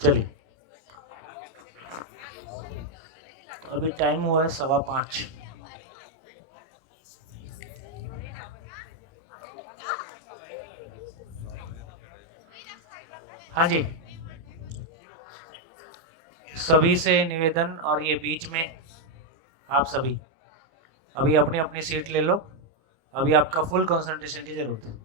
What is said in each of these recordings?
चलिए, अभी टाइम हुआ है 5:15। हाँ जी, सभी से निवेदन, और ये बीच में आप सभी अभी अपनी अपनी सीट ले लो। अभी आपका फुल कंसंट्रेशन की जरूरत है।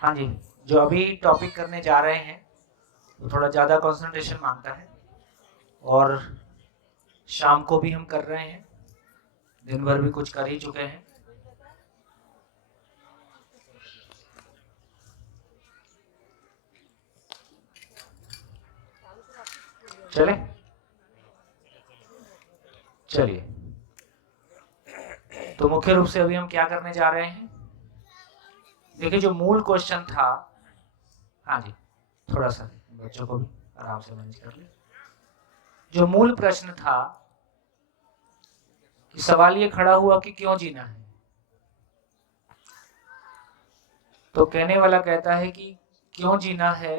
हाँ जी, जो अभी टॉपिक करने जा रहे हैं वो थोड़ा ज़्यादा कंसंट्रेशन मांगता है, और शाम को भी हम कर रहे हैं, दिन भर भी कुछ कर ही चुके हैं। चले, चलिए, तो मुख्य रूप से अभी हम क्या करने जा रहे हैं। देखिए, जो मूल क्वेश्चन था, हाँ जी, थोड़ा सा बच्चों को भी आराम से मैनेज कर ले। जो मूल प्रश्न था कि सवाल ये खड़ा हुआ कि क्यों जीना है, तो कहने वाला कहता है कि क्यों जीना है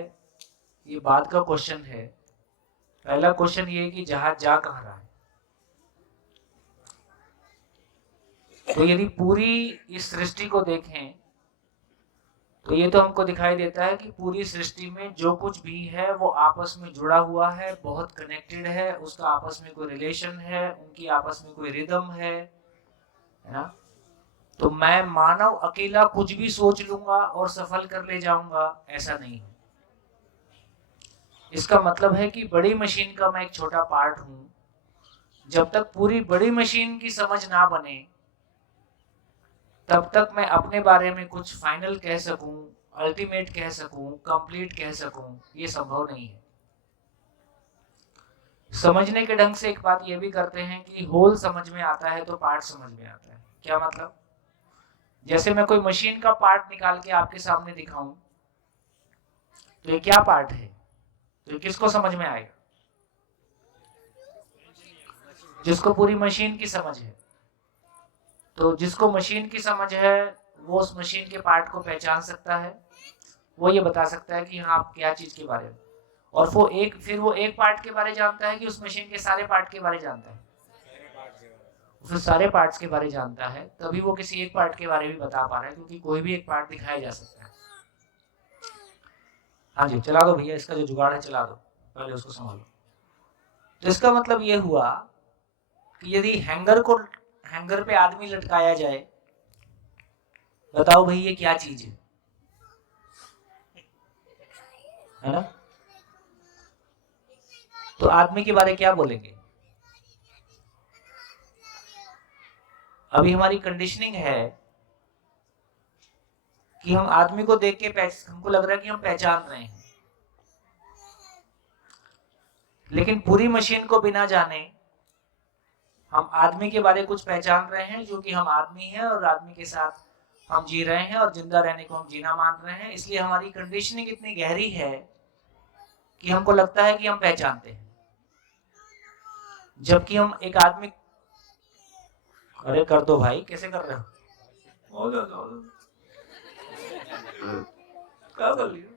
ये बात का क्वेश्चन है। पहला क्वेश्चन ये है कि जहाज जा कहाँ रहा है। तो यदि पूरी इस सृष्टि को देखें तो ये तो हमको दिखाई देता है कि पूरी सृष्टि में जो कुछ भी है वो आपस में जुड़ा हुआ है, बहुत कनेक्टेड है, उसका आपस में कोई रिलेशन है, उनकी आपस में कोई रिदम है ना। तो मैं मानव अकेला कुछ भी सोच लूंगा और सफल कर ले जाऊंगा, ऐसा नहीं है। इसका मतलब है कि बड़ी मशीन का मैं एक छोटा पार्ट हूं। जब तक पूरी बड़ी मशीन की समझ ना बने तब तक मैं अपने बारे में कुछ फाइनल कह सकूं, अल्टीमेट कह सकूं, कंप्लीट कह सकूं, ये संभव नहीं है। समझने के ढंग से एक बात ये भी करते हैं कि होल समझ में आता है तो पार्ट समझ में आता है। क्या मतलब? जैसे मैं कोई मशीन का पार्ट निकाल के आपके सामने दिखाऊं तो ये क्या पार्ट है, तो ये किसको समझ में आएगा? जिसको पूरी मशीन की समझ है। तो जिसको मशीन की समझ है वो उस मशीन के पार्ट को पहचान सकता है, वो ये बता सकता है कि हाँ आप क्या चीज के बारे में, और वो एक पार्ट के बारे जानता है कि उस मशीन के सारे पार्ट के बारे जानता है। फिर सारे पार्ट्स के बारे जानता है तभी वो किसी एक पार्ट के बारे में बता पा रहा है, क्योंकि कोई भी एक पार्ट दिखाया जा सकता है। हाँ जी, चला दो भैया, इसका जो जुगाड़ है चला दो, पहले उसको संभालो। तो इसका मतलब ये हुआ कि यदि हैंगर पे आदमी लटकाया जाए, बताओ भाई ये क्या चीज है ना। तो आदमी के बारे क्या बोलेंगे? अभी हमारी कंडीशनिंग है कि हम आदमी को देख के हमको लग रहा है कि हम पहचान रहे हैं, लेकिन पूरी मशीन को बिना जाने हम आदमी के बारे कुछ पहचान रहे हैं, जो कि हम आदमी हैं और आदमी के साथ हम जी रहे हैं और जिंदा रहने को हम जीना मान रहे हैं। इसलिए हमारी कंडीशनिंग इतनी गहरी है कि हमको लगता है कि हम पहचानते हैं, जबकि हम एक आदमी। अरे कर दो भाई, कैसे कर रहे हो? क्या कर लिया?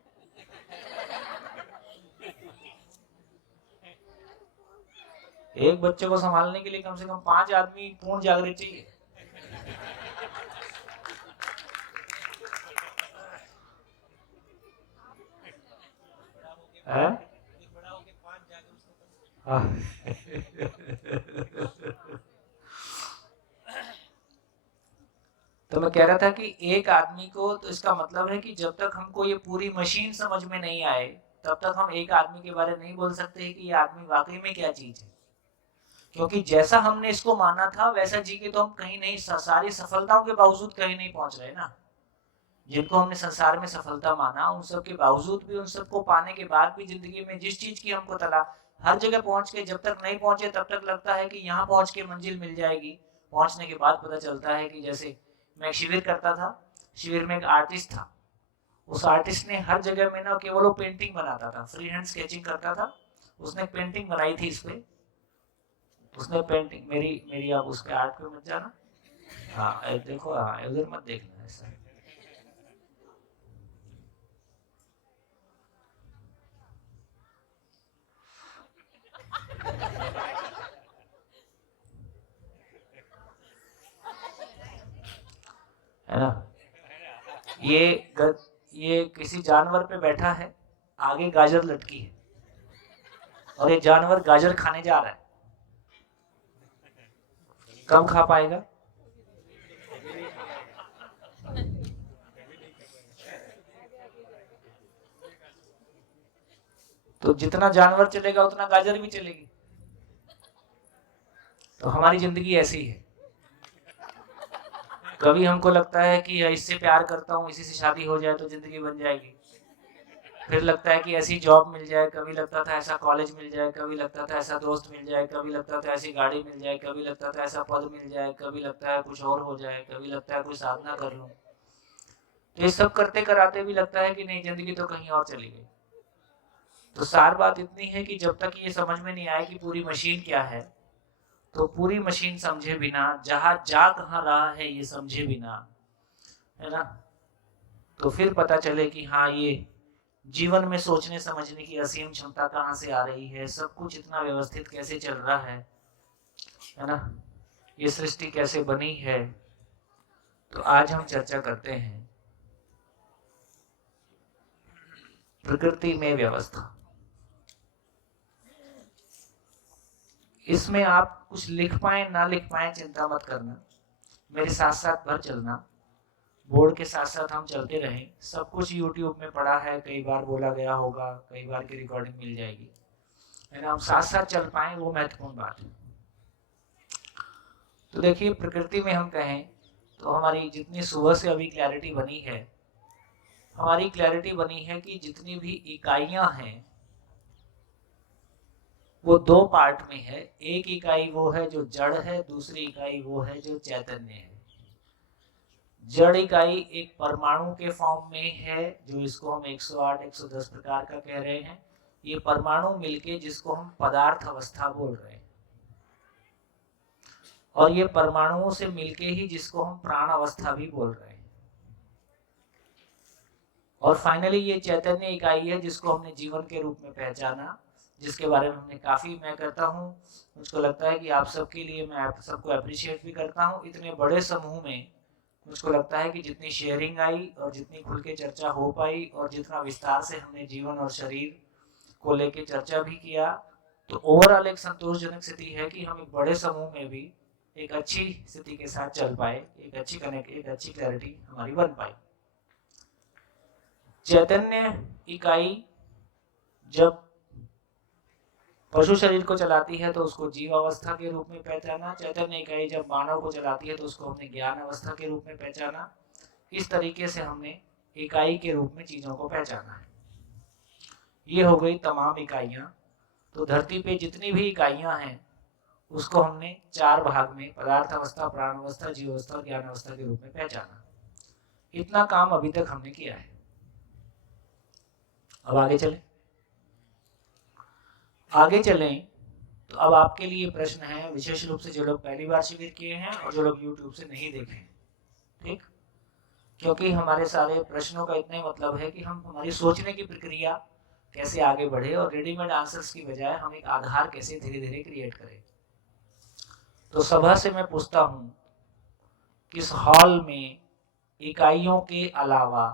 एक बच्चे को संभालने के लिए कम से कम 5 आदमी पूर्ण जागृत चाहिए। है? तो मैं कह रहा था कि एक आदमी को, तो इसका मतलब है कि जब तक हमको ये पूरी मशीन समझ में नहीं आए तब तक हम एक आदमी के बारे नहीं बोल सकते कि ये आदमी वाकई में क्या चीज है। क्योंकि जैसा हमने इसको माना था वैसा जी के तो हम कहीं नहीं, सारी सफलताओं के बावजूद कहीं नहीं पहुंच रहे ना। जिनको हमने संसार में सफलता माना उन सब के बावजूद भी, उन सबको पाने के बाद भी जिंदगी में जिस चीज की हमको तला, हर जगह पहुंच के जब तक नहीं पहुंचे तब तक लगता है कि यहाँ पहुंच के मंजिल मिल जाएगी। पहुंचने के बाद पता चलता है कि, जैसे मैं एक शिविर करता था, शिविर में एक आर्टिस्ट था। उस आर्टिस्ट ने हर जगह में ना केवल वो पेंटिंग बनाता था, फ्री हैंड स्केचिंग करता था, उसने पेंटिंग बनाई थी इस पे, उसने पेंटिंग मेरी आप उस पे आर्ट पे मत जाना, हाँ देखो, हाँ उधर मत देखना ऐसा। है ना, ये किसी जानवर पे बैठा है, आगे गाजर लटकी है और ये जानवर गाजर खाने जा रहा है, कब खा पाएगा? तो जितना जानवर चलेगा उतना गाजर भी चलेगी। तो हमारी जिंदगी ऐसी है, कभी हमको लगता है कि इससे प्यार करता हूँ, इसी से शादी हो जाए तो जिंदगी बन जाएगी, फिर लगता है कि ऐसी जॉब मिल जाए, कभी लगता था ऐसा कॉलेज मिल जाए, कभी लगता था ऐसा दोस्त मिल जाए, कभी लगता था ऐसी गाड़ी मिल जाए, कभी लगता था ऐसा पद मिल जाए, कभी लगता है कुछ और हो जाए, कभी लगता है कोई साधना कर लूं। तो ये सब करते कराते भी लगता है कि नहीं, जिंदगी तो कहीं और चली गई। तो सार बात इतनी है कि जब तक ये समझ में नहीं आए कि पूरी मशीन क्या है, तो पूरी मशीन समझे बिना, जहां जा कहाँ रहा है ये समझे बिना, है ना, तो फिर पता चले कि हाँ, ये जीवन में सोचने समझने की असीम क्षमता कहाँ से आ रही है, सब कुछ इतना व्यवस्थित कैसे चल रहा है ना, ये सृष्टि कैसे बनी है। तो आज हम चर्चा करते हैं प्रकृति में व्यवस्था। इसमें आप कुछ लिख पाए ना लिख पाए चिंता मत करना, मेरे साथ साथ भर चलना, बोर्ड के साथ साथ हम चलते रहें। सब कुछ यूट्यूब में पड़ा है, कई बार बोला गया होगा, कई बार की रिकॉर्डिंग मिल जाएगी, है ना, हम साथ साथ चल पाए, वो महत्वपूर्ण बात है। तो देखिए, प्रकृति में हम कहें तो हमारी जितनी सुबह से अभी क्लैरिटी बनी है, हमारी क्लैरिटी बनी है कि जितनी भी इकाइयां हैं वो दो पार्ट में है। एक इकाई वो है जो जड़ है, दूसरी इकाई वो है जो चैतन्य है। जड़ इकाई एक परमाणु के फॉर्म में है, जो इसको हम 108 110 प्रकार का कह रहे हैं। ये परमाणु मिलके जिसको हम पदार्थ अवस्था बोल रहे हैं, और ये परमाणुओं से मिलके ही जिसको हम प्राण अवस्था भी बोल रहे हैं। और फाइनली ये चैतन्य इकाई है जिसको हमने जीवन के रूप में पहचाना, जिसके बारे में हमने काफ़ी, मैं करता हूँ, मुझको लगता है कि आप सबके लिए मैं आप सबको अप्रिशिएट भी करता हूँ। इतने बड़े समूह में मुझको लगता है कि जितनी शेयरिंग आई और जितनी खुल के चर्चा हो पाई और जितना विस्तार से हमने जीवन और शरीर को लेके चर्चा भी किया, तो ओवरऑल एक संतोषजनक स्थिति है कि हम एक बड़े समूह में भी एक अच्छी स्थिति के साथ चल पाए, एक अच्छी कनेक्ट, एक अच्छी क्लैरिटी हमारी बन पाई। चैतन्य इकाई जब पशु शरीर को चलाती है तो उसको जीव अवस्था के रूप में पहचाना, चैतन्य इकाई जब मानव को चलाती है तो उसको हमने ज्ञान अवस्था के रूप में पहचाना। इस तरीके से हमने इकाई के रूप में चीजों को पहचाना है। ये हो गई तमाम इकाइयां। तो धरती पे जितनी भी इकाइयां हैं उसको हमने चार भाग में, पदार्थ अवस्था, प्राण अवस्था, जीव अवस्था और ज्ञान अवस्था के रूप में पहचाना। इतना काम अभी तक हमने किया है। अब आगे चलें। आगे चलें तो अब आपके लिए प्रश्न है, विशेष रूप से जो लोग पहली बार शिविर किए हैं और जो लोग YouTube से नहीं देखे, ठीक, क्योंकि हमारे सारे प्रश्नों का इतना ही मतलब है कि हम हमारी सोचने की प्रक्रिया कैसे आगे बढ़े और रेडीमेड आंसर्स की बजाय हम एक आधार कैसे धीरे धीरे क्रिएट करें। तो सभा से मैं पूछता हूँ, किस हॉल में इकाइयों के अलावा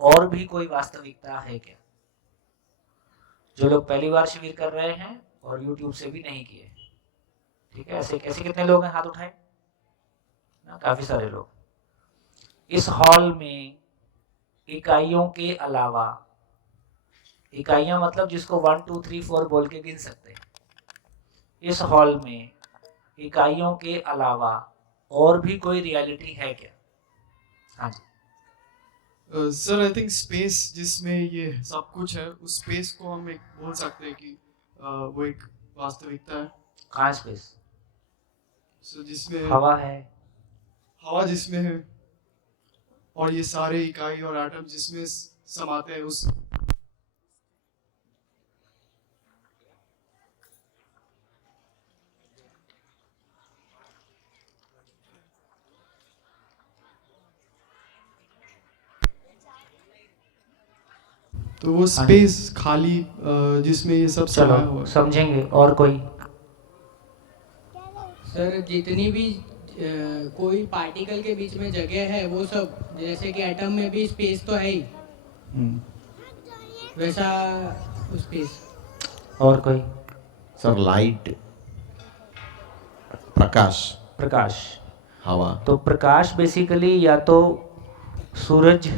और भी कोई वास्तविकता है क्या? जो लोग पहली बार शिविर कर रहे हैं और YouTube से भी नहीं किए, ठीक है, ऐसे कैसे कितने लोग हैं, हाथ उठाए ना, काफी सारे लोग। इस हॉल में इकाइयों के अलावा, इकाइयां मतलब जिसको 1 2 3 4 बोल के गिन सकते हैं, इस हॉल में इकाइयों के अलावा और भी कोई रियलिटी है क्या? हाँ जी सर, आई थिंक स्पेस जिसमें ये सब कुछ है, उस स्पेस को हम एक बोल सकते हैं कि वो एक वास्तविकता है। कहाँ स्पेस? सर जिसमें हवा है, हवा जिसमें है, और ये सारे इकाई और एटम जिसमें समाते हैं, उस तो वो स्पेस खाली जिसमें ये सब समाया हुआ चलो है। समझेंगे। और कोई? सर जितनी भी कोई पार्टिकल के बीच में जगह है वो सब, जैसे कि एटम में भी स्पेस तो है ही, वैसा स्पेस। और कोई? सर लाइट, प्रकाश, प्रकाश। हवा। तो प्रकाश बेसिकली या तो सूरज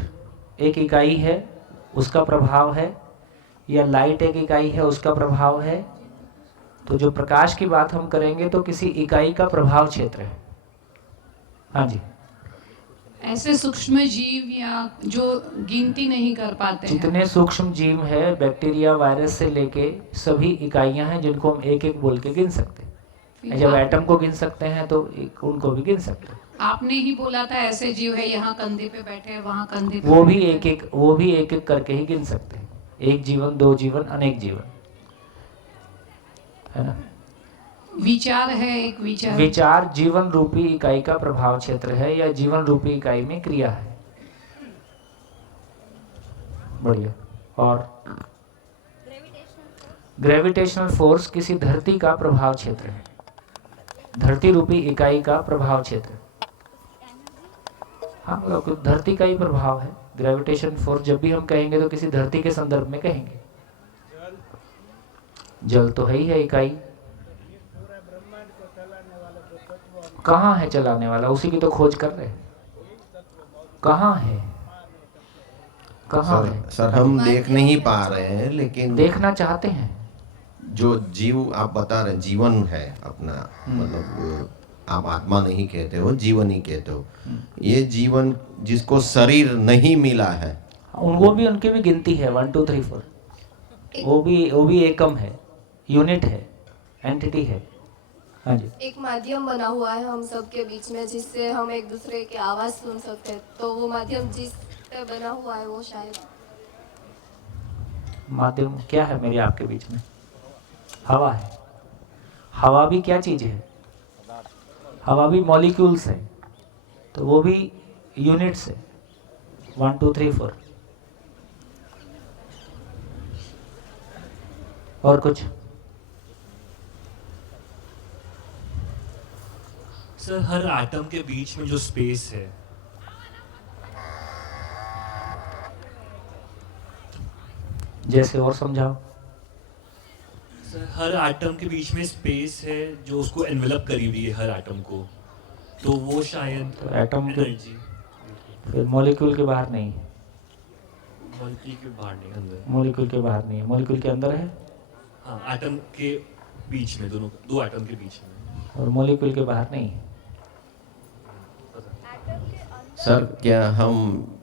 एक इकाई है उसका प्रभाव है, या लाइट एक इकाई है उसका प्रभाव है। तो जो प्रकाश की बात हम करेंगे तो किसी इकाई का प्रभाव क्षेत्र है। हाँ जी। ऐसे सूक्ष्म जीव या जो गिनती नहीं कर पाते हैं, जितने सूक्ष्म जीव है, बैक्टीरिया, वायरस से लेके सभी इकाइयां हैं जिनको हम एक एक बोल के गिन सकते हैं। जब एटम को गिन सकते हैं तो उनको भी गिन सकते हैं। आपने ही बोला था ऐसे जीव है, यहाँ कंधे पे बैठे हैं, वहाँ कंधे पे वो भी बैठे हैं। वो भी एक एक करके ही गिन सकते हैं। एक जीवन, दो जीवन, अनेक जीवन, है ना। विचार है एक विचार। विचार जीवन रूपी इकाई का प्रभाव क्षेत्र है या जीवन रूपी इकाई में क्रिया है। बढ़िया। और ग्रेविटेशनल फोर्स किसी धरती का प्रभाव क्षेत्र है, धरती रूपी इकाई का प्रभाव क्षेत्र। हाँ, मतलब धरती का ही प्रभाव है ग्रेविटेशन फोर्स। जब भी हम कहेंगे तो किसी धरती के संदर्भ में कहेंगे। जल तो है ही है इकाई। कहाँ है चलाने वाला? उसी की तो खोज कर रहे हैं। कहाँ है? कहाँ है? सर हम देख नहीं पा रहे हैं, लेकिन देखना चाहते हैं। जो जीव आप बता रहे हैं, जीवन है अपना, मतलब आप आत्मा नहीं कहते हो, जीवन ही कहते हो। ये जीवन जिसको शरीर नहीं मिला है, वो भी, उनकी भी गिनती है 1 2 3 4। वो भी एकम है, यूनिट है, एंटिटी है। हाँ जी। एक माध्यम बना हुआ है हम सब के बीच में, जिससे हम एक दूसरे की आवाज़ सुन सकते हैं। तो वो माध्यम जिस पे बना हुआ है वो शायद माध्यम क्या है मेरे आपके बीच में? हवा है। हवा भी क्या चीज़ है? हवा भी मॉलिक्यूल्स है, तो वो भी यूनिट्स है 1 2 3 4। और कुछ? सर हर एटम के बीच में जो स्पेस है, जैसे और समझाओ। सर हर एटम के बीच में स्पेस है जो उसको एनवेलप करी हुई है हर एटम को, तो वो शायद तो एटम के एनर्जी फिर मॉलिक्यूल के बाहर नहीं, मॉलिक्यूल के बाहर नहीं, अंदर। मॉलिक्यूल के बाहर नहीं है, मॉलिक्यूल के अंदर है, हाँ, एटम के बीच में, दोनों दो एटम के बीच में। और मॉलिक्यूल के बाहर नहीं है। सर क्या हम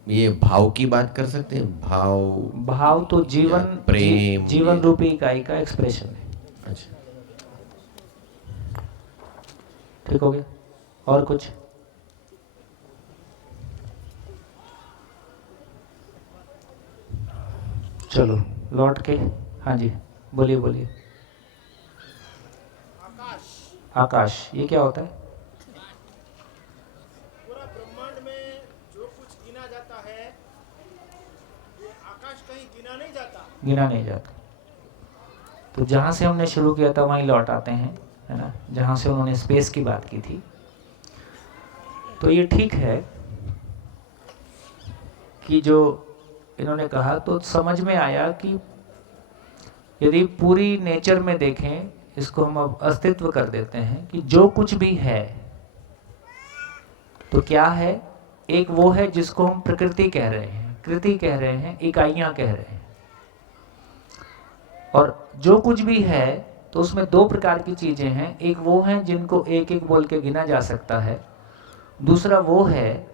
ये भाव की बात कर सकते हैं? भाव तो जीवन, या प्रेम, जीवन ये- रूपी इकाई का एक्सप्रेशन है। अच्छा, ठीक हो गया? और कुछ? चलो लौट के। हाँ जी, बोलिए बोलिए। आकाश ये क्या होता है? पूरा ब्रह्मांड में जो कुछ गिना जाता है, ये आकाश कहीं गिना नहीं जाता। गिना नहीं जाता। तो जहाँ से हमने शुरू किया था वहीं लौट आते हैं, है ना, जहाँ से उन्होंने स्पेस की बात की थी। तो ये ठीक है कि जो इन्होंने कहा, तो समझ में आया कि यदि पूरी नेचर में देखें, इसको हम अब अस्तित्व कर देते हैं कि जो कुछ भी है तो क्या है? एक वो है जिसको हम प्रकृति कह रहे हैं, कृति कह रहे हैं, इकाइयां कह रहे हैं। और जो कुछ भी है तो उसमें दो प्रकार की चीजें हैं। एक वो हैं जिनको एक एक बोल के गिना जा सकता है, दूसरा वो है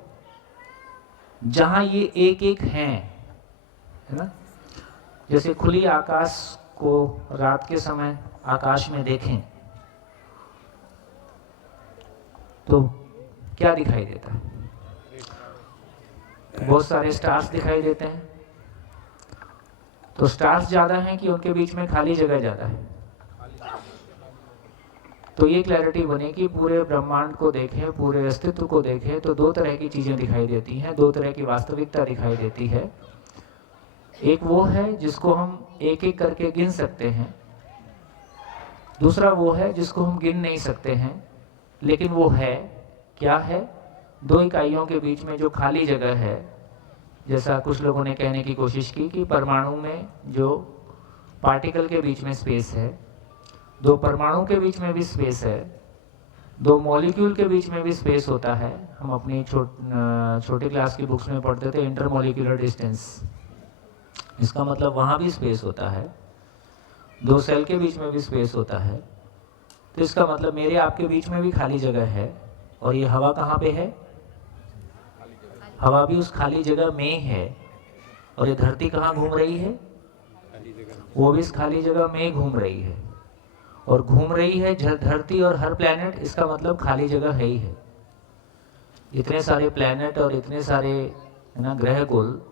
जहां ये एक एक हैं, है ना। जैसे खुली आकाश को रात के समय आकाश में देखें तो क्या दिखाई देता है? बहुत सारे स्टार्स दिखाई देते हैं। तो स्टार्स ज़्यादा हैं कि उनके बीच में खाली जगह ज़्यादा है? तो ये क्लैरिटी बने कि पूरे ब्रह्मांड को देखें, पूरे अस्तित्व को देखें तो दो तरह की चीज़ें दिखाई देती हैं, दो तरह की वास्तविकता दिखाई देती है। एक वो है जिसको हम एक एक करके गिन सकते हैं, दूसरा वो है जिसको हम गिन नहीं सकते हैं, लेकिन वो है क्या है, दो इकाइयों के बीच में जो खाली जगह है। जैसा कुछ लोगों ने कहने की कोशिश की कि परमाणु में जो पार्टिकल के बीच में स्पेस है, दो परमाणु के बीच में भी स्पेस है, दो मॉलिक्यूल के बीच में भी स्पेस होता है। हम अपनी छोटी क्लास की बुक्स में पढ़ते थे इंटरमॉलिक्यूलर डिस्टेंस, इसका मतलब वहाँ भी स्पेस होता है। दो सेल के बीच में भी स्पेस होता है, तो इसका मतलब मेरे आपके बीच में भी खाली जगह है। और ये हवा कहाँ पे है? हवा भी उस खाली जगह में है। और ये धरती कहाँ घूम रही है? वो भी इस खाली जगह में घूम रही है। और घूम रही है धरती और हर प्लैनेट, इसका मतलब खाली जगह है ही है। इतने सारे प्लैनेट और इतने सारे है ना ग्रह कुल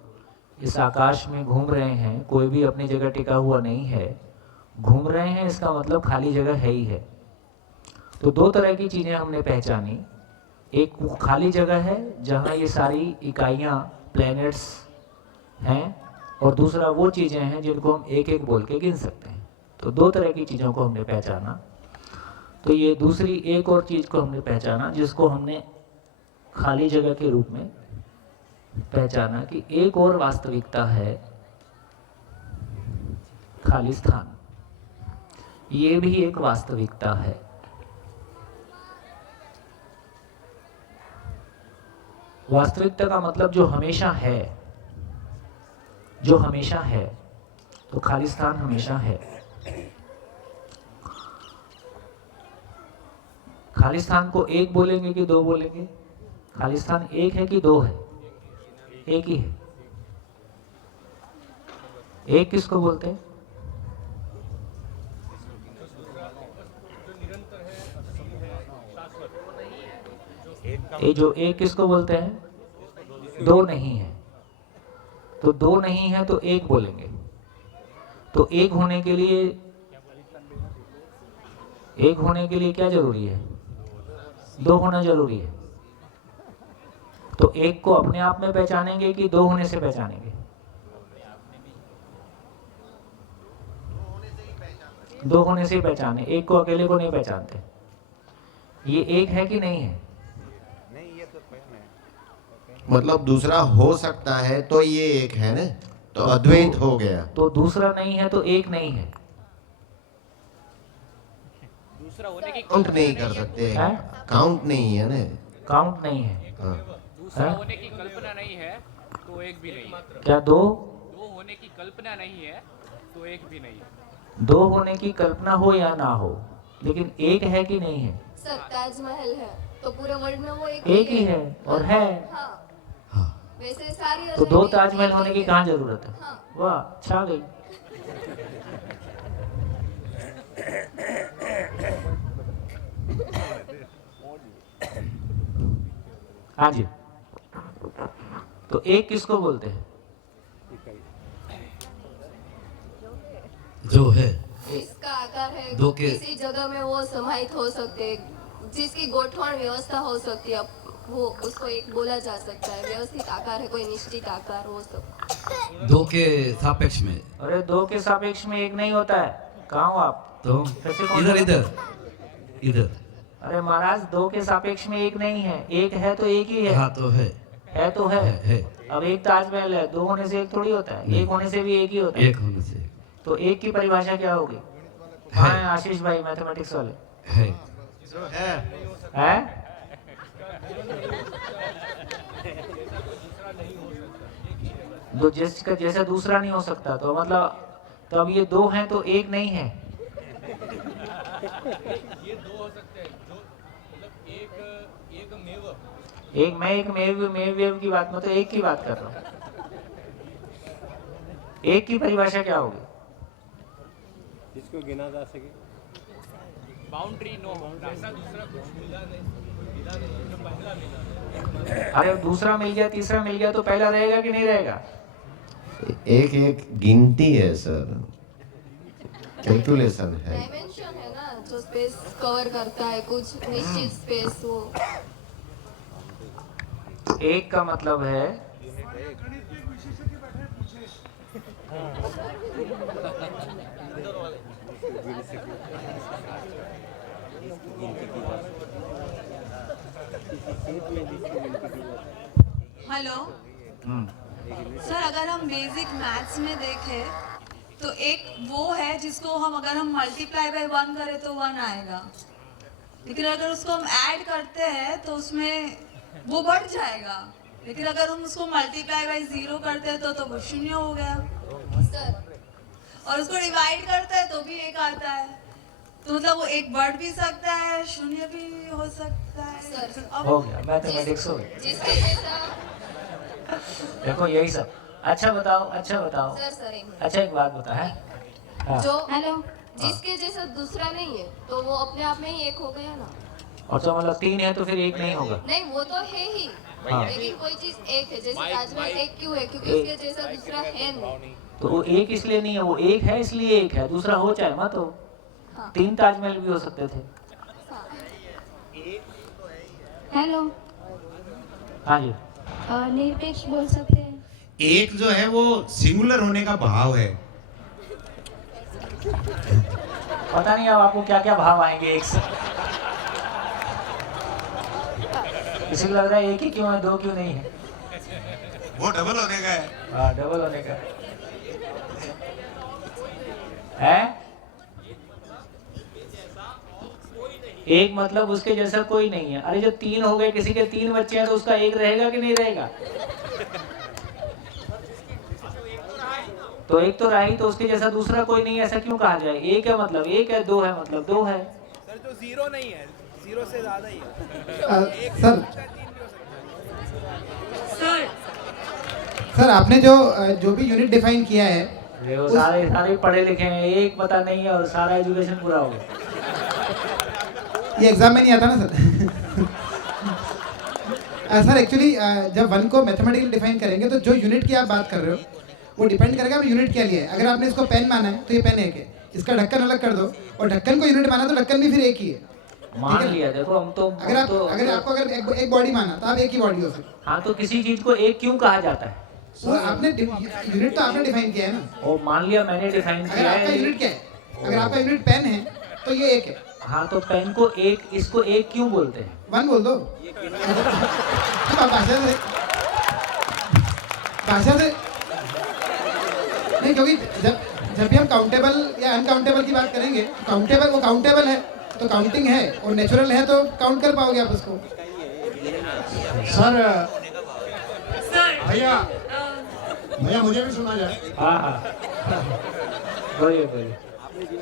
इस आकाश में घूम रहे हैं, कोई भी अपनी जगह टिका हुआ नहीं है, घूम रहे हैं, इसका मतलब खाली जगह है ही है। तो दो तरह की चीज़ें हमने पहचानी, एक वो खाली जगह है जहाँ ये सारी इकाइयाँ प्लैनेट्स हैं, और दूसरा वो चीज़ें हैं जिनको हम एक एक बोल के गिन सकते हैं। तो दो तरह की चीज़ों को हमने पहचाना। तो ये दूसरी एक और चीज़ को हमने पहचाना जिसको हमने खाली जगह के रूप में पहचाना कि एक और वास्तविकता है खाली स्थान, ये भी एक वास्तविकता है। वास्तविकता का मतलब जो हमेशा है, जो हमेशा है, तो खाली स्थान हमेशा है। खाली स्थान को एक बोलेंगे कि दो बोलेंगे? खाली स्थान एक है कि दो है? एक ही है। एक किसको बोलते हैं? ये जो एक किसको बोलते हैं? दो नहीं है। तो दो नहीं है तो एक बोलेंगे। तो एक होने के लिए क्या जरूरी है? दो होना जरूरी है। तो एक को अपने आप में पहचानेंगे कि दो होने से पहचानेंगे? दो होने से ही पहचाने, एक को अकेले को नहीं पहचानते। ये एक है कि नहीं है? मतलब दूसरा हो सकता है तो ये एक है ना, तो अद्वैत हो गया। तो दूसरा नहीं है तो एक नहीं है। काउंट नहीं कर सकते, हैं? काउंट नहीं है ना। काउंट नहीं है। हाँ। दूसरा होने की कल्पना नहीं है तो एक भी नहीं है। क्या दो होने की कल्पना नहीं है तो एक भी नहीं है। दो होने की कल्पना हो या ना हो, लेकिन एक है कि नहीं है? सर ताजमहल है तो पूरे वर्ल्ड में वो एक ही है और है। हाँ। हाँ। वैसे सारी तो दो ताजमहल होने की कहाँ जरूरत है? हाँ। वाह, छा गई। हाँ जी। तो एक किसको बोलते हैं? जो है इसका आकार है, दो के- किसी जगह में वो समाहित हो सकते हैं, जिसकी गोठवण व्यवस्था हो सकती है, वो उसको एक बोला जा सकता है। व्यवस्थित आकार है, कोई निश्चित आकार, वो सब। दो के सापेक्ष में, अरे दो के सापेक्ष में एक नहीं होता है। कहाँ हो आप? तो कैसे कौन इधर सा? इधर इधर। अरे महाराज, दो के सापेक्ष में एक नहीं है, एक है तो एक ही है। हाँ तो है तो है। है। अब एक ताजमहल है, दो होने से एक थोड़ी होता है, नहीं। एक होने से भी एक ही होता है। एक होने से तो एक की परिभाषा क्या होगी? हाँ आशीष भाई, मैथमेटिक्स वाले है। हैं? दो जिसका जैसा दूसरा नहीं हो सकता, तो मतलब तो अब ये दो हैं तो एक नहीं है। ये दो हो सकते हैं, जो मतलब एक मेव। एक मेव की बात, मतलब एक की बात कर रहा हूँ। एक की परिभाषा क्या होगी? जिसको गिना जा सके। Boundary no boundary. ऐसा दूसरा कुछ मिला नहीं जो पहला मिला। अरे दूसरा मिल गया, तीसरा मिल गया, तो पहला रहेगा कि नहीं रहेगा? एक एक गिनती है सर, कैलकुलेशन है। डायमेंशन है ना, जो स्पेस कवर करता है, कुछ निश्चित स्पेस। वो एक का मतलब है हेलो सर, अगर हम बेसिक मैथ्स में देखें तो एक वो है जिसको हम अगर हम मल्टीप्लाई बाय 1 करें तो 1 आएगा, लेकिन अगर उसको हम ऐड करते हैं तो उसमें वो बढ़ जाएगा, लेकिन अगर हम उसको मल्टीप्लाई बाय 0 करते हैं तो वो 0 हो गया सर और उसको डिवाइड करते हैं तो भी 1 आता है, तो मतलब वो 1 बढ़ भी सकता है, 0 भी हो सकता है। सर हो गया, मैथमेटिक्स हो गया। जिसके जैसा देखो यही सब। अच्छा बताओ सर एक मिनट। अच्छा एक बात बता है हाँ। जो जिसके जैसा दूसरा नहीं है तो वो अपने आप में ही एक हो गया ना। और तो मतलब 3 है तो फिर 1 नहीं होगा। नहीं वो तो है ही, हाँ। लेकिन कोई चीज एक है, जैसे ताजमहल एक क्यों है, क्योंकि उसके जैसा दूसरा है नहीं। तो वो 1 इसलिए नहीं है, वो 1 है इसलिए 1 है, दूसरा हो चाहे मत हो। हाँ। 3 ताजमहल भी हो सकते थे। हेलो, हाँ जी। निरपेक्ष बोल सकते हैं। एक जो है वो सिंगुलर होने का भाव है। पता नहीं अब आपको क्या क्या भाव आएंगे एक से। किसी को लग रहा है 1 ही क्यों है, 2 क्यों नहीं है। वो डबल होने का है। हाँ डबल होने का है। एक मतलब उसके जैसा कोई नहीं है। अरे जब 3 हो गए, किसी के 3 बच्चे हैं तो उसका 1 रहेगा कि नहीं रहेगा। तो 1 तो रहा ही, तो उसके जैसा दूसरा कोई नहीं, ऐसा क्यों कहा जाए। 1 है मतलब 1 है, 2 है मतलब 2 है। सर जो 0 नहीं है, 0 से ज्यादा ही है। सर आपने जो भी यूनिट डिफाइन किया है वो सारे पढ़े लिखे हैं, एक पता नहीं है और सारा एजुकेशन पूरा हो गया। ये एग्जाम में नहीं आता ना सर एक्चुअली जब 1 को मैथमेटिकली डिफाइन करेंगे तो जो यूनिट की आप बात कर रहे हो वो डिपेंड करेगा आपने यूनिट क्या लिया है। अगर आपने इसको पेन माना है तो ये पेन 1 है, इसका ढक्कन अलग कर दो और ढक्कन को यूनिट माना तो ढक्कन भी फिर 1 ही है। मान लिया, देखो हम तो अगर आपको एक बॉडी माना तो आप 1 ही बॉडी हो फिर। हाँ तो किसी चीज को 1 क्यों कहा जाता है। सर आपने यूनिट तो आपने डिफाइन किया है ना। और मान लिया मैंने डिफाइन अगर किया आपका है। यूनिट क्या है, अगर आपका यूनिट पेन है तो ये 1 है। हाँ तो पेन को 1, इसको 1 क्यों बोलते हैं। 1 बोल दो। भाषा से नहीं, क्योंकि जब भी हम काउंटेबल या अनकाउंटेबल की बात करेंगे, काउंटेबल वो काउंटेबल है तो काउंटिंग है, और नेचुरल है तो काउंट कर पाओगे आप उसको। सर भैया मुझे भी सुना जाए। हाँ हाँ बोलिए।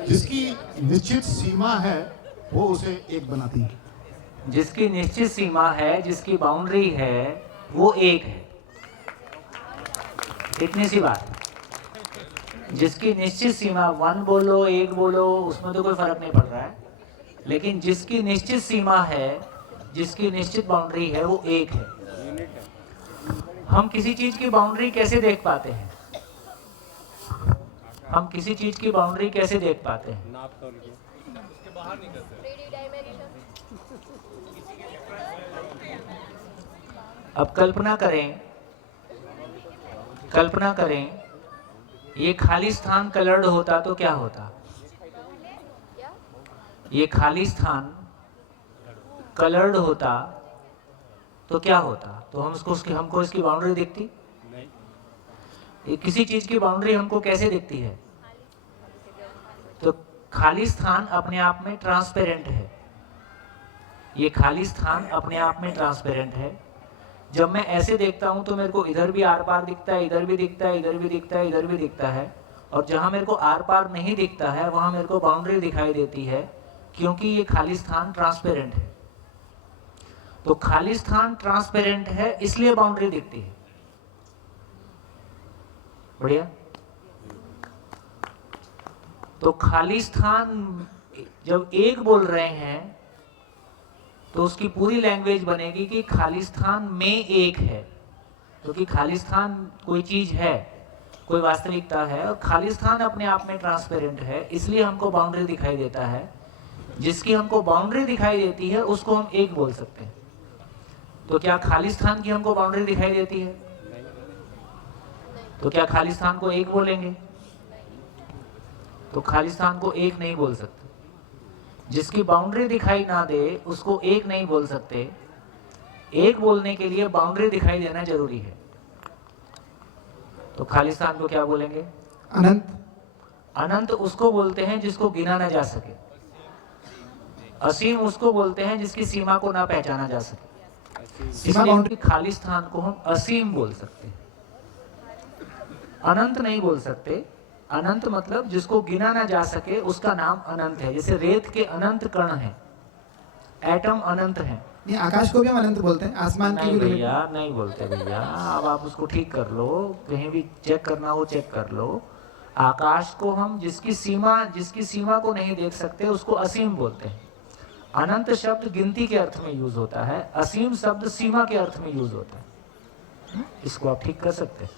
जिसकी निश्चित सीमा है वो उसे एक बनाती है। जिसकी निश्चित सीमा है, जिसकी बाउंड्री है, वो 1 है। इतनी सी बात। जिसकी निश्चित सीमा 1 बोलो 1 बोलो उसमें तो कोई फर्क नहीं पड़ रहा है, लेकिन जिसकी निश्चित सीमा है, जिसकी निश्चित बाउंड्री है, वो 1 है। हम किसी चीज की बाउंड्री कैसे देख पाते हैं। हम किसी चीज की बाउंड्री कैसे देख पाते हैं। अब कल्पना करें ये खाली स्थान कलर्ड होता तो क्या होता। ये खाली स्थान कलर्ड होता तो क्या होता। तो हमको इसकी बाउंड्री दिखती। ये किसी चीज की बाउंड्री हमको कैसे दिखती है। तो खाली स्थान अपने आप में ट्रांसपेरेंट है। ये खाली स्थान अपने आप में ट्रांसपेरेंट है। जब मैं ऐसे देखता हूं तो मेरे को इधर भी आर पार दिखता है, इधर भी दिखता है, इधर भी दिखता है, इधर भी दिखता है, और जहां मेरे को आर पार नहीं दिखता है वहां मेरे को बाउंड्री दिखाई देती है, क्योंकि ये खाली स्थान ट्रांसपेरेंट है। तो खाली स्थान ट्रांसपेरेंट है इसलिए बाउंड्री दिखती है। बढ़िया। तो खाली स्थान जब 1 बोल रहे हैं तो उसकी पूरी लैंग्वेज बनेगी कि खाली स्थान में 1 है, क्योंकि खाली स्थान कोई चीज है, कोई वास्तविकता है, और खाली स्थान अपने आप में ट्रांसपेरेंट है, इसलिए हमको बाउंड्री दिखाई देता है। जिसकी हमको बाउंड्री दिखाई देती है उसको हम 1 बोल सकते हैं। तो क्या खाली स्थान की हमको बाउंड्री दिखाई देती है। तो क्या खाली स्थान को 1 बोलेंगे। तो खालिस्तान को एक नहीं बोल सकते। जिसकी बाउंड्री दिखाई ना दे उसको एक नहीं बोल सकते। एक बोलने के लिए बाउंड्री दिखाई देना जरूरी है। तो खालिस्तान को क्या बोलेंगे? अनंत। अनंत उसको बोलते हैं जिसको गिना ना जा सके। असीम उसको बोलते हैं जिसकी सीमा को ना पहचाना जा सके। इसलिए खालिस्तान को हम असीम बोल सकते हैं, अनंत नहीं बोल सकते। अनंत मतलब जिसको गिना ना जा सके उसका नाम अनंत है। जैसे रेत के अनंत कण हैं, एटम अनंत हैं। नहीं, आकाश को भी हम अनंत बोलते हैं, आसमान की नहीं भी भैया, नहीं बोलते भैया। अब आप उसको ठीक कर लो, कहीं भी चेक करना हो चेक कर लो। आकाश को हम जिसकी सीमा को नहीं देख सकते उसको असीम बोलते हैं। अनंत शब्द गिनती के अर्थ में यूज होता है, असीम शब्द सीमा के अर्थ में यूज होता है। इसको आप ठीक कर सकते हैं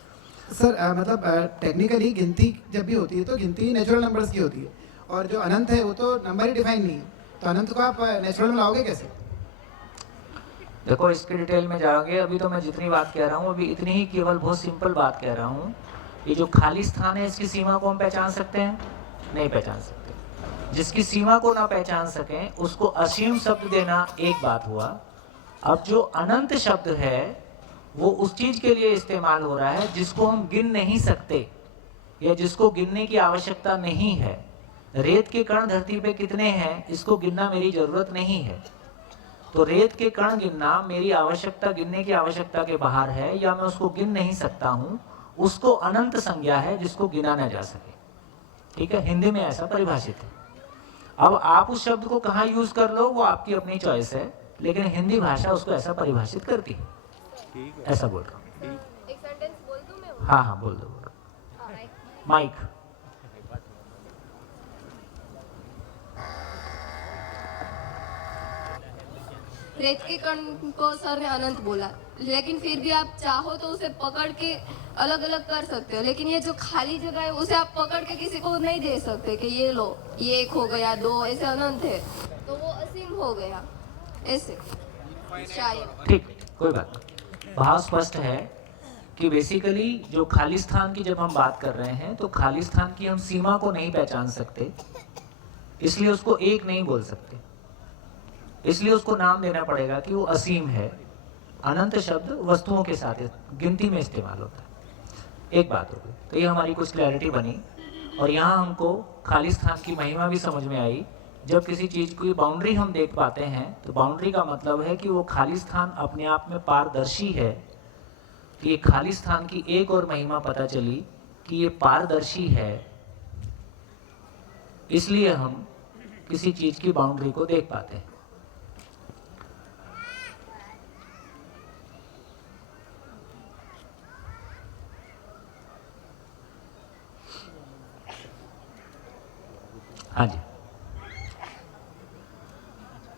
सर। मतलब टेक्निकली गिनती जब भी होती है तो गिनती नेचुरल नंबर्स की होती है, और जो अनंत है वो तो नंबर ही डिफाइन नहीं है, तो अनंत को आप नेचुरल में लाओगे कैसे? देखो, इसके डिटेल में जाओगे। अभी तो मैं जितनी बात कह रहा हूँ अभी इतनी ही केवल बहुत सिंपल बात कह रहा हूँ। ये जो खाली स्थान है इसकी सीमा को हम पहचान सकते हैं? नहीं पहचान सकते। जिसकी सीमा को ना पहचान सकें उसको असीम शब्द देना एक बात हुआ। अब जो अनंत शब्द है वो उस चीज के लिए इस्तेमाल हो रहा है जिसको हम गिन नहीं सकते या जिसको गिनने की आवश्यकता नहीं है। रेत के कण धरती पे कितने हैं इसको गिनना मेरी जरूरत नहीं है। तो रेत के कण गिनना मेरी आवश्यकता, गिनने की आवश्यकता के बाहर है, या मैं उसको गिन नहीं सकता हूँ। उसको अनंत संज्ञा है जिसको गिना ना जा सके। ठीक है, हिंदी में ऐसा परिभाषित है। अब आप उस शब्द को कहाँ यूज कर लो वो आपकी अपनी चॉइस है, लेकिन हिंदी भाषा उसको ऐसा परिभाषित करती है। ऐसा बोल रहा हूँ। एक सेंटेंस बोल दूं मैं? हाँ हाँ बोल दो। माइक। रेत के कण को सर ने अनंत बोला, लेकिन फिर भी आप चाहो तो उसे पकड़ के अलग अलग कर सकते हो, लेकिन ये जो खाली जगह है उसे आप पकड़ के किसी को नहीं दे सकते कि ये लो, ये एक हो गया, दो, ऐसे अनंत है तो वो असीम हो गया ऐसे शायद। ठीक, कोई बात नहीं। भाव स्पष्ट है कि बेसिकली जो खाली स्थान की जब हम बात कर रहे हैं तो खाली स्थान की हम सीमा को नहीं पहचान सकते, इसलिए उसको एक नहीं बोल सकते। इसलिए उसको नाम देना पड़ेगा कि वो असीम है। अनंत शब्द वस्तुओं के साथ गिनती में इस्तेमाल होता है। एक बात हो गई, तो ये हमारी कुछ क्लैरिटी बनी। और यहाँ हमको खाली स्थान की महिमा भी समझ में आई। जब किसी चीज़ की बाउंड्री हम देख पाते हैं तो बाउंड्री का मतलब है कि वो खाली स्थान अपने आप में पारदर्शी है। कि ये खाली स्थान की एक और महिमा पता चली कि ये पारदर्शी है, इसलिए हम किसी चीज़ की बाउंड्री को देख पाते हैं। हाँ जी,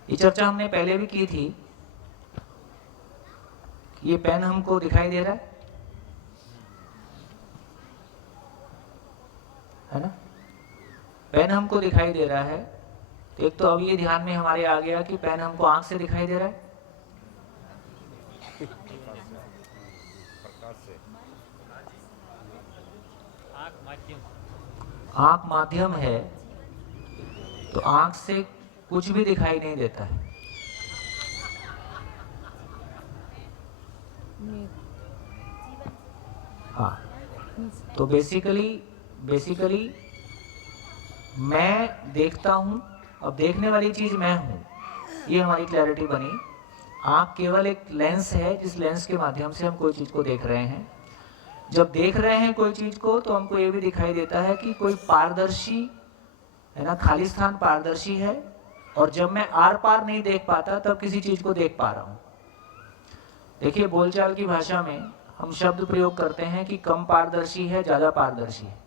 ये चर्चा हमने पहले भी की थी। ये पेन हमको दिखाई दे रहा है ना? पेन हमको दिखाई दे रहा है। तो एक तो अब ये ध्यान में हमारे आ गया कि पेन हमको आंख से दिखाई दे रहा है। आंख माध्यम है, तो आंख से कुछ भी दिखाई नहीं देता है। हाँ, तो बेसिकली मैं देखता हूँ। अब देखने वाली चीज मैं हूँ, ये हमारी क्लैरिटी बनी। आंख केवल एक लेंस है जिस लेंस के माध्यम से हम कोई चीज को देख रहे हैं। जब देख रहे हैं कोई चीज को तो हमको ये भी दिखाई देता है कि कोई पारदर्शी है ना, खाली स्थान पारदर्शी है। और जब मैं आर पार नहीं देख पाता तब किसी चीज को देख पा रहा हूँ। देखिए, बोलचाल की भाषा में हम शब्द प्रयोग करते हैं कि कम पारदर्शी है, ज्यादा पारदर्शी है।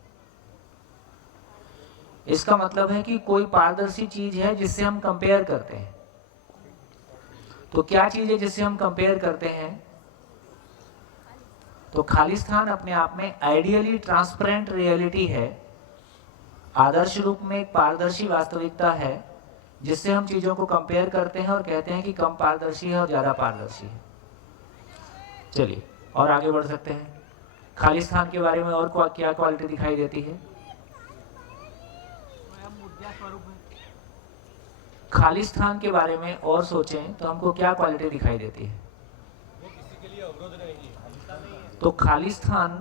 इसका मतलब है कि कोई पारदर्शी चीज है जिससे हम कंपेयर करते हैं। तो क्या चीज है जिससे हम कंपेयर करते हैं? तो खाली स्थान अपने आप में आइडियली ट्रांसपेरेंट रियलिटी है, आदर्श रूप में एक पारदर्शी वास्तविकता है जिससे हम चीजों को कंपेयर करते हैं और कहते हैं कि कम पारदर्शी है और ज्यादा पारदर्शी है। चलिए और आगे बढ़ सकते हैं। खाली स्थान के बारे में और क्या क्वालिटी दिखाई देती है? खालिस्तान के बारे में और सोचें तो हमको क्या क्वालिटी दिखाई देती है? तो खालिस्तान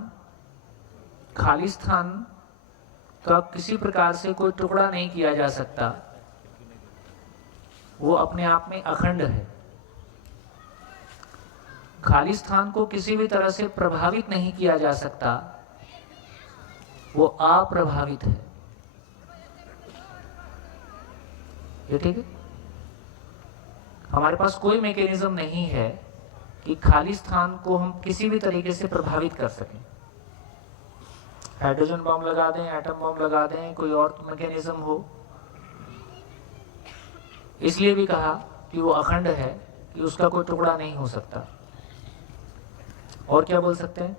का किसी प्रकार से कोई टुकड़ा नहीं किया जा सकता, वो अपने आप में अखंड है। खालिस्तान को किसी भी तरह से प्रभावित नहीं किया जा सकता, वो अप्रभावित है। ये ठीक है? हमारे पास कोई मैकेनिज्म नहीं है कि खालिस्तान को हम किसी भी तरीके से प्रभावित कर सकें। हाइड्रोजन बम लगा दें, एटम बम लगा दें, कोई और मैकेनिज्म हो। इसलिए भी कहा कि वो अखंड है, कि उसका कोई टुकड़ा नहीं हो सकता। और क्या बोल सकते हैं?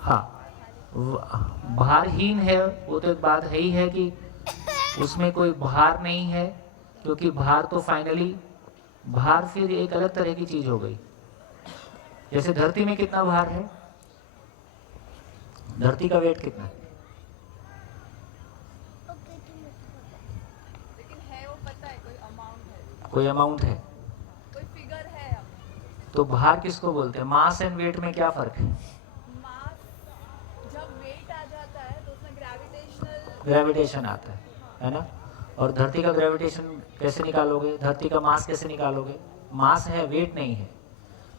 हाँ, भारहीन है, वो तो एक बात है ही है कि उसमें कोई भार नहीं है, क्योंकि भार तो फाइनली, भार फिर एक अलग तरह की चीज हो गई। जैसे धरती में कितना भार है? धरती का वेट कितना है? कोई अमाउंट है, कोई फिगर है। तो भार किसको बोलते हैं? मास एंड वेट में क्या फर्क है? मास जब वेट आ जाता है तो उसमें ग्रेविटेशन आता है ना? और धरती का ग्रेविटेशन कैसे निकालोगे? धरती का मास कैसे निकालोगे? मास है, वेट नहीं है।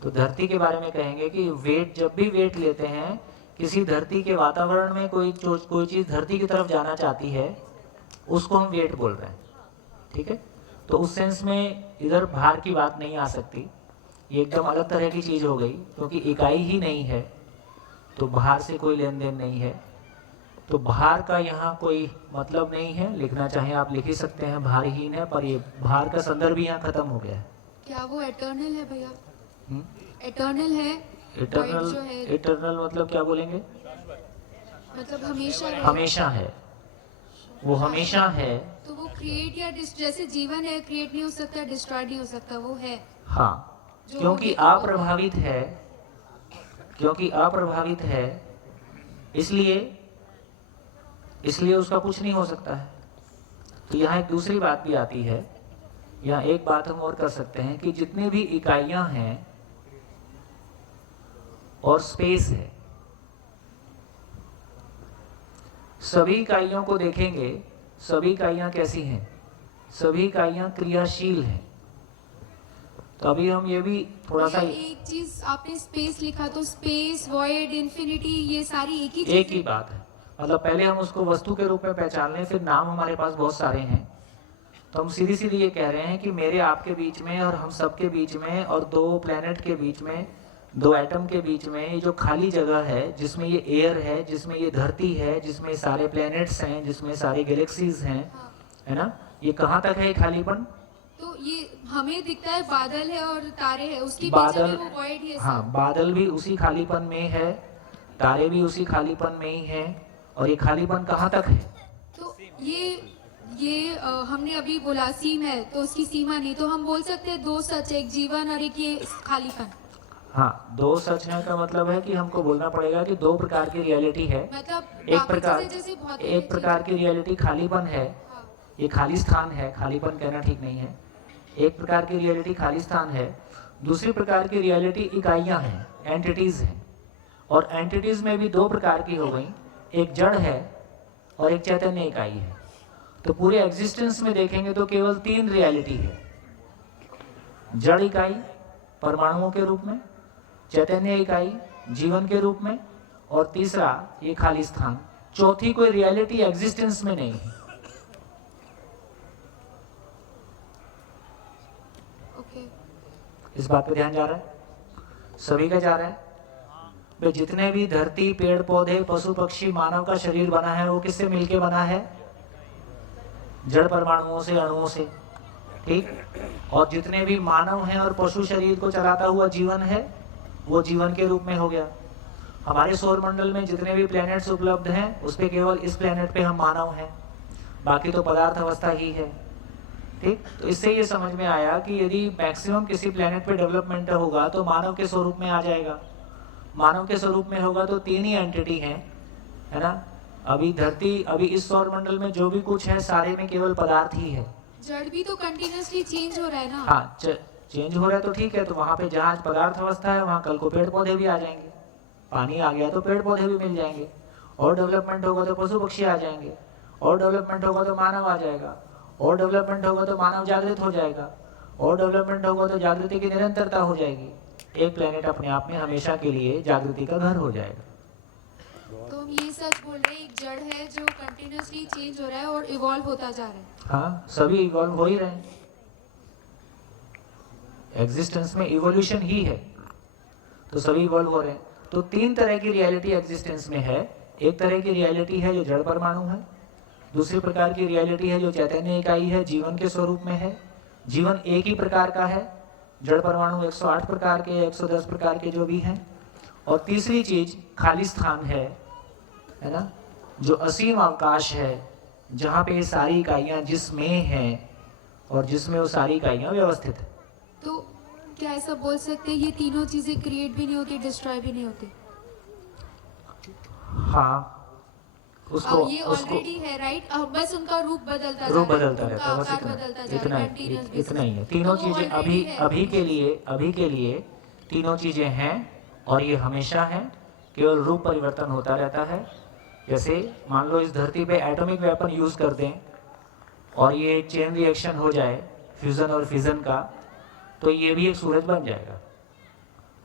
तो धरती के बारे में कहेंगे कि वेट, जब भी वेट लेते हैं, किसी धरती के वातावरण में कोई चीज धरती की तरफ जाना चाहती है, उसको हम वेट बोल रहे हैं। ठीक है? तो उस सेंस में इधर भार की बात नहीं आ सकती, ये एकदम अलग तरह की चीज हो गई, क्योंकि इकाई ही नहीं है, तो भार से कोई लेन देन नहीं है। तो भार का यहाँ कोई मतलब नहीं है। लिखना चाहे आप लिख ही सकते हैं, भारहीन है, पर ये भार का संदर्भ भी यहाँ खत्म हो गया है। क्या वो एटर्नल है भैया? एटर्नल है? इटर्नल, जो है इटर्नल मतलब क्या बोलेंगे? मतलब हमेशा हमेशा है, वो हमेशा है। तो वो क्रिएट या जैसे जीवन है, क्रिएट नहीं हो सकता, डिस्ट्रॉय नहीं हो सकता, वो है। हाँ, क्योंकि अप्रभावित है, क्योंकि अप्रभावित है, इसलिए उसका कुछ नहीं हो सकता है। तो यहाँ एक दूसरी बात भी आती है। यहाँ एक बात हम और कर सकते हैं कि जितनी भी इकाइयां हैं और स्पेस है, सभी इकाइयों को देखेंगे, सभी इकाइयां कैसी हैं? सभी इकाइयां क्रियाशील हैं। तो अभी हम ये भी थोड़ा सा, एक चीज आपने स्पेस लिखा, तो स्पेस, वॉइड, इन्फिनिटी, ये सारी एक ही चीज, एक ही बात है। मतलब पहले हम उसको वस्तु के रूप में पहचान लें, फिर नाम हमारे पास बहुत सारे हैं। तो हम सीधी सीधी ये कह रहे हैं कि मेरे आपके बीच में और हम सब के बीच में और दो प्लेनेट के बीच में, दो एटम के बीच में, ये जो खाली जगह है, जिसमें ये एयर है, जिसमें ये धरती है, जिसमें सारे प्लैनेट्स हैं, जिसमें सारे गैलेक्सीज हैं, है ना? ये कहाँ तक है ये खालीपन? तो ये हमें दिखता है बादल है और तारे है, उसके बादल, पीछे वो void है। हाँ, बादल भी उसी खालीपन में है, तारे भी उसी खालीपन में ही है, और ये खालीपन कहाँ तक है? तो ये हमने अभी बोला सीम है, तो उसकी सीमा नहीं, तो हम बोल सकते हैं दो सच, एक जीवन और एक ये खालीपन। हाँ, दो सच है का मतलब है कि हमको बोलना पड़ेगा कि दो प्रकार की रियलिटी है। मतलब एक प्रकार की रियलिटी खालीपन है, ये खाली स्थान है, खालीपन कहना ठीक नहीं है। एक प्रकार की रियलिटी खाली स्थान है, दूसरी प्रकार की रियलिटी इकाइयां हैं, एंटिटीज हैं। और एंटिटीज में भी दो प्रकार की हो गई, एक जड़ है और एक चैतन्य इकाई है। तो पूरे एग्जिस्टेंस में देखेंगे तो केवल तीन रियलिटी है, जड़ इकाई परमाणुओं के रूप में, चैतन्य इकाई जीवन के रूप में, और तीसरा ये खाली स्थान। चौथी कोई रियलिटी एग्जिस्टेंस में नहीं है। इस बात पे ध्यान जा रहा है? सभी का जा रहा है? भाई जितने भी धरती, पेड़ पौधे, पशु पक्षी, मानव का शरीर बना है, वो किससे मिलके बना है? जड़ परमाणुओं से, अणुओं से। ठीक? और जितने भी मानव हैं और पशु शरीर को चलाता हुआ जीवन है, वो जीवन के रूप में हो गया। हमारे सौर मंडल में जितने भी प्लैनेट्स उपलब्ध हैं, उस पे केवल इस प्लैनेट पे हम मानव हैं, बाकी तो पदार्थ अवस्था ही है। ठीक? तो इससे ये समझ में आया कि यदि मैक्सिमम किसी प्लैनेट पे डेवलपमेंट होगा तो मानव के स्वरूप में आ जाएगा। मानव के स्वरूप में होगा तो तीन ही एंटिटी हैं, है ना? अभी धरती, अभी इस सौर मंडल में जो भी कुछ है सारे में केवल पदार्थ ही है। जड़ भी तो कंटिन्यूअसली चेंज हो रहा है ना। हाँ, चेंज हो रहा है तो ठीक है, तो वहाँ पे जहाँ आज पदार्थ अवस्था है वहाँ कल को पेड़ पौधे भी आ जाएंगे। पानी आ गया तो पेड़ पौधे भी मिल जाएंगे, और डेवलपमेंट होगा तो पशु पक्षी आ जाएंगे, और डेवलपमेंट होगा तो मानव आ जाएगा, और डेवलपमेंट होगा तो मानव जागृत हो जाएगा, और डेवलपमेंट होगा तो जागृति की निरंतरता हो जाएगी। एक प्लेनेट अपने आप में हमेशा के लिए जागृति का घर हो जाएगा। तो हम ये सच बोल रहे हैं, एक जड़ है जो कंटिन्यूअसली चेंज हो रहा है और इवॉल्व होता जा रहा है। हाँ, सभी इवॉल्व हो ही रहे हैं। एग्जिस्टेंस में इवोल्यूशन ही है, तो सभी इवॉल्व हो रहे हैं। तो तीन तरह की रियलिटी एग्जिस्टेंस में है। एक तरह की रियलिटी है जो जड़ परमाणु है, दूसरी प्रकार की रियलिटी है जो चैतन्य इकाई है, जीवन के स्वरूप में है। जीवन एक ही प्रकार का है, जड़ परमाणु 108 प्रकार के, 110 प्रकार के जो भी हैं। और तीसरी चीज खाली स्थान है ना, जो असीम अवकाश है, जहाँ पे ये सारी इकाइयाँ जिसमें हैं और जिसमें वो सारी इकाइयाँ व्यवस्थित है। तो क्या ऐसा बोल सकते हैं ये तीनों चीजें क्रिएट भी नहीं होती, डिस्ट्रॉय भी नहीं होती? हाँ, उसको ये ऑलरेडी है, राइट? अब बस उनका रूप बदलता रूप बदलता उनका रहता है, बस आकार बदलता जा इतना रहा है, ही, continuous इतना ही है। basis। तीनों तो वो चीजें already है। अभी के लिए तीनों चीजें हैं और ये हमेशा हैं, केवल रूप परिवर्तन होता रहता है। जैसे मान लो इस धरती पे एटॉमिक वेपन यूज कर दें और ये चेन रिएक्शन हो जाए फ्यूजन और फिजन का, तो ये भी एक सूरज बन जाएगा।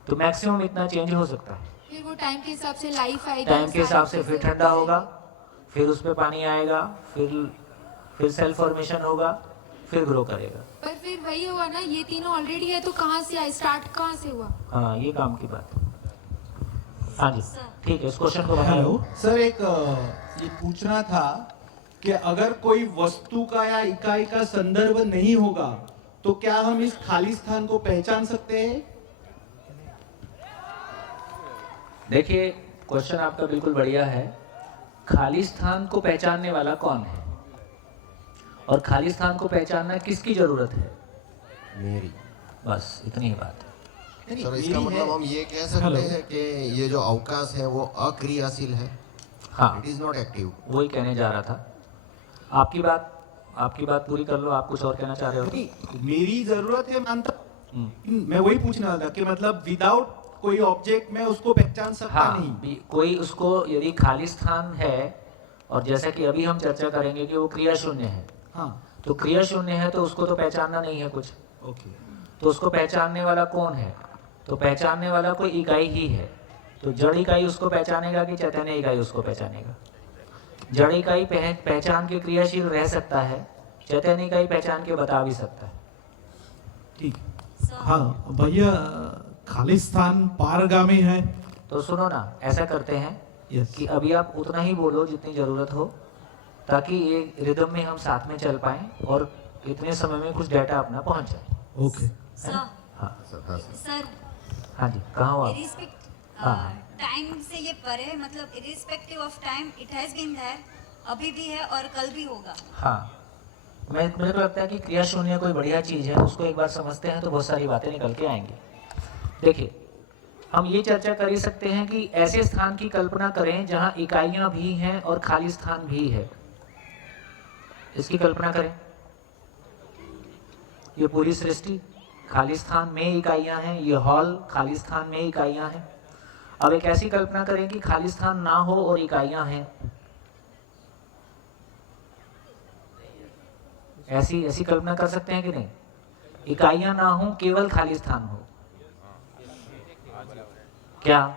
तो मैक्सिमम इतना चेंज हो सकता है। फिर वो टाइम के हिसाब से लाइफ आएगी, टाइम के हिसाब से फिर ठंडा होगा, फिर उस पर पानी आएगा, फिर सेल फॉर्मेशन होगा, फिर ग्रो करेगा। पर फिर वही हुआ ना, ये तीनों ऑलरेडी है तो कहाँ से आए, स्टार्ट कहाँ से हुआ? हाँ, ये काम की बात है। हाँ जी, ठीक है, इस क्वेश्चन को बताओ। हेलो सर, एक ये पूछना था कि अगर कोई वस्तु का या इकाई का संदर्भ नहीं होगा तो क्या हम इस खाली स्थान को पहचान सकते हैं? देखिए, क्वेश्चन आपका बिल्कुल बढ़िया है। खाली स्थान को पहचानने वाला कौन है और खाली स्थान को पहचानना किसकी जरूरत है? मेरी। बस इतनी ही बात है। सर, इसका मतलब हम ये कह सकते हैं कि ये जो अवकाश है वो अक्रियाशील है। हाँ, इट इज नॉट एक्टिव। वही कहने जा रहा था। आपकी बात पूरी कर लो। आप कुछ और कहना चाह रहे हो? मेरी जरूरत है मानता, मैं वही पूछने वाला था कि मतलब विदाउट कोई ऑब्जेक्ट में उसको पहचान सकता हाँ, नहीं। कोई उसको यदि खाली स्थान है, और जैसा कि अभी हम चर्चा करेंगे कि वो क्रिया शून्य है, हाँ, तो क्रिया शून्य है तो उसको तो पहचानना नहीं है कुछ। ओके। तो उसको पहचानने वाला कौन है? तो पहचानने वाला कोई इकाई ही है। तो जड़ इकाई उसको पहचानेगा कि चैतन्य इकाई उसको पहचानेगा? जड़ इकाई पहचान के क्रियाशील रह सकता है, चैतन्य इकाई पहचान के बता भी सकता है। ठीक। हाँ भैया, खाली स्थान पारगामी है। तो सुनो ना, ऐसा करते हैं कि अभी आप उतना ही बोलो जितनी जरूरत हो, ताकि ये रिदम में हम साथ में चल पाएं और इतने समय में कुछ डाटा अपना पहुंच जाए। ओके। हाँ सर, हाँ जी, कहाँ हो आप? हाँ, टाइम से ये परे, मतलब irrespective of time, it has been there, अभी भी है और कल भी होगा। हाँ, मेरे को लगता है कि क्रिया शून्य कोई बढ़िया चीज़ है, उसको एक बार समझते हैं तो बहुत सारी बातें निकल के आएंगी। देखिए, हम ये चर्चा कर ही सकते हैं कि ऐसे स्थान की कल्पना करें जहाँ इकाइयाँ भी हैं और खाली स्थान भी है। इसकी कल्पना करें। ये पूरी सृष्टि खाली स्थान में इकाइयाँ हैं, ये हॉल खाली स्थान में इकाइयाँ हैं। अब एक ऐसी कल्पना करें कि खाली स्थान ना हो और इकाइयाँ हैं। ऐसी कल्पना कर सकते हैं कि नहीं? इकाइयाँ ना हो, केवल खाली स्थान हो। क्या?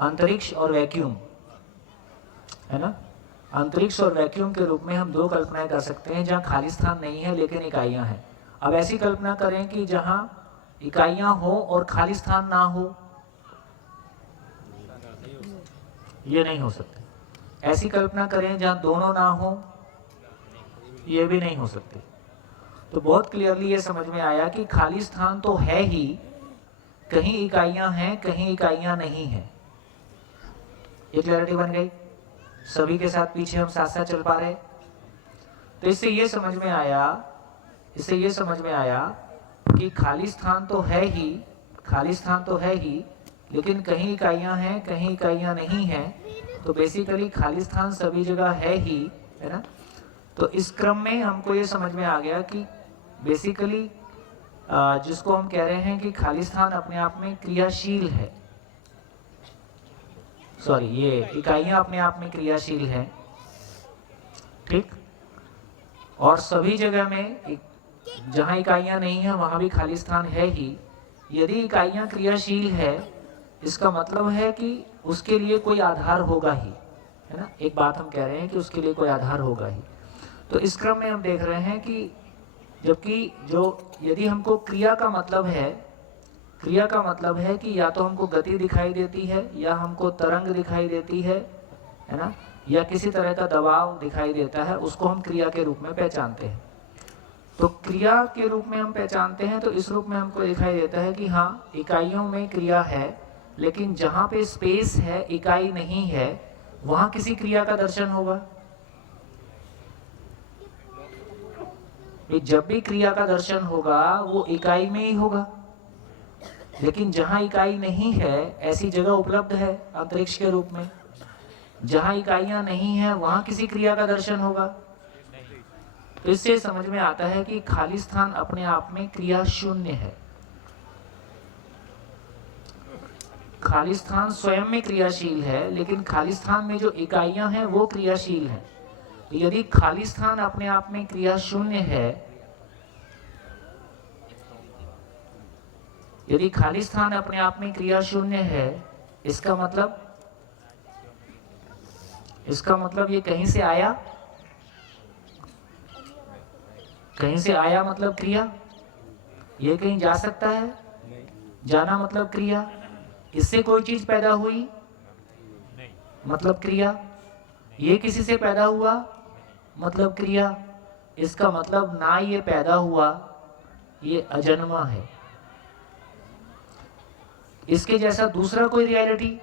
अंतरिक्ष और वैक्यूम, है ना? अंतरिक्ष और वैक्यूम के रूप में हम दो कल्पनाएं कर सकते हैं, जहाँ खाली स्थान नहीं है लेकिन इकाइयाँ हैं। अब ऐसी कल्पना करें कि जहाँ इकाइयाँ हो और खाली स्थान ना हो। ये नहीं हो सकता। ऐसी कल्पना करें जहाँ दोनों ना हो। ये भी नहीं हो सकती। तो बहुत क्लियरली ये समझ में आया कि खाली स्थान तो है ही, कहीं इकाइयां हैं कहीं इकाइयां नहीं हैं। ये क्लैरिटी बन गई? सभी के साथ पीछे हम साथ साथ चल पा रहे? तो इससे ये समझ में आया कि खाली स्थान तो है ही, लेकिन कहीं इकाइयां हैं कहीं इकाइयां नहीं हैं। तो बेसिकली खालिस्तान सभी जगह है ही, है ना। तो इस क्रम में हमको ये समझ में आ गया कि बेसिकली जिसको हम कह रहे हैं कि खालिस्तान अपने आप में क्रियाशील है, सॉरी ये इकाइयां अपने आप में क्रियाशील है, ठीक। और सभी जगह में जहां इकाइयां नहीं है वहां भी खालिस्तान है ही। यदि इकाइयां क्रियाशील है इसका मतलब है कि उसके लिए कोई आधार होगा ही, है ना। एक बात हम कह रहे हैं कि उसके लिए कोई आधार होगा ही। तो इस क्रम में हम देख रहे हैं कि जबकि जो यदि हमको क्रिया का मतलब है कि या तो हमको गति दिखाई देती है या हमको तरंग दिखाई देती है ना, या किसी तरह का दबाव दिखाई देता है, उसको हम क्रिया के रूप में पहचानते हैं। तो क्रिया के रूप में हम पहचानते हैं तो इस रूप में हमको दिखाई देता है कि हाँ इकाइयों में क्रिया है, लेकिन जहाँ पे स्पेस है इकाई नहीं है वहाँ किसी क्रिया का दर्शन होगा। जब भी क्रिया का दर्शन होगा वो इकाई में ही होगा, लेकिन जहाँ इकाई नहीं है ऐसी जगह उपलब्ध है अंतरिक्ष के रूप में, जहाँ इकाइयाँ नहीं है वहाँ किसी क्रिया का दर्शन होगा। तो इससे समझ में आता है कि खालिस्तान अपने आप में क्रिया शून्य है। खालिस्तान स्वयं में क्रियाशील है, लेकिन खालिस्तान में जो इकाइयां हैं वो क्रियाशील हैं। यदि खालिस्तान अपने आप में क्रिया शून्य है, यदि खालिस्तान अपने आप में क्रिया शून्य है, इसका मतलब ये कहीं से आया, कहीं से आया मतलब क्रिया, ये कहीं जा सकता है, जाना मतलब क्रिया, इससे कोई चीज पैदा हुई मतलब क्रिया, ये किसी से पैदा हुआ मतलब क्रिया। इसका मतलब ना ये पैदा हुआ, ये अजन्मा है। इसके जैसा दूसरा कोई रियलिटी,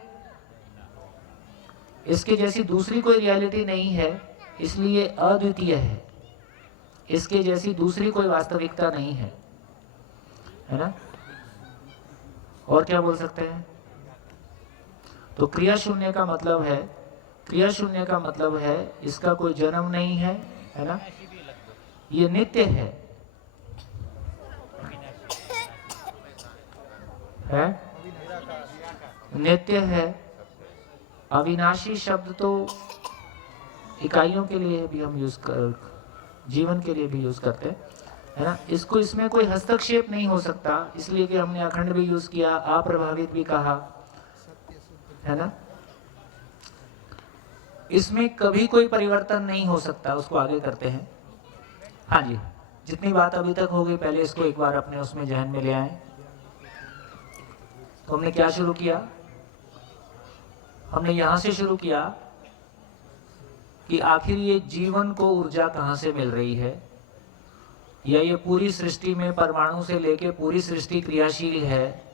इसके जैसी दूसरी कोई रियलिटी नहीं है, इसलिए अद्वितीय है। इसके जैसी दूसरी कोई वास्तविकता नहीं है, है ना। और क्या बोल सकते हैं। तो क्रिया शून्य का मतलब है, क्रिया शून्य का मतलब है इसका कोई जन्म नहीं है, है ना। ये नित्य है नित्य है। अविनाशी शब्द तो इकाइयों के लिए भी हम यूज कर, जीवन के लिए भी यूज करते हैं, है ना। इसको इसमें कोई हस्तक्षेप नहीं हो सकता, इसलिए कि हमने अखंड भी यूज किया, अप्रभावित भी कहा, है ना। इसमें कभी कोई परिवर्तन नहीं हो सकता। उसको आगे करते हैं। हाँ जी, जितनी बात अभी तक हो गई पहले इसको एक बार अपने उसमें जहन में ले आए। तो हमने क्या शुरू किया, हमने यहां से शुरू किया कि आखिर ये जीवन को ऊर्जा कहां से मिल रही है, या ये पूरी सृष्टि में परमाणु से लेके पूरी सृष्टि क्रियाशील है।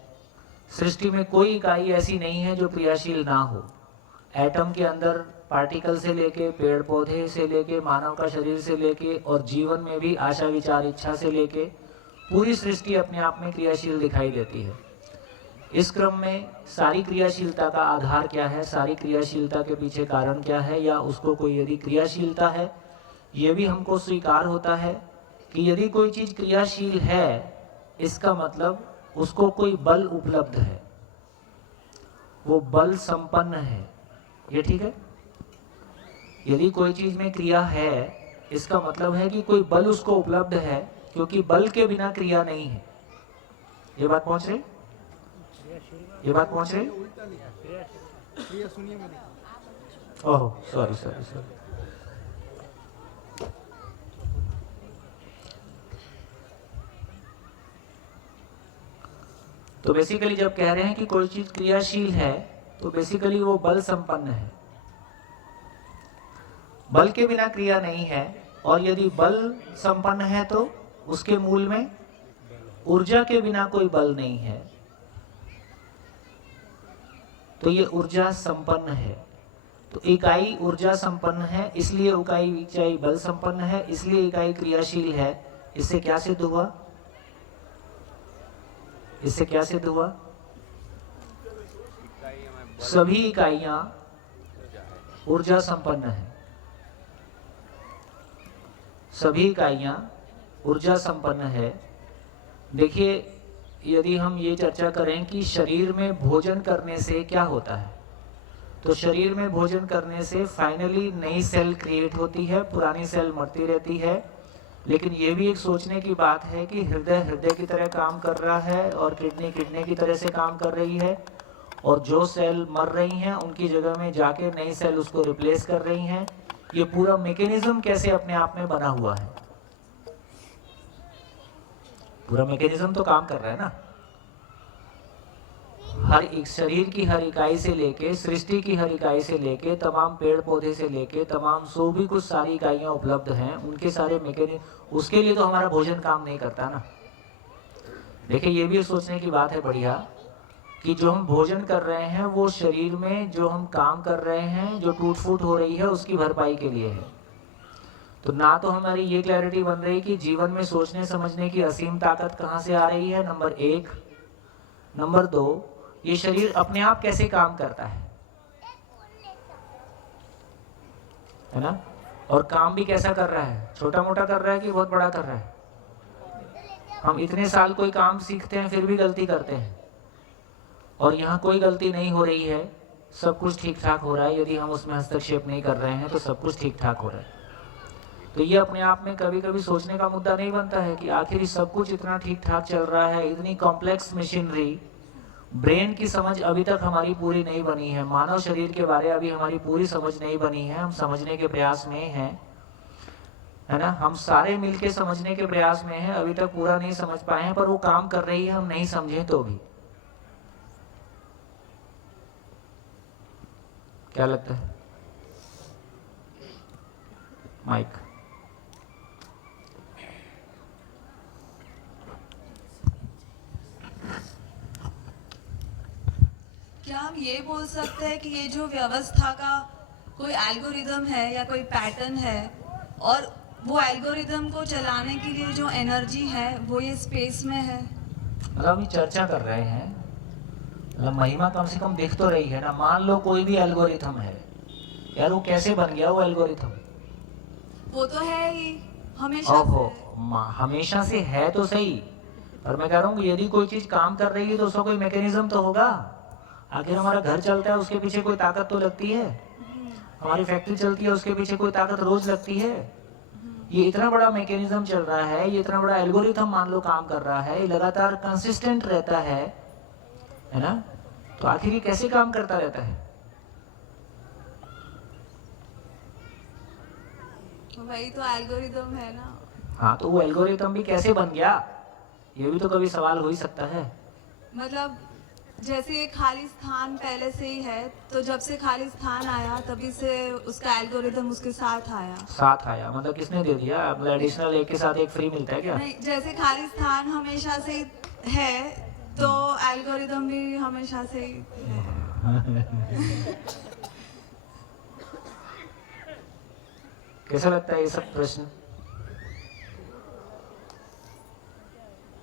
सृष्टि में कोई इकाई ऐसी नहीं है जो क्रियाशील ना हो। एटम के अंदर पार्टिकल से लेके, पेड़ पौधे से लेके, मानव का शरीर से लेके, और जीवन में भी आशा विचार इच्छा से लेके पूरी सृष्टि अपने आप में क्रियाशील दिखाई देती है। इस क्रम में सारी क्रियाशीलता का आधार क्या है, सारी क्रियाशीलता के पीछे कारण क्या है, या उसको कोई यदि क्रियाशीलता है, ये भी हमको स्वीकार होता है कि यदि कोई चीज क्रियाशील है इसका मतलब उसको कोई बल उपलब्ध है, वो बल संपन्न है। ये ठीक है। यदि कोई चीज में क्रिया है इसका मतलब है कि कोई बल उसको उपलब्ध है, क्योंकि बल के बिना क्रिया नहीं है। ये बात पहुंच रही, ये बात पहुंच रही। Oh sorry sorry sorry. तो बेसिकली जब कह रहे हैं कि कोई चीज क्रियाशील है तो बेसिकली वो बल संपन्न है। बल के बिना क्रिया नहीं है, और यदि बल संपन्न है तो उसके मूल में ऊर्जा के बिना कोई बल नहीं है, तो ये ऊर्जा संपन्न है। तो इकाई ऊर्जा संपन्न है, इसलिए इकाई बल संपन्न है, इसलिए इकाई क्रियाशील है। इससे क्या सिद्ध हुआ, इससे क्या सिद्ध हुआ, सभी इकाइयां ऊर्जा संपन्न है, सभी इकाइयां ऊर्जा संपन्न है। देखिए, यदि हम ये चर्चा करें कि शरीर में भोजन करने से क्या होता है, तो शरीर में भोजन करने से फाइनली नई सेल क्रिएट होती है, पुरानी सेल मरती रहती है। लेकिन ये भी एक सोचने की बात है कि हृदय हृदय की तरह काम कर रहा है और किडनी किडनी की तरह से काम कर रही है, और जो सेल मर रही हैं उनकी जगह में जाके नई सेल उसको रिप्लेस कर रही हैं। ये पूरा मैकेनिज्म कैसे अपने आप में बना हुआ है, पूरा मैकेनिज्म तो काम कर रहा है ना। हर एक शरीर की हर इकाई से लेके, सृष्टि की हर इकाई से लेके, तमाम पेड़ पौधे से लेके, तमाम जो भी कुछ सारी इकाइयां उपलब्ध हैं, उनके सारे मैकेनिज्म, उसके लिए तो हमारा भोजन काम नहीं करता ना। देखिए, ये भी सोचने की बात है बढ़िया कि जो हम भोजन कर रहे हैं वो शरीर में जो हम काम कर रहे हैं, जो टूट फूट हो रही है, उसकी भरपाई के लिए है। तो ना तो हमारी ये क्लैरिटी बन रही कि जीवन में सोचने समझने की असीम ताकत कहाँ से आ रही है, नंबर 1। नंबर 2, ये शरीर अपने आप कैसे काम करता है ना, और काम भी कैसा कर रहा है, छोटा मोटा कर रहा है कि बहुत बड़ा कर रहा है। हम इतने साल कोई काम सीखते हैं फिर भी गलती करते हैं, और यहाँ कोई गलती नहीं हो रही है, सब कुछ ठीक ठाक हो रहा है। यदि हम उसमें हस्तक्षेप नहीं कर रहे हैं तो सब कुछ ठीक ठाक हो रहा है। तो ये अपने आप में कभी कभी सोचने का मुद्दा नहीं बनता है कि आखिर सब कुछ इतना ठीक ठाक चल रहा है, इतनी कॉम्प्लेक्स मशीनरी, ब्रेन की समझ अभी तक हमारी पूरी नहीं बनी है, मानव शरीर के बारे अभी हमारी पूरी समझ नहीं बनी है, हम समझने के प्रयास में हैं, है ना। हम सारे मिलके समझने के प्रयास में हैं, अभी तक पूरा नहीं समझ पाए हैं, पर वो काम कर रही है, हम नहीं समझे तो भी। क्या लगता है माइक? क्या हम ये बोल सकते हैं कि ये जो व्यवस्था का कोई एल्गोरिदम है या कोई पैटर्न है, और वो एल्गोरिदम को चलाने के लिए जो एनर्जी है वो ये स्पेस में है? मतलब अभी चर्चा कर रहे हैं, मतलब महिमा कम से कम दिख तो रही है ना। मान लो कोई भी एल्गोरिथम है यार, वो कैसे बन गया वो एल्गोरिथम? वो तो है ही, हमेशा हमेशा से है तो सही, पर मैं कह रहा हूँ यदि कोई चीज काम कर रही है तो उसका कोई मैकेनिज्म तो होगा। आखिर हमारा घर चलता है, उसके पीछे कोई ताकत तो लगती है। हमारी फैक्ट्री चलती है, उसके पीछे कोई ताकत रोज लगती है। ये इतना बड़ा मैकेनिज्म चल रहा है, ये इतना बड़ा एल्गोरिथम मान लो काम कर रहा है, ये लगातार कंसिस्टेंट रहता है ना। तो आखिर ये कैसे काम करता रहता है? वही तो एल्गोरिदम है ना। हाँ, तो वो एल्गोरिथम भी कैसे बन गया, ये भी तो कभी सवाल हो ही सकता है। मतलब जैसे ये खाली स्थान पहले से ही है, तो जब से खाली स्थान आया तभी से उसका एल्गोरिदम उसके साथ आया। मतलब किसने दे दिया? एडिशनल एक के साथ एक फ्री मिलता है क्या? नहीं, जैसे खाली स्थान हमेशा से है तो एल्गोरिदम भी हमेशा से ही है। कैसा लगता है ये सब प्रश्न?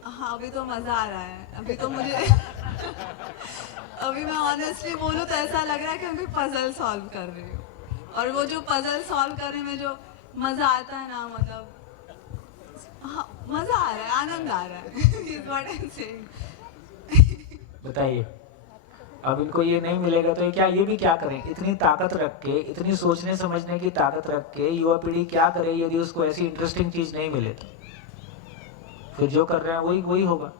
हाँ, अभी तो मजा आ रहा है। अभी तो मुझे अभी मैं ऑनेस्टली बोलूँ तो ऐसा लग रहा है कि मैं पजल सॉल्व कर रही हूँ, और वो जो पजल सॉल्व करने में जो मजा आता है ना, मतलब हाँ, मजा आ रहा है, आनंद आ रहा है। बताइए, अब इनको ये नहीं मिलेगा तो ये भी क्या करें? इतनी ताकत रख के, इतनी सोचने समझने की ताकत रख के युवा पीढ़ी क्या करे यदि उसको ऐसी इंटरेस्टिंग चीज नहीं मिले तो? फिर जो कर रहे हैं वही होगा।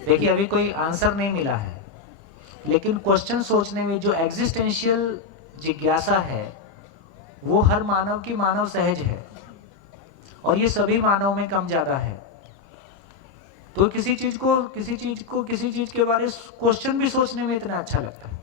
देखिए, अभी कोई आंसर नहीं मिला है, लेकिन क्वेश्चन सोचने में जो एग्जिस्टेंशियल जिज्ञासा है वो हर मानव की मानव सहज है, और ये सभी मानव में कम ज्यादा है। तो किसी चीज के बारे में क्वेश्चन भी सोचने में इतना अच्छा लगता है।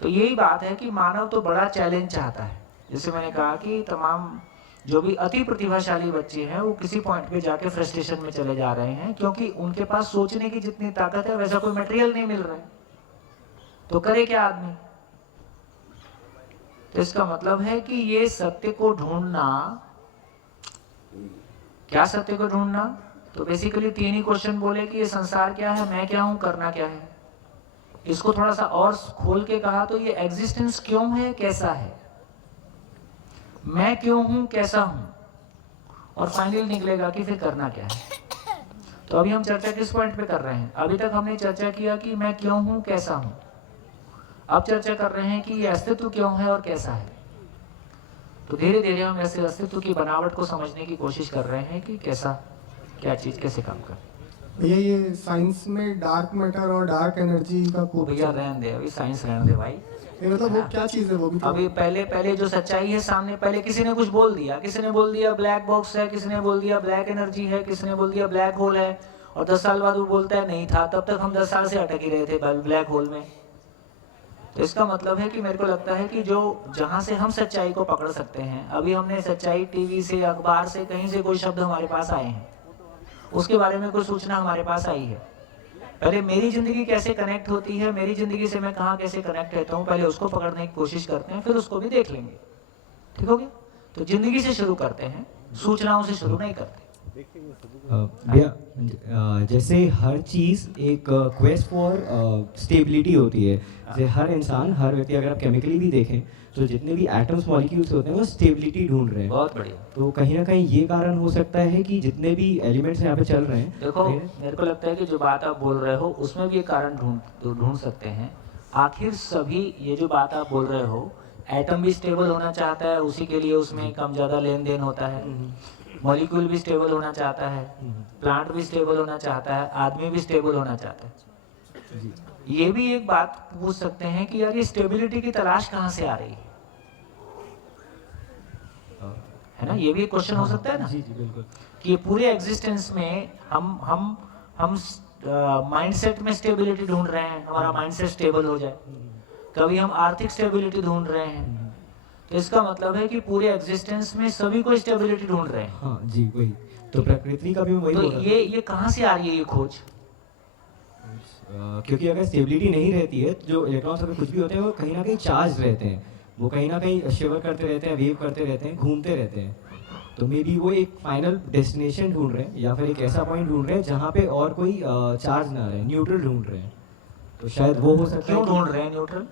तो यही बात है कि मानव तो बड़ा चैलेंज चाहता है। जैसे मैंने कहा कि तमाम जो भी अति प्रतिभाशाली बच्चे हैं वो किसी पॉइंट पे जाके फ्रस्ट्रेशन में चले जा रहे हैं, क्योंकि उनके पास सोचने की जितनी ताकत है वैसा कोई मटेरियल नहीं मिल रहा है। तो करे क्या आदमी? तो इसका मतलब है कि ये सत्य को ढूंढना, क्या सत्य को ढूंढना? तो बेसिकली तीन ही क्वेश्चन बोले कि ये संसार क्या है, मैं क्या हूं, करना क्या है। इसको थोड़ा सा और खोल के कहा तो ये एग्जिस्टेंस क्यों है, कैसा है, मैं क्यों हूं, कैसा हूं, और फाइनल निकलेगा कि फिर करना क्या है। तो अभी हम चर्चा किस पॉइंट पे कर रहे हैं? अभी तक हमने चर्चा किया कि मैं क्यों हूं, कैसा हूं। अब चर्चा कर रहे हैं कि ये अस्तित्व क्यों है और कैसा है। तो धीरे धीरे हम ऐसे अस्तित्व की बनावट को समझने की कोशिश कर रहे हैं कि कैसा, क्या चीज कैसे काम कर। भैया ये साइंस में डार्क मैटर और डार्क एनर्जी का खूब भैया रहने दे, अभी साइंस रहने दे भाई। ये मतलब वो क्या चीज़ है वो भी तो अभी पहले जो सच्चाई है सामने, पहले किसी ने कुछ बोल दिया, किसी ने बोल दिया ब्लैक बॉक्स है, किसी ने बोल दिया ब्लैक एनर्जी है, किसी ने बोल दिया ब्लैक होल है, और 10 साल बाद वो बोलता है नहीं था। तब तक हम 10 साल से अटक ही रहे थे ब्लैक होल में। तो इसका मतलब है कि मेरे को लगता है कि जो जहां से हम सच्चाई को पकड़ सकते हैं, अभी हमने सच्चाई टीवी से, अखबार से, कहीं से कोई शब्द हमारे पास आए हैं, उसके बारे में कोई सूचना हमारे पास आई है। पहले मेरी जिंदगी कैसे कनेक्ट होती है, मेरी जिंदगी से मैं कहाँ कैसे कनेक्ट रहता हूँ, पहले उसको पकड़ने की कोशिश करते हैं, फिर उसको भी देख लेंगे। ठीक हो गया? तो जिंदगी से शुरू करते हैं, सूचनाओं से शुरू नहीं करते। भैया जैसे हर चीज़ एक क्वेस्ट फॉर स्टेबिलिटी होती है। जैसे हर इंसान, हर व्यक्ति, अगर आप केमिकली भी देखें तो जितने भी एटम्स मॉलिक्यूल्स होते हैं वो स्टेबिलिटी ढूंढ रहे हैं। बहुत बढ़िया। तो कहीं ना कहीं ये कारण हो सकता है कि जितने भी एलिमेंट्स यहाँ पे चल रहे हैं, देखो मेरे को लगता है कि जो बात आप बोल रहे हो उसमें भी ये कारण ढूंढ सकते हैं। आखिर सभी ये जो बात आप बोल रहे हो, एटम भी स्टेबल होना चाहता है, उसी के लिए उसमें कम ज़्यादा लेन देन होता है। मॉलिक्यूल भी स्टेबल होना चाहता है, प्लांट भी स्टेबल होना चाहता है, आदमी भी स्टेबल होना चाहता है। ये भी एक बात पूछ सकते हैं कि यार ये स्टेबिलिटी की तलाश कहाँ से आ रही है ना? ये भी एक क्वेश्चन हो सकता है ना। जी जी बिल्कुल। कि पूरे एग्जिस्टेंस में हम माइंडसेट में स्टेबिलिटी ढूंढ रहे हैं, हमारा माइंडसेट स्टेबल हो जाए। कभी हम आर्थिक स्टेबिलिटी ढूंढ रहे हैं। तो इसका मतलब है कि पूरे एग्जिस्टेंस में सभी को स्टेबिलिटी ढूंढ रहे हैं। हाँ जी वही। तो प्रकृति का भी वही तो बोल रहा था। ये कहाँ से आ रही है ये खोज? क्योंकि अगर स्टेबिलिटी नहीं रहती है तो जो इलेक्ट्रॉन्स अगर कुछ भी होते हैं वो कहीं ना कहीं चार्ज रहते हैं, वो कहीं ना कहीं शिवर करते रहते हैं, वेव करते रहते हैं, घूमते रहते हैं। तो मे बी वो एक फाइनल डेस्टिनेशन ढूंढ रहे हैं या फिर एक ऐसा पॉइंट ढूंढ रहे हैं जहाँ पे और कोई चार्ज ना रहे, न्यूट्रल ढूंढ रहे हैं। तो शायद वो हो सकता है। क्यों ढूंढ रहे हैं न्यूट्रल?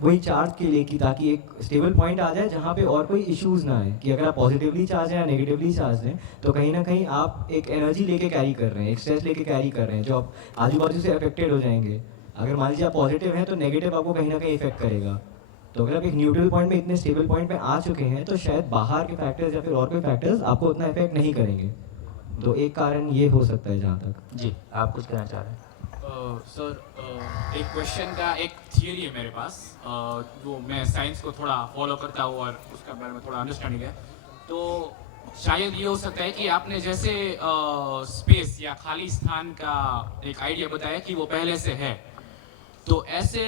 वही चार्ज के लिए कि ताकि एक स्टेबल पॉइंट आ जाए जहाँ पे और कोई इश्यूज ना आए, कि अगर आप पॉजिटिवली चार्ज हैं या नेगेटिवली चार्ज हैं तो कहीं ना कहीं आप एक एनर्जी लेके कैरी कर रहे हैं, एक स्ट्रेस लेके कैरी कर रहे हैं जो आप आजू बाजू से अफेक्टेड हो जाएंगे। अगर मान लीजिए आप पॉजिटिव हैं तो नेगेटिव आपको कहीं ना कहीं इफेक्ट करेगा। तो अगर आप एक न्यूट्रल पॉइंट में, इतने स्टेबल पॉइंट में आ चुके हैं तो शायद बाहर के फैक्टर्स या फिर और कोई फैक्टर्स आपको उतना इफेक्ट नहीं करेंगे। तो एक कारण ये हो सकता है जहाँ तक। जी आप कुछ कहना चाह रहे हैं? सर एक क्वेश्चन का एक थियरी है मेरे पास, जो मैं साइंस को थोड़ा फॉलो करता हूँ और उसका बारे में थोड़ा अंडरस्टैंडिंग है। तो शायद ये हो सकता है कि आपने जैसे स्पेस या खाली स्थान का एक आइडिया बताया कि वो पहले से है, तो ऐसे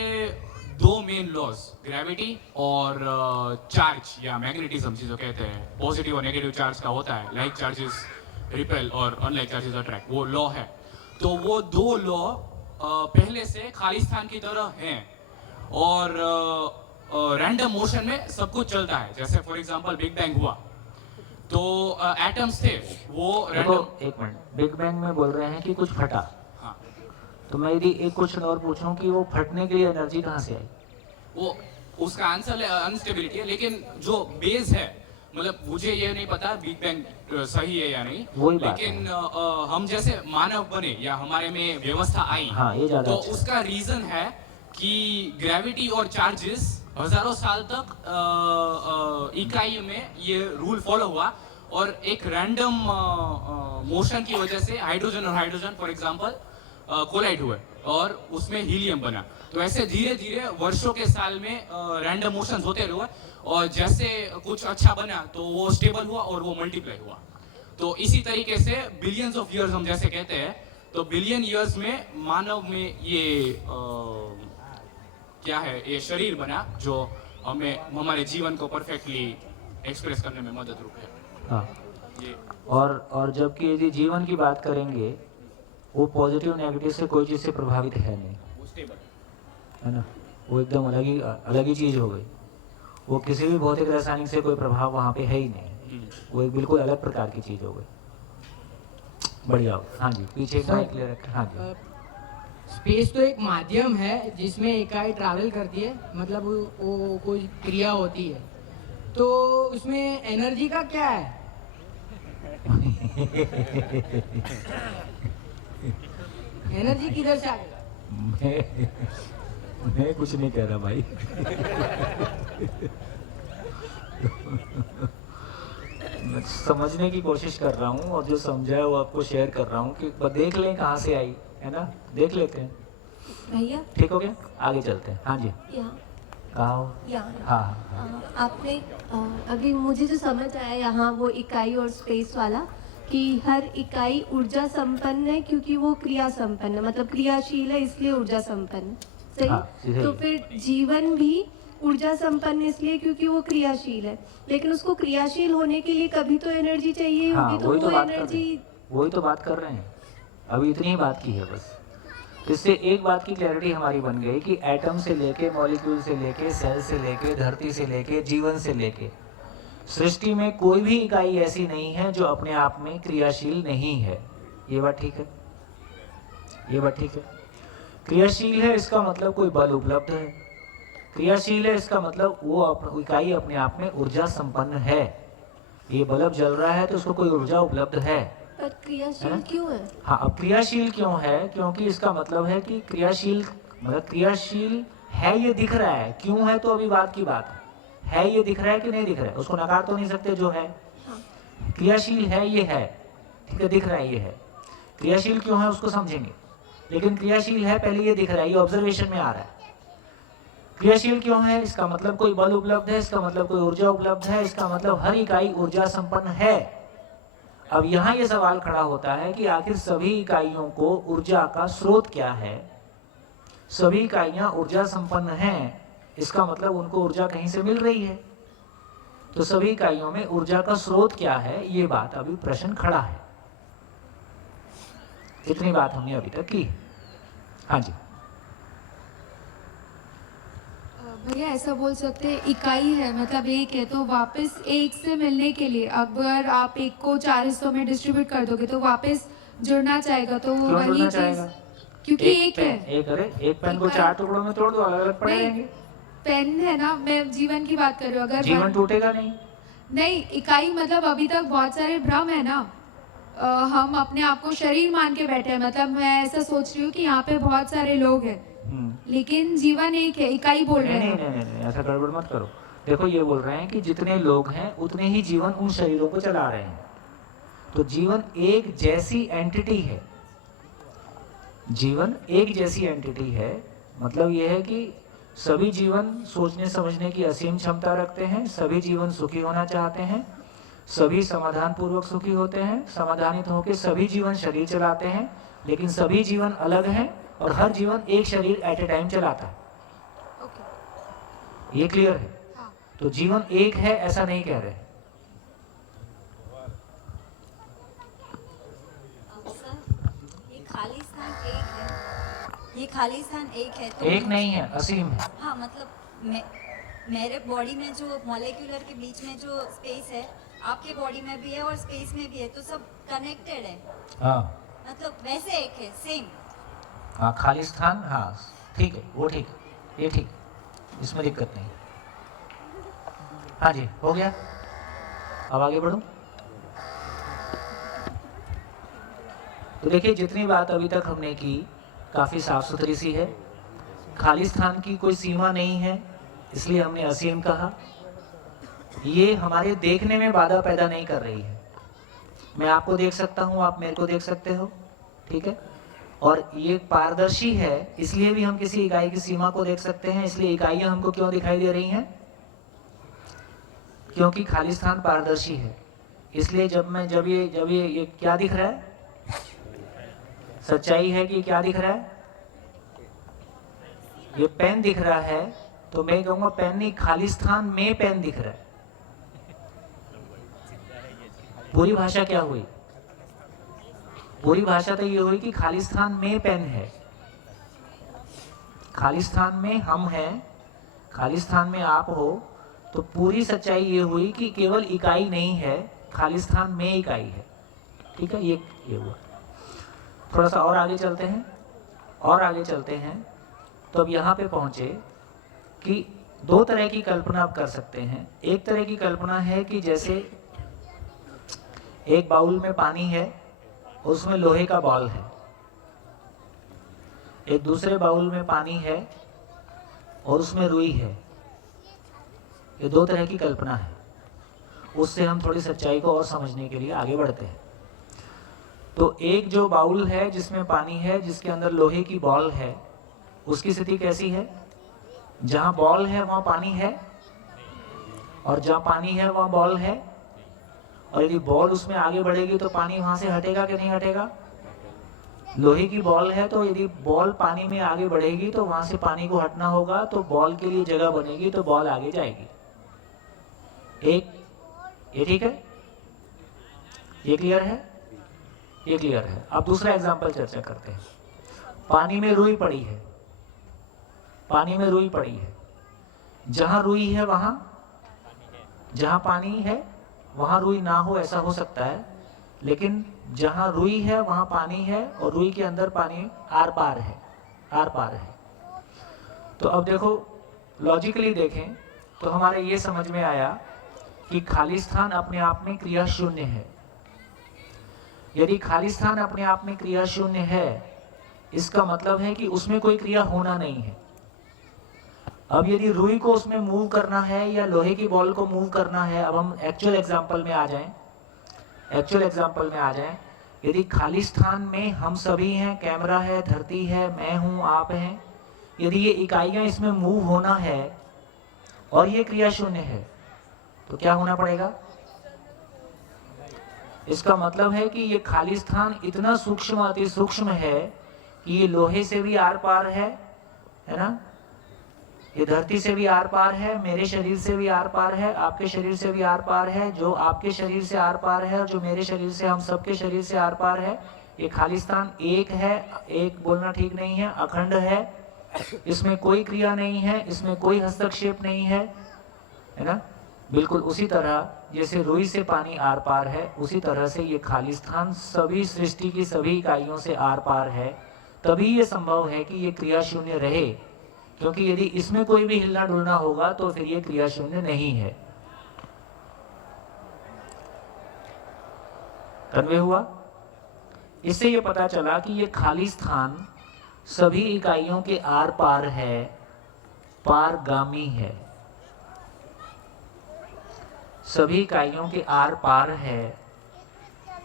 दो मेन लॉज, ग्रेविटी और चार्ज या मैग्नेटिज्म जिसको कहते हैं, पॉजिटिव और नेगेटिव चार्ज का होता है, लाइक चार्जेस रिपेल और अनलाइक चार्जेस अट्रैक्ट, वो लॉ है। तो वो दो लॉ पहले से खाली स्थान की तरह हैं और रैंडम मोशन में सब कुछ चलता है। जैसे फॉर एग्जांपल बिग बैंग हुआ तो एटम्स थे वो रैंडम। एक मिनट, बिग बैंग में बोल रहे हैं कि कुछ फटा। हाँ। तो मैं यदि एक क्वेश्चन और पूछूं कि वो फटने के लिए एनर्जी कहाँ से आई? वो उसका आंसर अनस्टेबिलिटी है, लेकिन जो बेस है, मतलब मुझे ये नहीं पता बिग बैंग सही है या नहीं, लेकिन हम जैसे मानव बने या हमारे में व्यवस्था आई, हाँ, ये तो उसका रीजन है कि ग्रेविटी और चार्जेस हजारों साल तक इकाई में ये रूल फॉलो हुआ और एक रैंडम मोशन की वजह से हाइड्रोजन और हाइड्रोजन फॉर एग्जांपल कोलाइड हुए और उसमें हीलियम बना। तो ऐसे धीरे धीरे वर्षों के साल में रैंडम मोशंस होते रहे और जैसे कुछ अच्छा बना तो वो स्टेबल हुआ और वो मल्टीप्लाई हुआ। तो इसी तरीके से बिलियंस ऑफ ईयर्स हम जैसे कहते हैं, तो बिलियन ईयर्स में मानव में ये क्या है, ये शरीर बना जो हमें हमारे जीवन को परफेक्टली एक्सप्रेस करने में मदद रूप है। हाँ। ये और जबकि यदि जीवन की बात करेंगे, वो पॉजिटिव नेगेटिव से कोई चीज़ से प्रभावित है नहीं, वो स्टेबल है ना, वो एकदम अलग ही चीज़ हो गई। वो किसी भी भौतिक रासायनिक से कोई प्रभाव वहाँ पे है ही नहीं, वो एक बिल्कुल अलग प्रकार की चीज़ हो गई। बढ़िया हो। हाँ जी, पीछे एक माइक ले रखे। हाँ जी। स्पेस तो एक माध्यम है जिसमें इकाई ट्रैवल करती है, मतलब वो कोई क्रिया होती है, तो उसमें एनर्जी का क्या है? एनर्जी किधर से आएगा? मैं कुछ नहीं कह रहा भाई। मैं समझने की कोशिश कर रहा हूँ और जो समझा है वो आपको शेयर कर रहा हूँ कि देख लें कहाँ से आई है ना, देख लेते हैं। भैया ठीक हो गया, आगे चलते हैं। हाँ जी, यहाँ कहाँ हो? यहाँ हाँ आपने अभी मुझे जो समझ आया यहाँ वो इकाई और स्पेस वाला कि हर इकाई ऊर्जा संपन्न है क्योंकि वो क्रिया संपन्न है, मतलब क्रियाशील है इसलिए ऊर्जा संपन्न है। सही? हाँ, तो फिर जीवन भी ऊर्जा संपन्न इसलिए क्योंकि वो क्रियाशील है, लेकिन उसको क्रियाशील होने के लिए कभी तो एनर्जी चाहिए हाँ, होगी, तो वही वो बात कर रहे एनर्जी हैं, वही तो बात कर रहे हैं। अभी इतनी ही बात की है बस। इससे एक बात की क्लैरिटी हमारी बन गई कि एटम से लेके, मॉलिक्यूल से लेके, सेल से लेके, धरती से लेके, जीवन से लेके, सृष्टि में कोई भी इकाई ऐसी नहीं है जो अपने आप में क्रियाशील नहीं है। ये बात ठीक है? ये बात ठीक है? क्रियाशील है इसका मतलब कोई बल उपलब्ध है, क्रियाशील है इसका मतलब वो इकाई अपने आप में ऊर्जा संपन्न है। ये बल्ब जल रहा है तो उसको कोई ऊर्जा उपलब्ध है। पर क्रियाशील क्यों है? हाँ, अब क्रियाशील क्यों है? क्योंकि इसका मतलब है कि क्रियाशील मतलब क्रियाशील है, ये दिख रहा है। क्यों है तो अभी बात की बात है ये दिख रहा है कि नहीं दिख रहा है, उसको नकार तो नहीं सकते जो है। क्रियाशील है, ये है, ठीक है, दिख रहा है, ये है। क्रियाशील क्यों है उसको समझेंगे, लेकिन क्रियाशील है पहले ये दिख रहा है, ये ऑब्जर्वेशन में आ रहा है। क्रियाशील क्यों है इसका मतलब कोई बल उपलब्ध है, इसका मतलब कोई ऊर्जा उपलब्ध है, इसका मतलब हर इकाई ऊर्जा संपन्न है। अब यहाँ ये सवाल खड़ा होता है कि आखिर सभी इकाइयों को ऊर्जा का स्रोत क्या है? सभी इकाइयाँ ऊर्जा संपन्न हैं, इसका मतलब उनको ऊर्जा कहीं से मिल रही है। तो सभी इकाइयों में ऊर्जा का स्रोत क्या है, ये बात अभी प्रश्न खड़ा है। इतनी बात हमने अभी तक की। हाँ जी, भैया ऐसा बोल सकते हैं इकाई है मतलब एक है, तो वापस एक से मिलने के लिए अगर आप एक को 4 हिस्सों में डिस्ट्रीब्यूट कर दोगे तो वापस जुड़ना चाहेगा, तो क्यों वही जुड़ना चीज चाहेगा? क्योंकि एक है। एक अरे एक पेन को 4 टुकड़ों में तोड़ दो, अलग अलग पड़े नहीं, रहेंगे। पेन है ना, मैं जीवन की बात कर रही हूँ। अगर जीवन टूटेगा नहीं। नहीं, इकाई मतलब अभी तक बहुत सारे भ्रम है ना, हम अपने आप को शरीर मान के बैठे हैं, मतलब मैं ऐसा सोच रही हूँ कि यहाँ पे बहुत सारे लोग हैं लेकिन जीवन एक है, इकाई बोल रहे हैं। नहीं, ऐसा गड़बड़ मत करो। देखो ये बोल रहे हैं कि जितने लोग हैं उतने ही जीवन उन शरीरों को चला रहे हैं, तो जीवन एक जैसी एंटिटी है। जीवन एक जैसी एंटिटी है मतलब यह है कि सभी जीवन सोचने समझने की असीम क्षमता रखते हैं, सभी जीवन सुखी होना चाहते हैं, सभी समाधान पूर्वक सुखी होते हैं, समाधानित होकर सभी जीवन शरीर चलाते हैं, लेकिन सभी जीवन अलग हैं और हर जीवन एक शरीर एट ए टाइम चलाता है। ये क्लियर है? तो जीवन एक है ऐसा नहीं कह रहे। ये खाली स्थान एक है, ये खाली स्थान एक है तो एक नहीं है, असीम है। हाँ मतलब मेरे बॉडी में जो मॉलिक्यूलर के बीच में जो स्पेस है आपके बॉडी में भी है और स्पेस में भी है, तो सब कनेक्टेड है। हाँ मतलब वैसे एक है, सेम। हाँ, खाली स्थान, हाँ ठीक है, वो ठीक है, ये ठीक, इसमें दिक्कत नहीं। हाँ जी, हो गया। अब आगे बढ़ो। तो देखिए जितनी बात अभी तक हमने की काफ़ी साफ सुथरी सी है। खाली स्थान की कोई सीमा नहीं है, इसलिए हमने असीम कहा। ये हमारे देखने में बाधा पैदा नहीं कर रही है। मैं आपको देख सकता हूँ, आप मेरे को देख सकते हो, ठीक है। और ये पारदर्शी है, इसलिए भी हम किसी इकाई की सीमा को देख सकते हैं। इसलिए इकाइयाँ हमको क्यों दिखाई दे रही हैं? क्योंकि खाली स्थान पारदर्शी है। इसलिए जब ये क्या दिख रहा है? सच्चाई है कि क्या दिख रहा है? ये पेन दिख रहा है, तो मैं कहूँगा पेन नहीं, खाली स्थान में पेन दिख रहा है। पूरी भाषा क्या हुई? पूरी भाषा तो ये हुई कि खाली स्थान में पेन है, खाली स्थान में हम हैं, खाली स्थान में आप हो। तो पूरी सच्चाई ये हुई कि केवल इकाई नहीं है, खाली स्थान में इकाई है, ठीक है। ये हुआ। थोड़ा सा और आगे चलते हैं और आगे चलते हैं तो अब यहाँ पे पहुँचे कि दो तरह की कल्पना आप कर सकते हैं। एक तरह की कल्पना है कि जैसे एक बाउल में पानी है, उसमें लोहे का बॉल है। एक दूसरे बाउल में पानी है और उसमें रुई है। ये दो तरह की कल्पना है। उससे हम थोड़ी सच्चाई को और समझने के लिए आगे बढ़ते हैं। तो एक जो बाउल है जिसमें पानी है, जिसके अंदर लोहे की बॉल है, उसकी स्थिति कैसी है? जहाँ बॉल है वहाँ पानी है, और जहाँ पानी है वहाँ बॉल है। और यदि बॉल उसमें आगे बढ़ेगी तो पानी वहाँ से हटेगा कि नहीं हटेगा? लोहे की बॉल है तो यदि बॉल पानी में आगे बढ़ेगी तो वहाँ से पानी को हटना होगा, तो बॉल के लिए जगह बनेगी, तो बॉल आगे जाएगी। एक ये ठीक है? ये क्लियर है? ये क्लियर है। अब दूसरा एग्जांपल चर्चा करते हैं। पानी में रुई पड़ी है, पानी में रुई पड़ी है। जहां रुई है वहां, जहां पानी है वहां रुई ना हो, ऐसा हो सकता है। लेकिन जहां रुई है वहां पानी है, और रुई के अंदर पानी आर पार है, आर पार है। तो अब देखो, लॉजिकली देखें तो हमारे ये समझ में आया कि खाली स्थान अपने आप में क्रिया शून्य है। यदि खाली स्थान अपने आप में क्रिया शून्य है, इसका मतलब है कि उसमें कोई क्रिया होना नहीं है। अब यदि रुई को उसमें मूव करना है या लोहे की बॉल को मूव करना है, अब हम एक्चुअल एग्जांपल में आ जाएं, एक्चुअल एग्जांपल में आ जाएं। यदि खाली स्थान में हम सभी हैं, कैमरा है, धरती है, मैं हूं, आप हैं, यदि ये इकाइयां इसमें मूव होना है और ये क्रिया शून्य है, तो क्या होना पड़ेगा? इसका मतलब है कि ये खाली स्थान इतना सूक्ष्म, अति सूक्ष्म है कि ये लोहे से भी आर पार है ना? ये धरती से भी आर पार है, मेरे शरीर से भी आर पार है, आपके शरीर से भी आर पार है, जो आपके शरीर से आर पार है और जो मेरे शरीर से, हम सबके शरीर से आर पार है। ये खाली स्थान एक है, एक बोलना ठीक नहीं है, अखंड है। इसमें कोई क्रिया नहीं है, इसमें कोई हस्तक्षेप नहीं है ना? बिल्कुल उसी तरह जैसे रुई से पानी आर पार है, उसी तरह से ये खाली स्थान सभी सृष्टि की सभी इकाइयों से आर पार है। तभी ये संभव है कि ये क्रिया शून्य रहे, क्योंकि यदि इसमें कोई भी हिलना डुलना होगा तो फिर ये क्रिया शून्य नहीं है। कन्वे हुआ? इससे ये पता चला कि ये खाली स्थान सभी इकाइयों के आर पार है, पारगामी है। सभी इकाइयों के आर पार है,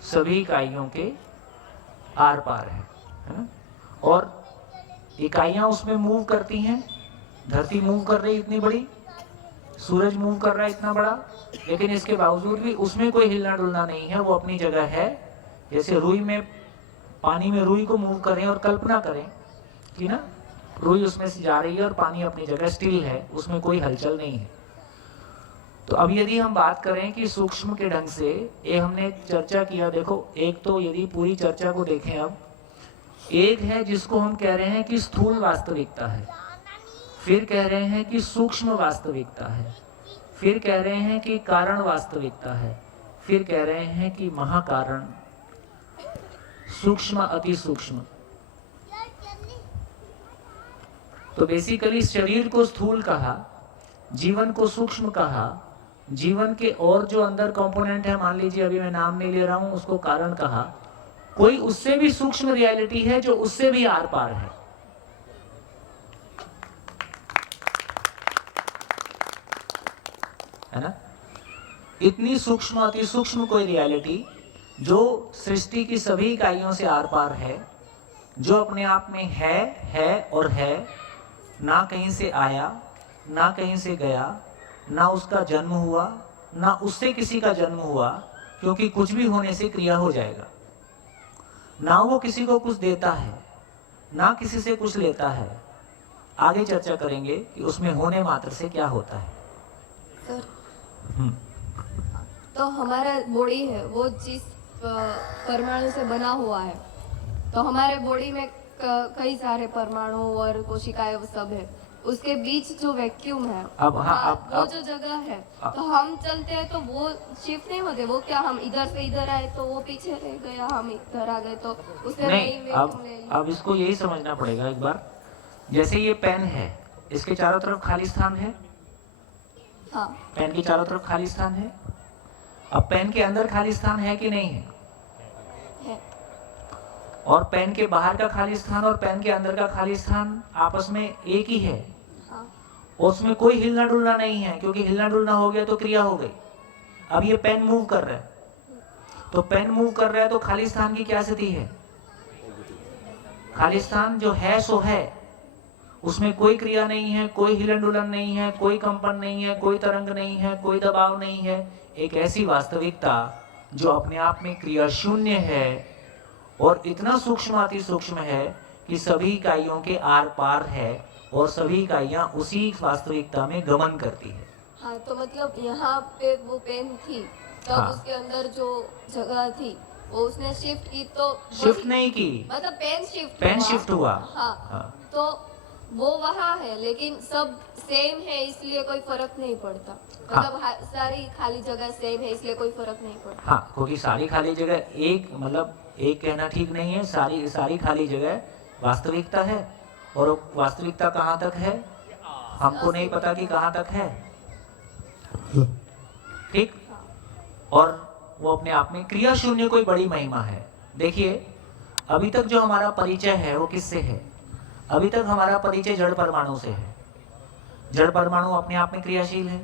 सभी इकाइयों के आर पार है। और इकाइयां उसमें मूव करती हैं। धरती मूव कर रही इतनी बड़ी, सूरज मूव कर रहा है इतना बड़ा, लेकिन इसके बावजूद भी उसमें कोई हिलना डुलना नहीं है, वो अपनी जगह है। जैसे रुई में, पानी में रुई को मूव करें और कल्पना करें कि ना रुई उसमें से जा रही है और पानी अपनी जगह स्टिल है, उसमें कोई हलचल नहीं है। तो अब यदि हम बात करें कि सूक्ष्म के ढंग से, ये हमने चर्चा किया। देखो, एक तो यदि पूरी चर्चा को देखें, अब एक है जिसको हम कह रहे हैं कि स्थूल वास्तविकता है, फिर कह रहे हैं कि सूक्ष्म वास्तविकता है, फिर कह रहे हैं कि कारण वास्तविकता है, फिर कह रहे हैं कि महाकारण, सूक्ष्म अति सूक्ष्म। तो बेसिकली शरीर को स्थूल कहा, जीवन को सूक्ष्म कहा, जीवन के और जो अंदर कंपोनेंट है, मान लीजिए अभी मैं नाम नहीं ले रहा हूं, उसको कारण कहा। कोई उससे भी सूक्ष्म रियलिटी है जो उससे भी आर पार है ना? इतनी सूक्ष्म, अति सूक्ष्म कोई रियलिटी जो सृष्टि की सभी इकाइयों से आर पार है, जो अपने आप में है और है, ना कहीं से आया, ना कहीं से गया, ना उसका जन्म हुआ, ना उससे किसी का जन्म हुआ, क्योंकि कुछ भी होने से क्रिया हो जाएगा। ना वो किसी को कुछ देता है, ना किसी से कुछ लेता है। आगे चर्चा करेंगे कि उसमें होने मात्र से क्या होता है। सर, तो हमारा बॉडी है वो जिस परमाणु से बना हुआ है, तो हमारे बॉडी में कई सारे परमाणु और कोशिकाएं सब है, उसके बीच जो वैक्यूम है, अब हाँ, वो जो जगह है, तो हम चलते हैं तो वो शिफ्ट नहीं होते। वो क्या हम इधर से इधर आए तो वो पीछे रह गया, हम इधर आ गए तो उसने नहीं, वैक्यूम ले लिया। अब इसको यही समझना पड़ेगा एक बार। जैसे ये पेन है, इसके चारों तरफ खाली स्थान है, हाँ पेन के चारों तरफ खाली स्थान है। अब पेन के अंदर खाली स्थान है कि नहीं है? है। और पेन के बाहर का खाली स्थान और पेन के अंदर का खाली स्थान आपस में एक ही है। हाँ। उसमें कोई हिलना डुलना नहीं है, क्योंकि हिलना डुलना हो गया तो क्रिया हो गई। अब ये पेन मूव कर रहा है, तो पेन मूव कर रहा है तो खाली स्थान की क्या स्थिति है? खाली स्थान जो है सो है, उसमें कोई क्रिया नहीं है, कोई हिलन डुलन नहीं है, कोई कंपन नहीं है, कोई तरंग नहीं है, कोई दबाव नहीं है। एक ऐसी वास्तविकता जो अपने आप में क्रिया शून्य है और इतना सूक्ष्म अति सूक्ष्म है कि सभी इकाइयों के आर पार है और सभी इकाइयां उसी वास्तविकता में गमन करती है। हाँ, तो मतलब यहाँ पे वो पेन थी, तब हाँ। उसके अंदर जो जगह थी वो उसने शिफ्ट की, तो शिफ्ट नहीं की, मतलब पेन शिफ्ट हुआ। हाँ। तो वो वहाँ है, लेकिन सब सेम है, इसलिए कोई फर्क नहीं पड़ता। मतलब सारी खाली जगह सेम है, इसलिए कोई फर्क नहीं पड़ता। हाँ, क्योंकि सारी खाली जगह एक, मतलब एक कहना ठीक नहीं है, सारी खाली जगह वास्तविकता है। और वो वास्तविकता कहाँ तक है हमको नहीं पता कि कहाँ तक है, ठीक। और वो अपने आप में क्रिया शून्य कोई बड़ी महिमा है। देखिए, अभी तक जो हमारा परिचय है वो किससे है? अभी तक हमारा परिचय जड़ परमाणु से है। जड़ परमाणु अपने आप में क्रियाशील है।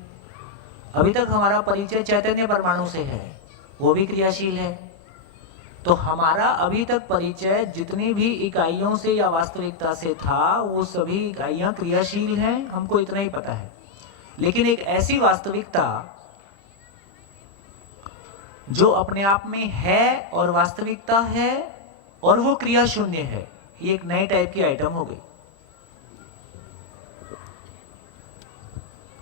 अभी तक हमारा परिचय चैतन्य परमाणु से है, वो भी क्रियाशील है। तो हमारा अभी तक परिचय जितनी भी इकाइयों से या वास्तविकता से था, वो सभी इकाइयां क्रियाशील हैं, हमको इतना ही पता है। लेकिन एक ऐसी वास्तविकता जो अपने आप में है और वास्तविकता है और वो क्रिया शून्य है, ये एक नए टाइप की आइटम हो गई।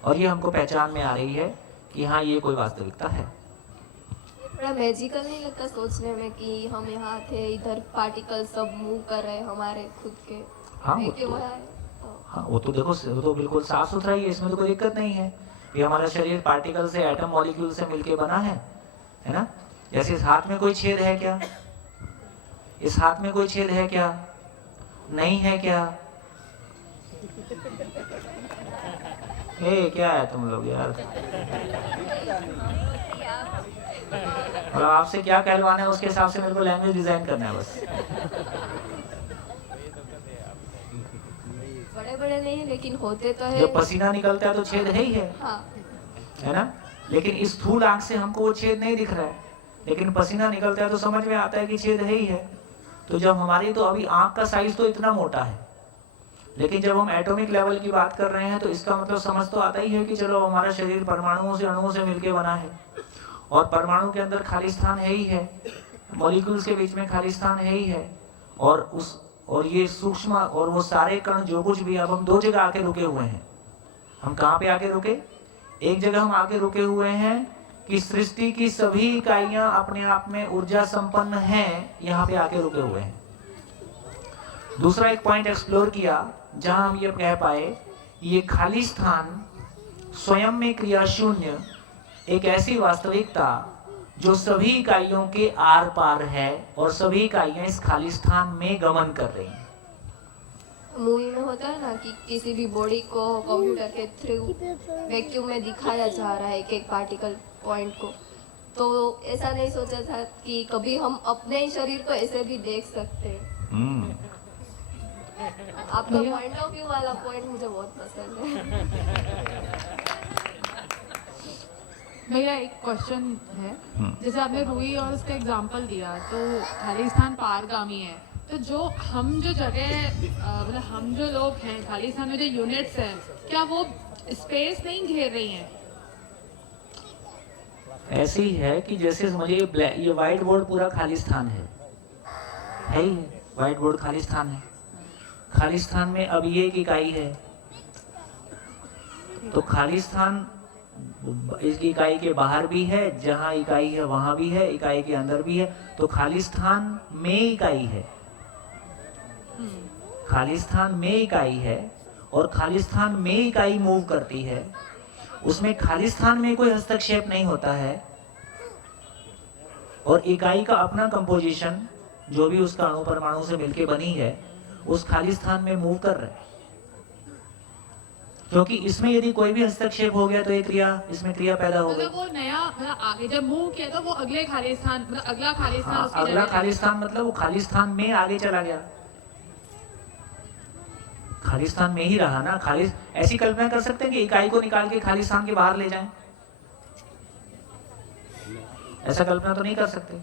और ये हमको पहचान में आ रही है कि हाँ, ये कोई वास्तविकता है। बड़ा मैजिकल नहीं लगता सोचने में कि हम यहाँ थे, इधर पार्टिकल सब मूव कर रहे हैं हमारे खुद के। हाँ, वो तो देखो, वो तो बिल्कुल साफ सुथरा ही है, इसमें तो कोई दिक्कत नहीं है। ये हमारा शरीर पार्टिकल से, एटम मॉलिक्यूल से मिलके बना है ना। जैसे इस हाथ में कोई छेद है क्या? इस हाथ में कोई छेद है क्या? नहीं है क्या? क्या है तुम लोग यार? और आपसे क्या कहलवाना है उसके हिसाब से मेरे को लैंग्वेज डिजाइन करना है बस। बड़े बड़े नहीं, लेकिन होते तो है। जब पसीना निकलता है तो छेद है ही है, हाँ। है ना। लेकिन इस स्थूल आंख से हमको वो छेद नहीं दिख रहा है, लेकिन पसीना निकलता है तो समझ में आता है कि छेद है ही है। तो जब हमारी, तो अभी आंख का साइज तो इतना मोटा है, लेकिन जब हम एटॉमिक लेवल की बात कर रहे हैं तो इसका मतलब समझ तो आता ही है कि चलो हमारा शरीर परमाणुओं से, अणुओं से मिलके बना है और परमाणु के अंदर खाली स्थान है ही है, मॉलिक्यूल्स के बीच में खाली स्थान है ही है। और ये सूक्ष्म और वो सारे कण जो कुछ भी, अब हम दो जगह आके रुके हुए हैं। हम कहाँ पे आके रुके? एक जगह हम आके रुके हुए हैं कि सृष्टि की सभी इकाइयां अपने आप में ऊर्जा संपन्न हैं, यहाँ पे आके रुके हुए हैं। दूसरा एक पॉइंट एक्सप्लोर किया जहां हम ये कह पाए, ये खाली स्थान स्वयं में क्रिया शून्य एक ऐसी वास्तविकता जो सभी इकाइयों के आर पार है और सभी इकाइयां इस खाली स्थान में गमन कर रही हैं। मूवी में होता है ना कि किसी भी बॉडी को कंप्यूटर के थ्रू वैक्यूम में दिखाया जा रहा है एक पार्टिकल पॉइंट को, तो ऐसा नहीं सोचा था कि कभी हम अपने ही शरीर को ऐसे भी देख सकते हैं। आपका पॉइंट ऑफ व्यू वाला पॉइंट मुझे बहुत पसंद है। मेरा एक क्वेश्चन है, जैसे आपने रूई और उसका एग्जांपल दिया, तो खाली स्थान पारगामी है, तो जो जगह, मतलब हम जो लोग हैं खाली स्थान में जो यूनिट्स हैं, क्या वो स्पेस नहीं घेर रही हैं? ऐसे ही है कि जैसे समझिए ये व्हाइट बोर्ड पूरा खाली स्थान है ही, व्हाइट बोर्ड खाली स्थान है। खाली स्थान में अब ये एक इकाई है, तो खाली स्थान इस इकाई के बाहर भी है, जहां इकाई है वहां भी है, इकाई के अंदर भी है। तो खाली स्थान में इकाई है, खाली स्थान में इकाई है और खालिस्तान में इकाई मूव करती है, उसमें खालिस्तान में कोई हस्तक्षेप नहीं होता है और इकाई का अपना कंपोजिशन जो भी उसका अणु परमाणु से मिलके बनी है उस खालिस्तान में मूव कर रहा है। क्योंकि इसमें यदि कोई भी हस्तक्षेप हो गया तो इसमें क्रिया पैदा हो गई। मतलब वो नया मतलब आगे जब मूव किया तो वो अगले खालिस्तान मतलब अगला खालिस्तान उसकी अगला जगह खालिस्तान मतलब वो खालिस्तान में आगे चला गया, खालिस्तान में ही रहा ना। ऐसी कल्पना कर सकते हैं कि इकाई को निकाल के खालिस्तान के बाहर ले जाएं? ऐसा कल्पना तो नहीं कर सकते।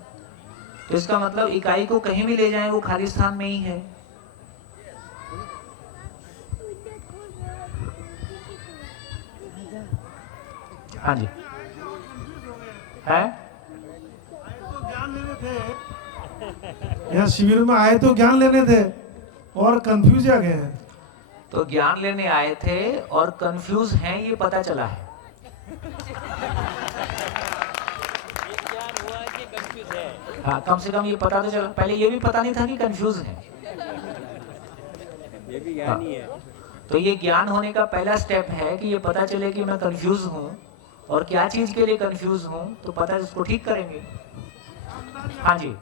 तो इसका मतलब इकाई को कहीं भी ले जाएं वो खालिस्तान में ही है। हाँ जी है। यहाँ शिविर में आए तो ज्ञान लेने थे और कंफ्यूज आ गए हैं। तो ज्ञान लेने आए थे और कंफ्यूज हैं ये पता चला है। हाँ, कम से कम ये पता तो चला। पहले ये भी पता नहीं था कि कंफ्यूज है। ये भी ज्ञान ही है। तो ये ज्ञान होने का पहला स्टेप है कि ये पता चले कि मैं कंफ्यूज हूँ और क्या चीज के लिए कंफ्यूज हूँ, तो पता इसको ठीक करेंगे। हाँ जी,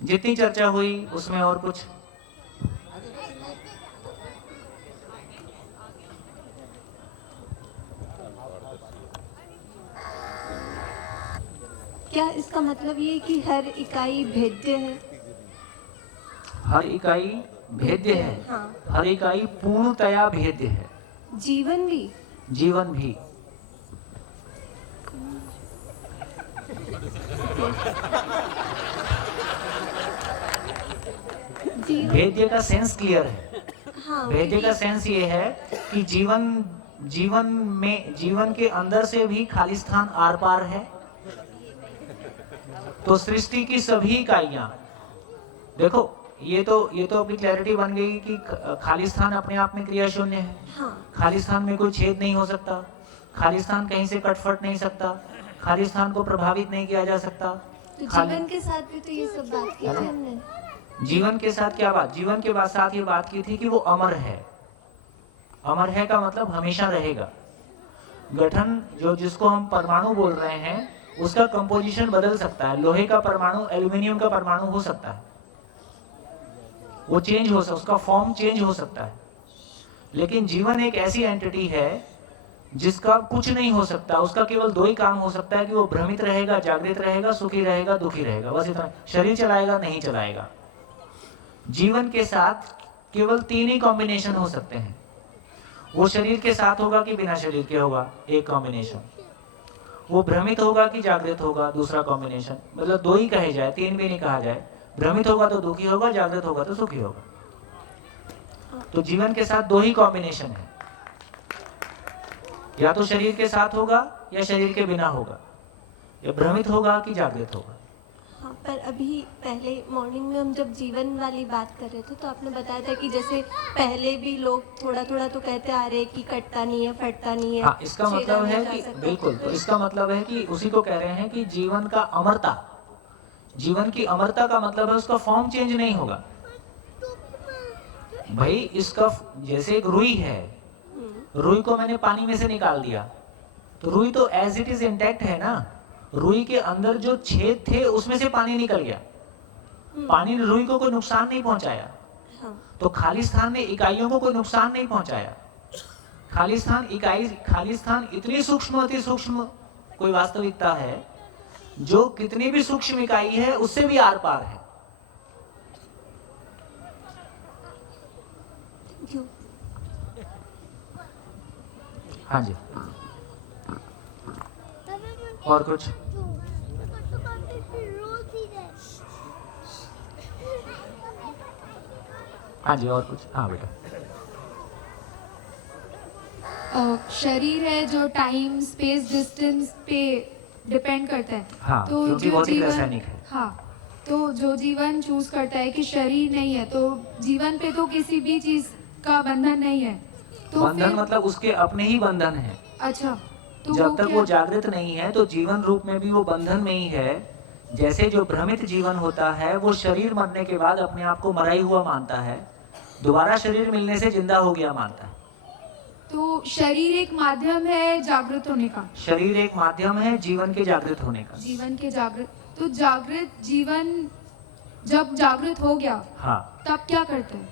जितनी चर्चा हुई उसमें और कुछ क्या इसका मतलब ये कि हर इकाई भेद्य है? हर इकाई भेद्य है। हाँ। हर इकाई पूर्णतया भेद्य है। जीवन भी? जीवन भी। भेद्य का सेंस क्लियर है। हाँ, भेद्य का सेंस ये है कि जीवन के अंदर से भी खालिस्तान आर पार है। तो सृष्टि की सभी इकाइयां, देखो ये तो अपनी क्लैरिटी बन गई कि खालिस्तान अपने आप में क्रिया शून्य है। हाँ। खालिस्तान में कोई छेद नहीं हो सकता, खालिस्तान कहीं से कटफट नहीं सकता, खालिस्तान को प्रभावित नहीं किया जा सकता। तो जीवन के साथ भी तो ये सब बात की थी हमने। जीवन के साथ क्या बात? जीवन के साथ ये बात की थी कि वो अमर है। अमर है का मतलब हमेशा रहेगा। गठन जिसको हम परमाणु बोल रहे हैं उसका कंपोजिशन बदल सकता है। लोहे का परमाणु एल्यूमिनियम का परमाणु हो सकता है, वो चेंज हो सकता है, उसका फॉर्म चेंज हो सकता है। लेकिन जीवन एक ऐसी एंटिटी है जिसका कुछ नहीं हो सकता। उसका केवल दो ही काम हो सकता है कि वो भ्रमित रहेगा, जागृत रहेगा, सुखी रहेगा, दुखी रहेगा, बस इतना। शरीर चलाएगा नहीं चलाएगा। जीवन के साथ केवल तीन ही कॉम्बिनेशन हो सकते हैं। वो शरीर के साथ होगा कि बिना शरीर के होगा, एक कॉम्बिनेशन। वो भ्रमित होगा कि जागृत होगा, दूसरा कॉम्बिनेशन। मतलब दो ही कहे जाए, तीन भी नहीं कहा जाए। भ्रमित होगा तो दुखी होगा, जागृत होगा तो सुखी होगा। तो जीवन के साथ दो ही कॉम्बिनेशन है, या तो शरीर के साथ होगा या शरीर के बिना होगा, या भ्रमित होगा कि जागृत होगा। हाँ, पर अभी पहले मॉर्निंग में हम जब जीवन वाली बात कर रहे थे तो आपने बताया था कि जैसे पहले भी लोग थोड़ा थोड़ा तो कहते आ रहे कि कटता नहीं है, फटता नहीं है। हाँ, इसका मतलब है कि बिल्कुल, तो इसका मतलब है कि उसी को कह रहे हैं कि जीवन का अमरता, जीवन की अमरता का मतलब है उसका फॉर्म चेंज नहीं होगा। भाई इसका जैसे एक रुई है, रुई को मैंने पानी में से निकाल दिया तो रुई तो एज इट इज इंटैक्ट है ना। रुई के अंदर जो छेद थे उसमें से पानी निकल गया, पानी ने रुई को कोई नुकसान नहीं पहुंचाया। तो खालिस्तान ने इकाइयों को कोई नुकसान नहीं पहुंचाया। खालिस्तान इतनी सूक्ष्म, अति सूक्ष्म कोई वास्तविकता है जो कितनी भी सूक्ष्म इकाई है उससे भी आर पार है। हाँ जी, और कुछ? हाँ जी, और कुछ? हाँ बेटा। शरीर है जो टाइम स्पेस डिस्टेंस पे डिपेंड करता है। हाँ, तो क्योंकि जो भौतिक जीवन, रासायनिक है। हाँ, तो जो जीवन चूज करता है कि शरीर नहीं है, तो जीवन पे तो किसी भी चीज का बंधन नहीं है। तो बंधन मतलब उसके अपने ही बंधन है। अच्छा, तो जब तक वो क्या? जागृत नहीं है तो जीवन रूप में भी वो बंधन में ही है। जैसे जो भ्रमित जीवन होता है वो शरीर मरने के बाद अपने आप को मरा ही हुआ मानता है, दोबारा शरीर मिलने से जिंदा हो गया मानता है। तो शरीर एक माध्यम है जागृत होने का। शरीर एक माध्यम है जीवन के जागृत होने का। जीवन के जागृत, तो जागृत जीवन जब जागृत हो गया, हाँ, तब क्या करते हैं?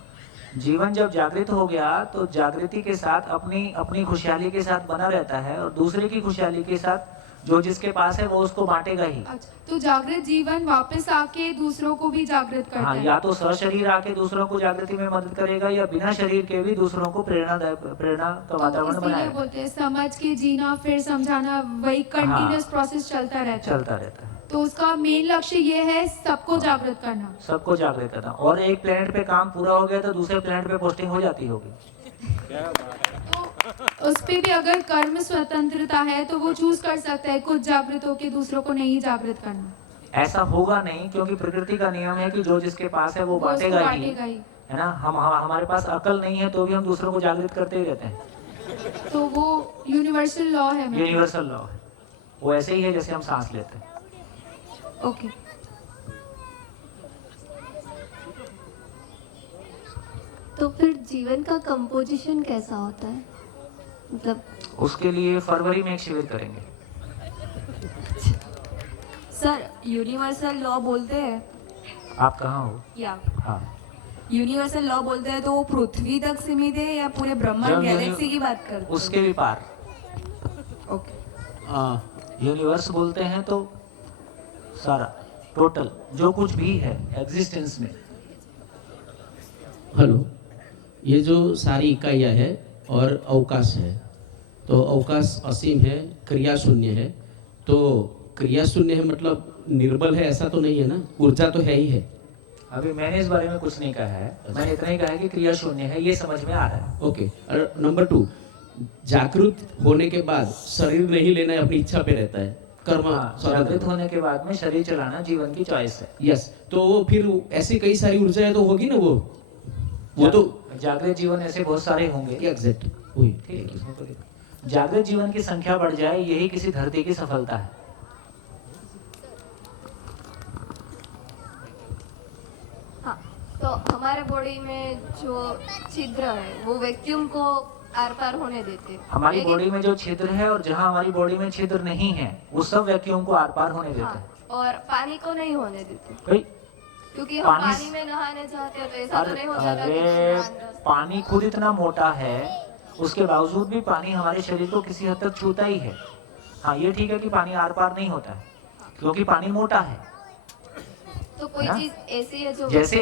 जीवन जब जागृत हो गया तो जागृति के साथ अपनी खुशहाली के साथ बना रहता है और दूसरे की खुशहाली के साथ जो जिसके पास है वो उसको बांटेगा ही। अच्छा, तो जागृत जीवन वापस आके दूसरों को भी जागृत करता हाँ, है। या तो सशरीर आके दूसरों को जागृति में मदद करेगा या बिना शरीर के भी दूसरों को प्रेरणा का वातावरण इसीलिए बनाएगा। बोलते हैं समझ के जीना फिर समझाना, वही कंटिन्यूअस प्रोसेस चलता रहता है। तो उसका मेन लक्ष्य ये है सबको जागृत करना। सबको जागृत करना। और एक प्लेनेट पे काम पूरा हो गया तो दूसरे प्लेनेट पे पोस्टिंग हो जाती होगी। उस पे भी अगर कर्म स्वतंत्रता है तो वो चूज कर सकता है खुद जागृत होकर दूसरों को नहीं जागृत करना। ऐसा होगा नहीं, क्योंकि प्रकृति का नियम है कि जो जिसके पास है वो बांटेगा ही, है ना। हमारे पास अकल नहीं है तो भी हम दूसरों को जागृत करते ही रहते हैं। तो वो यूनिवर्सल लॉ है। यूनिवर्सल लॉ है, वो ऐसे ही है जैसे हम सांस लेते हैं। ओके। तो फिर जीवन का कंपोजिशन कैसा होता है, मतलब? उसके लिए फरवरी में एक शिविर करेंगे। सर यूनिवर्सल लॉ बोलते हैं, आप कहाँ हो? या हाँ, यूनिवर्सल लॉ बोलते हैं तो वो पृथ्वी तक सीमित है या पूरे ब्रह्मांड गैलेक्सी की बात करते हैं? उसके भी पार। ओके। यूनिवर्स बोलते हैं तो सारा टोटल जो कुछ भी है एग्जिस्टेंस में। हेलो, ये जो सारी इकाइयाँ है और अवकाश है, तो अवकाश असीम है, क्रिया शून्य है। तो क्रिया शून्य है मतलब निर्बल है ऐसा तो नहीं है ना, ऊर्जा तो है ही है। अभी मैंने इस बारे में कुछ नहीं कहा है, मैंने इतना ही कहा है कि क्रिया शून्य है, ये समझ में आ रहा है। ओके। और नंबर 2, जागृत होने के बाद शरीर नहीं लेना है, अपनी इच्छा पे रहता है, कर्म। जागृत होने के बाद में शरीर चलाना जीवन की चॉइस है। यस, तो वो फिर ऐसी कई सारी ऊर्जाएं तो होगी ना, वो तो जागृत जीवन ऐसे बहुत सारे होंगे। एग्जैक्ट ठीक है। जागृत जीवन की संख्या बढ़ जाए यही किसी धरती की सफलता है। हाँ, तो हमारे बॉडी में जो छिद्र है वो वैक्यूम को आर पार होने देते हैं। हमारी बॉडी में जो छिद्र है और जहाँ हमारी बॉडी में छिद्र नहीं है वो सब वैक्यूम को आर पार होने देते हैं। और पानी को नहीं होने देते, क्योंकि हम पानी में नहाने जाते हैं तो ऐसा तो नहीं हो जाता कि पानी खुद इतना मोटा है, उसके बावजूद भी पानी हमारे शरीर को किसी हद तक छूता ही है। हाँ, ये ठीक है कि पानी आर पार नहीं होता है क्योंकि पानी मोटा है। तो कोई चीज ऐसी है जो जैसे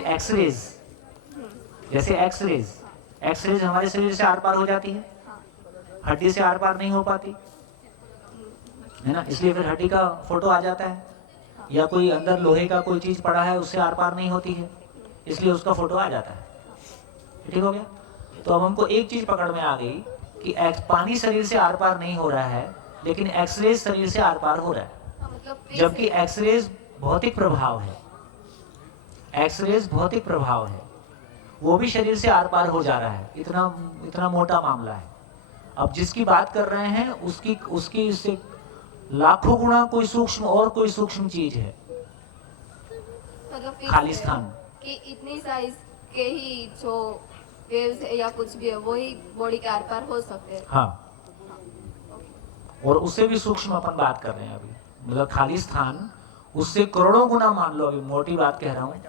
एक्सरेज हमारे शरीर से आर पार हो जाती है, हड्डी से आर पार नहीं हो पाती है ना, इसलिए फिर हड्डी का फोटो आ जाता है। या कोई अंदर लोहे का कोई चीज पड़ा है उससे आर पार नहीं होती है, इसलिए उसका फोटो आ जाता है। ठीक हो गया। तो अब हमको एक चीज पकड़ में आ गई कि पानी शरीर से आर पार नहीं हो रहा है, लेकिन एक्सरेज शरीर से आर पार हो रहा है। जबकि एक्सरेज भौतिक प्रभाव है, एक्सरेज भौतिक प्रभाव है, वो भी शरीर से आर पार हो जा रहा है। इतना मोटा मामला है। अब जिसकी बात कर रहे हैं उसकी इससे लाखों गुना कोई सूक्ष्म चीज है, मतलब खालिस्तान कि इतनी साइज के ही जो वेव्स या कुछ भी है वही बॉडी के आर पार हो सकते हैं। हाँ, और उससे भी सूक्ष्म अपन बात कर रहे हैं अभी, मतलब खालिस्तान उससे करोड़ों गुना, मान लो अभी मोटी बात कह रहा हूँ,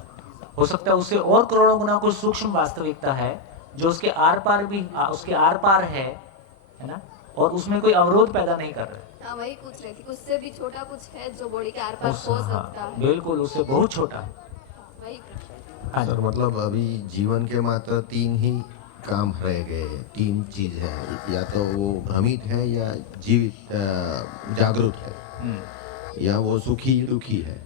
हो सकता है उससे और करोड़ों गुना कोई सूक्ष्म वास्तविकता है जो उसके आर पार भी उसके आर पार है ना, और उसमें कोई अवरोध पैदा नहीं कर रहे। हाँ, वही पूछ रही थी, उससे भी छोटा कुछ है जो बॉडी के आर पार हो सकता है? बिल्कुल, उससे बहुत छोटा है। वही प्रश्न। सर, मतलब अभी जीवन के मात्र 3 ही काम रह गए, 3 चीज है, या तो वो भ्रमित है या जीवित जागरूक है, या वो सुखी दुखी है,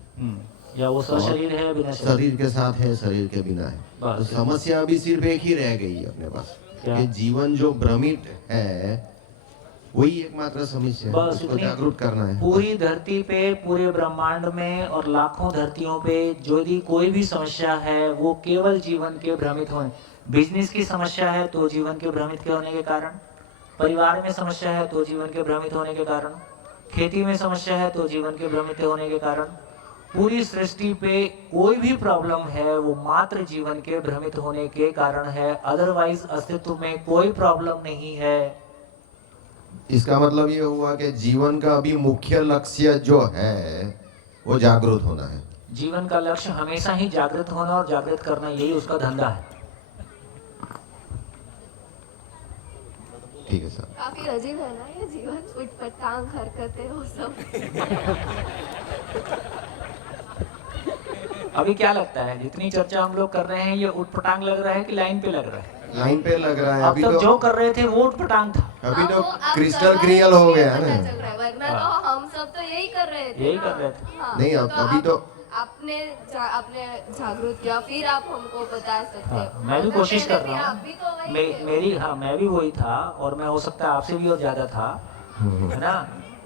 या वो सशरीर है बिना शरीर के साथ है, शरीर के बिना है। तो समस्या अभी सिर्फ एक ही रह गई है अपने पास, कि जीवन जो भ्रमित है वही एकमात्र समस्या है, उसको जागरूक करना है। पूरी धरती पे, पूरे ब्रह्मांड में और लाखों धरतियों पे यदि कोई भी समस्या है वो केवल जीवन के भ्रमित होने। बिजनेस की समस्या है तो जीवन के भ्रमित के होने के कारण, परिवार में समस्या है तो जीवन के भ्रमित होने के कारण, खेती में समस्या है तो जीवन के भ्रमित होने के कारण, पूरी सृष्टि पे कोई भी प्रॉब्लम है वो मात्र जीवन के भ्रमित होने के कारण है, अदरवाइज अस्तित्व में कोई प्रॉब्लम नहीं है। इसका मतलब ये हुआ कि जीवन का अभी मुख्य लक्ष्य जो है वो जागरूक होना है। जीवन का लक्ष्य हमेशा ही जागृत होना और जागृत करना, यही उसका धंधा है। ठीक है सर। काफी अजीब है ना ये जीवन, उठपटांग हरकतें वो सब। अभी क्या लगता है, जितनी चर्चा हम लोग कर रहे हैं ये उठपटांग लग रहा है कि लाइन पे लग रहा है? लाइन पे लग रहा है। अब अभी तक तो जो कर रहे थे वो उठपटांग था। अभी तो क्रिस्टल क्लियर हो गया है पता ना। चल रहा है, वरना तो हम सब तो यही कर रहे थे। यही ना। कर रहे थे। हाँ, नहीं, अभी तो आपने जागरूक किया, फिर आप हमको बता सकते हाँ, हो। मैं भी कोशिश कर रहा आप भी तो हूँ। वही थे। मेरी हाँ, मैं भी वही था और मैं हो सकता है आपसे भी और ज्यादा था, है ना।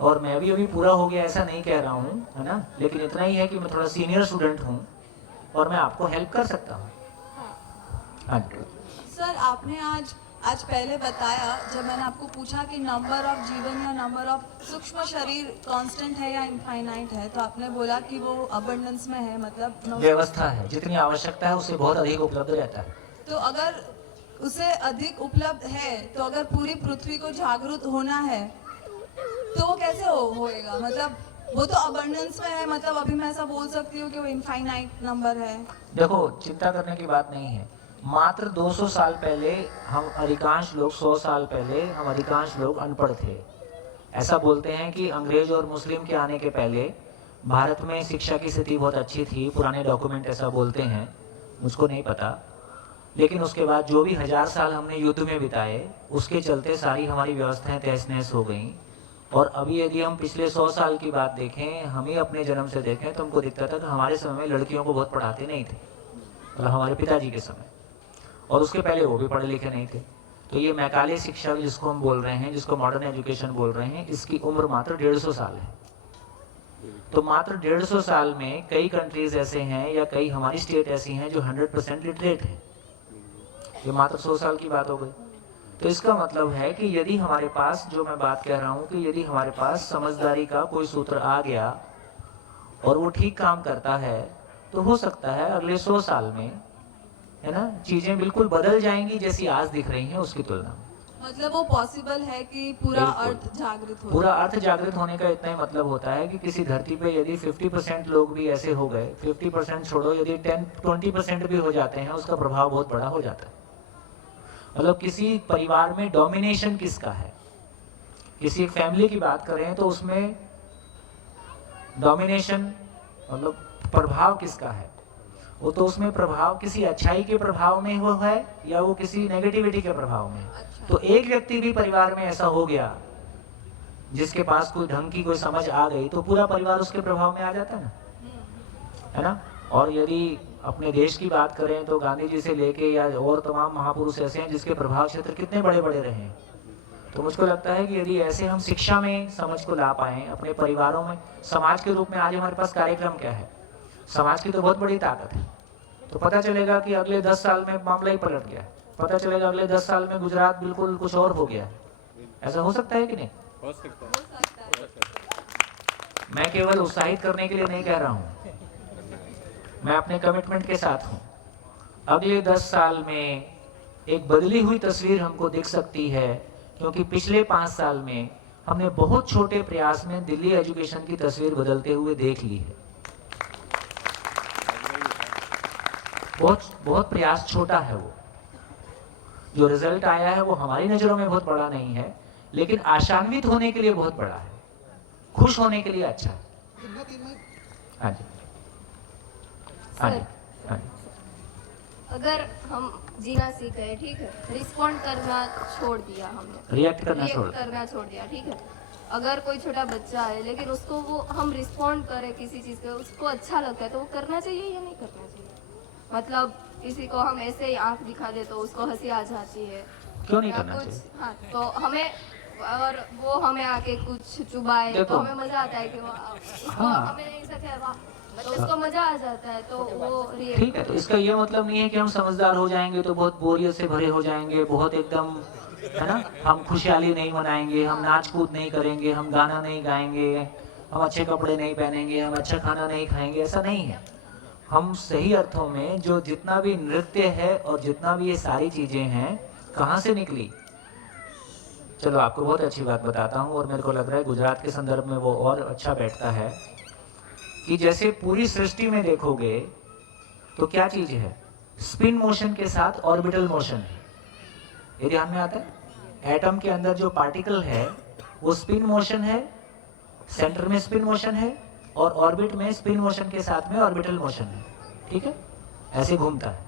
और मैं भी अभी पूरा हो गया ऐसा नहीं कह रहा हूँ, है ना, लेकिन इतना ही है कि मैं थोड़ा सीनियर स्टूडेंट हूँ और मैं आपको हेल्प कर सकता हूँ। हाँ सर आपने आज पहले बताया, जब मैंने आपको पूछा कि नंबर ऑफ जीवन या नंबर ऑफ सूक्ष्म शरीर कांस्टेंट है या इनफाइनाइट है, तो आपने बोला कि वो अबंडेंस में है, मतलब व्यवस्था है, जितनी आवश्यकता है उससे बहुत अधिक उपलब्ध रहता है। तो अगर उसे अधिक उपलब्ध है, तो अगर पूरी पृथ्वी को जागरूक होना है तो वो कैसे होएगा? मतलब वो तो अबंडेंस में है, मतलब अभी मैं ऐसा बोल सकती हूँ कि वो इनफाइनाइट नंबर है। देखो, चिंता करने की बात नहीं है। मात्र 200 साल पहले हम अधिकांश लोग, 100 साल पहले हम अधिकांश लोग अनपढ़ थे। ऐसा बोलते हैं कि अंग्रेज और मुस्लिम के आने के पहले भारत में शिक्षा की स्थिति बहुत अच्छी थी, पुराने डॉक्यूमेंट ऐसा बोलते हैं, मुझको नहीं पता। लेकिन उसके बाद जो भी 1000 साल हमने युद्ध में बिताए, उसके चलते सारी हमारी व्यवस्थाएं तहस नहस हो गई। और अभी यदि हम पिछले 100 साल की बात देखें, हम ही अपने जन्म से देखें, तो हमको दिखता था कि हमारे समय में लड़कियों को बहुत पढ़ाते नहीं थे, मतलब हमारे पिताजी के समय, और उसके पहले वो भी पढ़े लिखे नहीं थे। तो ये मैकाले शिक्षा जिसको हम बोल रहे हैं, जिसको मॉडर्न एजुकेशन बोल रहे हैं, इसकी उम्र मात्र 150 साल है। तो मात्र 150 साल में कई कंट्रीज ऐसे हैं या कई हमारी स्टेट ऐसी हैं जो 100% लिटरेट है। ये मात्र 100 साल की बात हो गई। तो इसका मतलब है कि यदि हमारे पास, जो मैं बात कह रहा हूँ कि यदि हमारे पास समझदारी का कोई सूत्र आ गया और वो ठीक काम करता है, तो हो सकता है अगले 100 साल में, है ना, चीजें बिल्कुल बदल जाएंगी जैसी आज दिख रही हैं उसकी तुलना में। मतलब वो पॉसिबल है कि पूरा अर्थ जागृत हो? पूरा अर्थ जागृत होने का इतना ही मतलब होता है कि किसी धरती पे यदि 50% लोग भी ऐसे हो गए, 50% छोड़ो, यदि 10-20% भी हो जाते हैं, उसका प्रभाव बहुत बड़ा हो जाता है। मतलब किसी परिवार में डोमिनेशन किसका है, किसी एक फैमिली की बात करें तो उसमें डोमिनेशन मतलब प्रभाव किसका है, वो तो उसमें प्रभाव किसी अच्छाई के प्रभाव में वो है या वो किसी नेगेटिविटी के प्रभाव में। तो एक व्यक्ति भी परिवार में ऐसा हो गया जिसके पास कोई ढंग की कोई समझ आ गई, तो पूरा परिवार उसके प्रभाव में आ जाता है ना, है ना। और यदि अपने देश की बात करें तो गांधी जी से लेके या और तमाम महापुरुष ऐसे हैं जिसके प्रभाव क्षेत्र कितने बड़े बड़े रहे हैं। तो मुझको लगता है कि यदि ऐसे हम शिक्षा में समझ को ला पाएं, अपने परिवारों में, समाज के रूप में आज हमारे पास कार्यक्रम क्या है, समाज की तो बहुत बड़ी ताकत है। तो पता चलेगा कि अगले 10 साल में मामला ही पलट गया, पता चलेगा अगले 10 साल में गुजरात बिल्कुल कुछ और हो गया। ऐसा हो सकता है कि नहीं? हो सकता है। मैं केवल उत्साहित करने के लिए नहीं कह रहा हूँ, मैं अपने कमिटमेंट के साथ हूँ। अगले 10 साल में एक बदली हुई तस्वीर हमको दिख सकती है, क्योंकि पिछले 5 साल में हमने बहुत छोटे प्रयास में दिल्ली एजुकेशन की तस्वीर बदलते हुए देख ली है। बहुत प्रयास छोटा है, वो जो रिजल्ट आया है वो हमारी नजरों में बहुत बड़ा नहीं है, लेकिन आशान्वित होने के लिए बहुत बड़ा है, खुश होने के लिए अच्छा है। हाँ जी, हाँ जी, हाँ जी। अगर हम जीना सीख गए, ठीक है, रिस्पॉन्ड करना छोड़ दिया हमने, रिएक्ट करना छोड़ दिया, ठीक है। अगर कोई छोटा बच्चा है लेकिन उसको वो हम रिस्पॉन्ड करें किसी चीज़ पे, उसको अच्छा लगता है, तो वो करना चाहिए या नहीं करना चाहिए? मतलब किसी को हम ऐसे ही आंख दिखा दे तो उसको हंसी आ जाती है, क्यों नहीं करना चाहिए? हाँ, तो हमें, और वो हमें आके कुछ चुबाए तो हमें मजा आता है कि वो हमें नहीं सके, तो उसको मजा आ जाता है, तो वो ठीक है। तो इसका ये मतलब नहीं है कि हम समझदार हो जाएंगे तो बहुत बोरियत से भरे हो जाएंगे, बहुत एकदम, है ना, हम खुशहाली नहीं मनाएंगे, हम नाच कूद नहीं करेंगे, हम गाना नहीं गाएंगे, हम अच्छे कपड़े नहीं पहनेंगे, हम अच्छा खाना नहीं खाएंगे, ऐसा नहीं है। हम सही अर्थों में जो जितना भी नृत्य है और जितना भी ये सारी चीजें हैं कहाँ से निकली। चलो आपको बहुत अच्छी बात बताता हूँ, और मेरे को लग रहा है गुजरात के संदर्भ में वो और अच्छा बैठता है कि जैसे पूरी सृष्टि में देखोगे तो क्या चीज है, स्पिन मोशन के साथ ऑर्बिटल मोशन है। ये ध्यान में आता है। एटम के अंदर जो पार्टिकल है वो स्पिन मोशन है, सेंटर में स्पिन मोशन है और ऑर्बिट में स्पिन मोशन के साथ में ऑर्बिटल मोशन है। ठीक है, ऐसे घूमता है।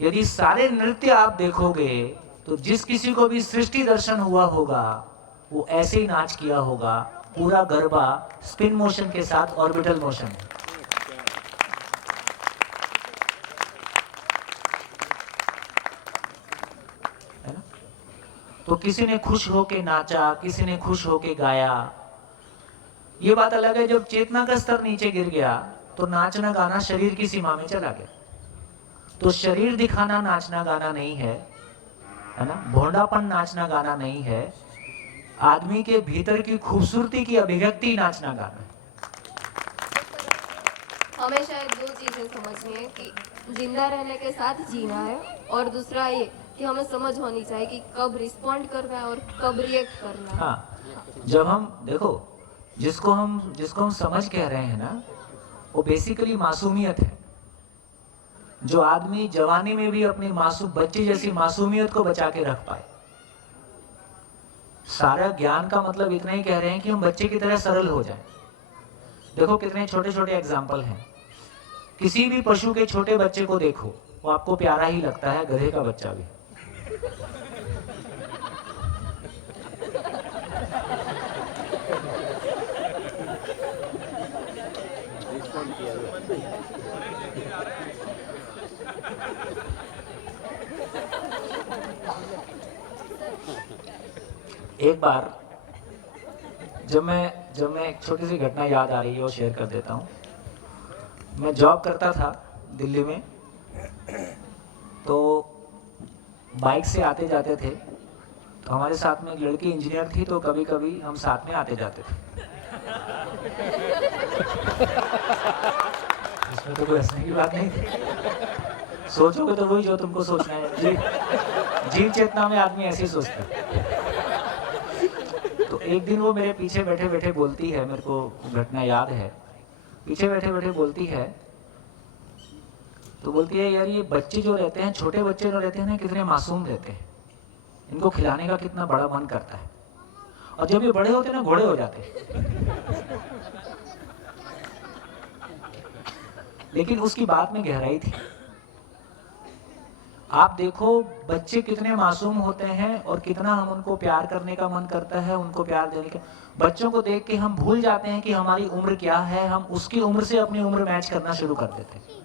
यदि सारे नृत्य आप देखोगे तो जिस किसी को भी सृष्टि दर्शन हुआ होगा वो ऐसे ही नाच किया होगा। पूरा गरबा स्पिन मोशन के साथ ऑर्बिटल मोशन है। तो किसी ने खुश होके नाचा, किसी ने खुश होके गाया। ये बात अलग है जब चेतना का स्तर नीचे गिर गया तो नाचना गाना शरीर की सीमा में चला गया। तो शरीर दिखाना नाचना गाना नहीं है ना, भोंडापन नाचना गाना नहीं है, आदमी के भीतर की खूबसूरती की अभिव्यक्ति नाचना गाना है। हमें शायद दो चीजें समझनी है कि जिंदा रहने के साथ जीना है, और दूसरा ये कि हमें समझ होनी चाहिए कि कब रिस्पॉन्ड करना है और कब रिएक्ट करना है। हाँ, जब हम देखो जिसको हम समझ कह रहे हैं ना, वो बेसिकली मासूमियत है। जो आदमी जवानी में भी अपनी मासूम बच्चे जैसी मासूमियत को बचा के रख पाए। सारा ज्ञान का मतलब इतना ही कह रहे हैं कि हम बच्चे की तरह सरल हो जाएं। देखो कितने छोटे छोटे एग्जाम्पल हैं। किसी भी पशु के छोटे बच्चे को देखो, वो आपको प्यारा ही लगता है, गधे का बच्चा भी। एक बार जब मैं एक छोटी सी घटना याद आ रही है वो शेयर कर देता हूँ। मैं जॉब करता था दिल्ली में, तो बाइक से आते जाते थे। तो हमारे साथ में एक लड़की इंजीनियर थी, तो कभी कभी हम साथ में आते जाते थे। इसमें तो कोई हंसने की बात नहीं थी। सोचोगे तो वही जो तुमको सोचना है। जीव चेतना में आदमी ऐसे ही सोचता है। तो एक दिन वो मेरे पीछे बैठे बैठे बोलती है, मेरे को घटना याद है, पीछे बैठे बैठे बोलती है, तो बोलती है यार ये बच्चे जो रहते हैं, छोटे बच्चे जो रहते हैं ना, कितने मासूम रहते हैं, इनको खिलाने का कितना बड़ा मन करता है, और जब ये बड़े होते हैं ना घोड़े हो जाते हैं। लेकिन उसकी बात में गहराई थी। आप देखो बच्चे कितने मासूम होते हैं और कितना हम उनको प्यार करने का मन करता है, उनको प्यार देने का। बच्चों को देख के हम भूल जाते हैं कि हमारी उम्र क्या है, हम उसकी उम्र से अपनी उम्र मैच करना शुरू कर देते हैं।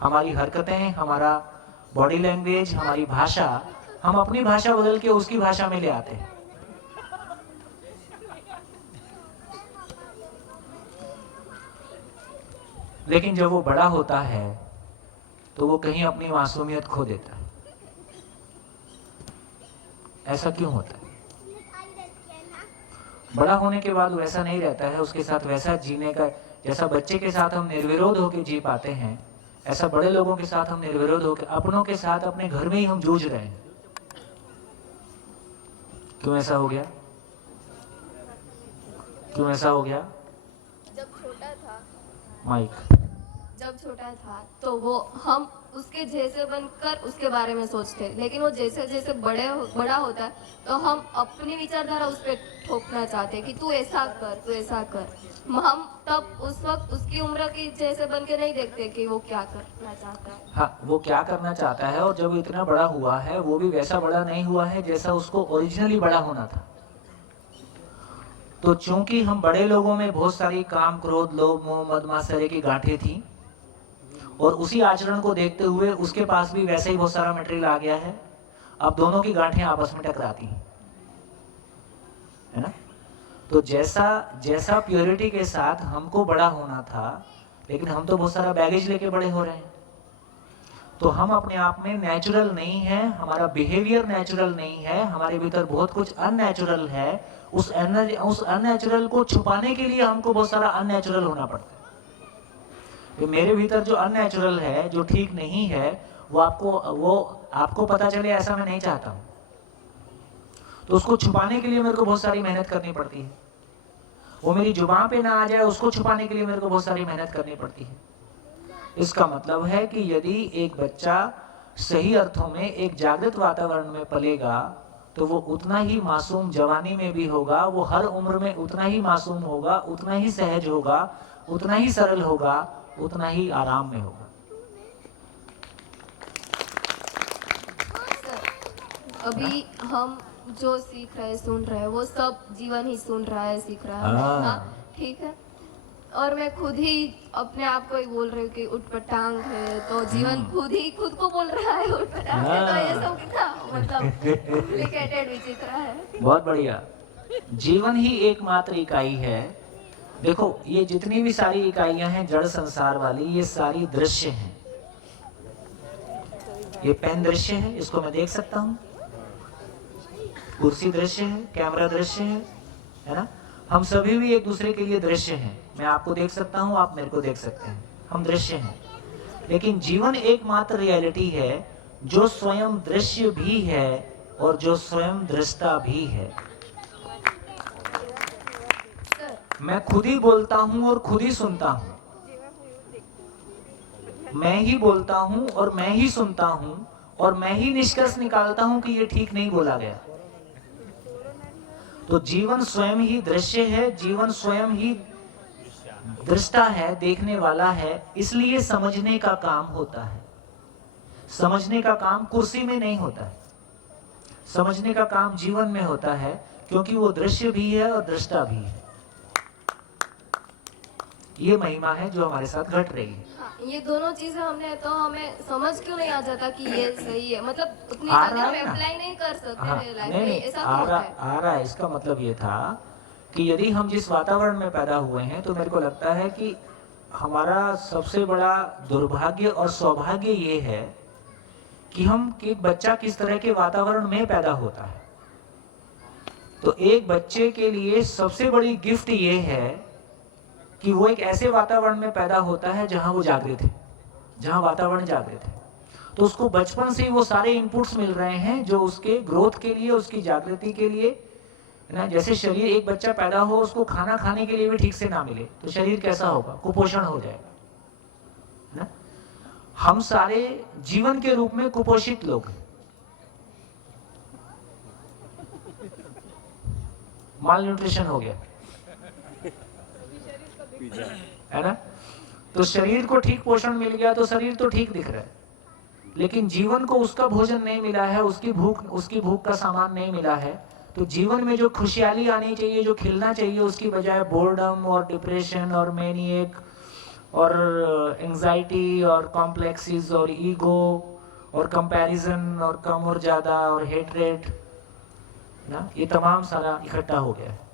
हमारी हरकतें, हमारा बॉडी लैंग्वेज, हमारी भाषा, हम अपनी भाषा बदल के उसकी भाषा में ले आते हैं। लेकिन जब वो बड़ा होता है तो वो कहीं अपनी मासूमियत खो देता है। ऐसा क्यों होता है? बड़ा होने के बाद वैसा नहीं रहता है, उसके साथ वैसा जीने का, जैसा बच्चे के साथ हम निर्विरोध होकर जी पाते हैं, ऐसा बड़े लोगों के साथ हम निर्विरोध होकर, अपनों के साथ अपने घर में ही हम जूझ रहे हैं। क्यों ऐसा हो गया? क्यों ऐसा हो गया? जब छोटा था, माइक, जब छोटा था तो वो हम उसके जैसे बनकर उसके बारे में सोचते, लेकिन वो जैसे जैसे बड़ा होता है तो हम अपनी विचारधारा उस पर ठोकना चाहते हैं कि तू ऐसा कर, तू ऐसा कर। हम तब उस वक्त उसकी उम्र की जैसे बन के नहीं देखते कि वो क्या करना चाहता है। हाँ, वो क्या करना चाहता है, और जब इतना बड़ा हुआ है वो भी वैसा बड़ा नहीं हुआ है जैसा उसको ओरिजिनली बड़ा होना था। तो चूंकि हम बड़े लोगों में बहुत सारी काम, क्रोध, लोभ, मोह, मद, मात्सर्य की गांठें थी, और उसी आचरण को देखते हुए उसके पास भी वैसे ही बहुत सारा मटेरियल आ गया है। अब दोनों की गांठें आपस में टकराती हैं, है ना? तो जैसा प्योरिटी के साथ हमको बड़ा होना था, लेकिन हम तो बहुत सारा बैगेज लेके बड़े हो रहे हैं। तो हम अपने आप में नेचुरल नहीं है, हमारा बिहेवियर नेचुरल नहीं है, हमारे भीतर बहुत कुछ अननेचुरल है। उस अननेचुरल को छुपाने के लिए हमको बहुत सारा अननेचुरल होना पड़ता है। तो मेरे भीतर जो अननेचुरल है, जो ठीक नहीं है, वो आपको पता चले, ऐसा मैं नहीं चाहता हूँ। तो उसको छुपाने के लिए मेरे को बहुत सारी मेहनत करनी पड़ती है। वो मेरी जुबान पे ना आ जाए, उसको छुपाने के लिए मेरे को बहुत सारी मेहनत करनी पड़ती है। इसका मतलब है कि यदि एक बच्चा सही अर्थों में एक जागृत वातावरण में पलेगा तो वो उतना ही मासूम जवानी में भी होगा, वो हर उम्र में उतना ही मासूम होगा, उतना ही सहज होगा, उतना ही सरल होगा, उतना ही आराम में होगा। अभी हम जो सीख रहे हैं, सुन रहे हैं, वो सब जीवन ही सुन रहा है, सीख रहा है। हाँ, ठीक है। और मैं खुद ही अपने आप को ही बोल रही हूँ कि उठपटांग है, तो जीवन खुद को बोल रहा है उठपटांग है, तो ये सब कितना मतलब कॉम्प्लिकेटेड विचित्र है। बहुत बढ़िया। जीवन ही एकमात्र इकाई है। देखो, ये जितनी भी सारी इकाइयां हैं जड़ संसार वाली, ये सारी दृश्य हैं। ये पेन दृश्य है, इसको मैं देख सकता हूँ। कुर्सी दृश्य है, कैमरा दृश्य है ना? हम सभी भी एक दूसरे के लिए दृश्य हैं। मैं आपको देख सकता हूँ, आप मेरे को देख सकते हैं, हम दृश्य हैं। लेकिन जीवन एकमात्र रियलिटी है जो स्वयं दृश्य भी है और जो स्वयं दृष्टा भी है। मैं खुद ही बोलता हूँ और खुद ही सुनता हूँ। मैं ही बोलता हूँ और मैं ही सुनता हूँ और मैं ही निष्कर्ष निकालता हूँ कि ये ठीक नहीं बोला गया। तो जीवन स्वयं ही दृश्य है, जीवन स्वयं ही दृष्टा है, देखने वाला है। इसलिए समझने का काम होता है। समझने का काम कुर्सी में नहीं होता है, समझने का काम जीवन में होता है, क्योंकि वो दृश्य भी है और दृष्टा भी है। ये महिमा है जो हमारे साथ घट रही है। ये दोनों चीजें हमने, तो हमें समझ क्यों नहीं आ जाता कि ये सही है? मतलब उतनी आ जल्दी रहा हम है ना? अप्लाई नहीं कर सकते हाँ, हैं लाइफ नहीं, में, ऐसा आ क्यों है? रहा है। इसका मतलब ये था कि यदि हम जिस वातावरण में पैदा हुए हैं, तो मेरे को लगता है कि हमारा सबसे बड़ा दुर्भाग्य और सौभाग्य ये है कि एक बच्चा किस तरह के वातावरण में पैदा होता है। तो एक बच्चे के लिए सबसे बड़ी गिफ्ट ये है कि वो एक ऐसे वातावरण में पैदा होता है जहां वो जागृत है, जहां वातावरण जागृत है। तो उसको बचपन से ही वो सारे इनपुट्स मिल रहे हैं जो उसके ग्रोथ के लिए, उसकी जागृति के लिए ना। जैसे शरीर, एक बच्चा पैदा हो, उसको खाना खाने के लिए भी ठीक से ना मिले तो शरीर कैसा होगा? कुपोषण हो जाएगा ना। हम सारे जीवन के रूप में कुपोषित लोग हैं। माल न्यूट्रिशन हो गया है ना। तो शरीर को ठीक पोषण मिल गया तो शरीर तो ठीक दिख रहा है, लेकिन जीवन को उसका भोजन नहीं मिला है, उसकी भूख का सामान नहीं मिला है। तो जीवन में जो खुशहाली आनी चाहिए, जो खिलना चाहिए, उसकी बजाय बोर्डम और डिप्रेशन और मैनिएक और एंजाइटी और कॉम्प्लेक्सेस और ईगो और कंपैरिजन और कम और ज्यादा और हेट्रेड ना, ये तमाम सारा इकट्ठा हो गया है।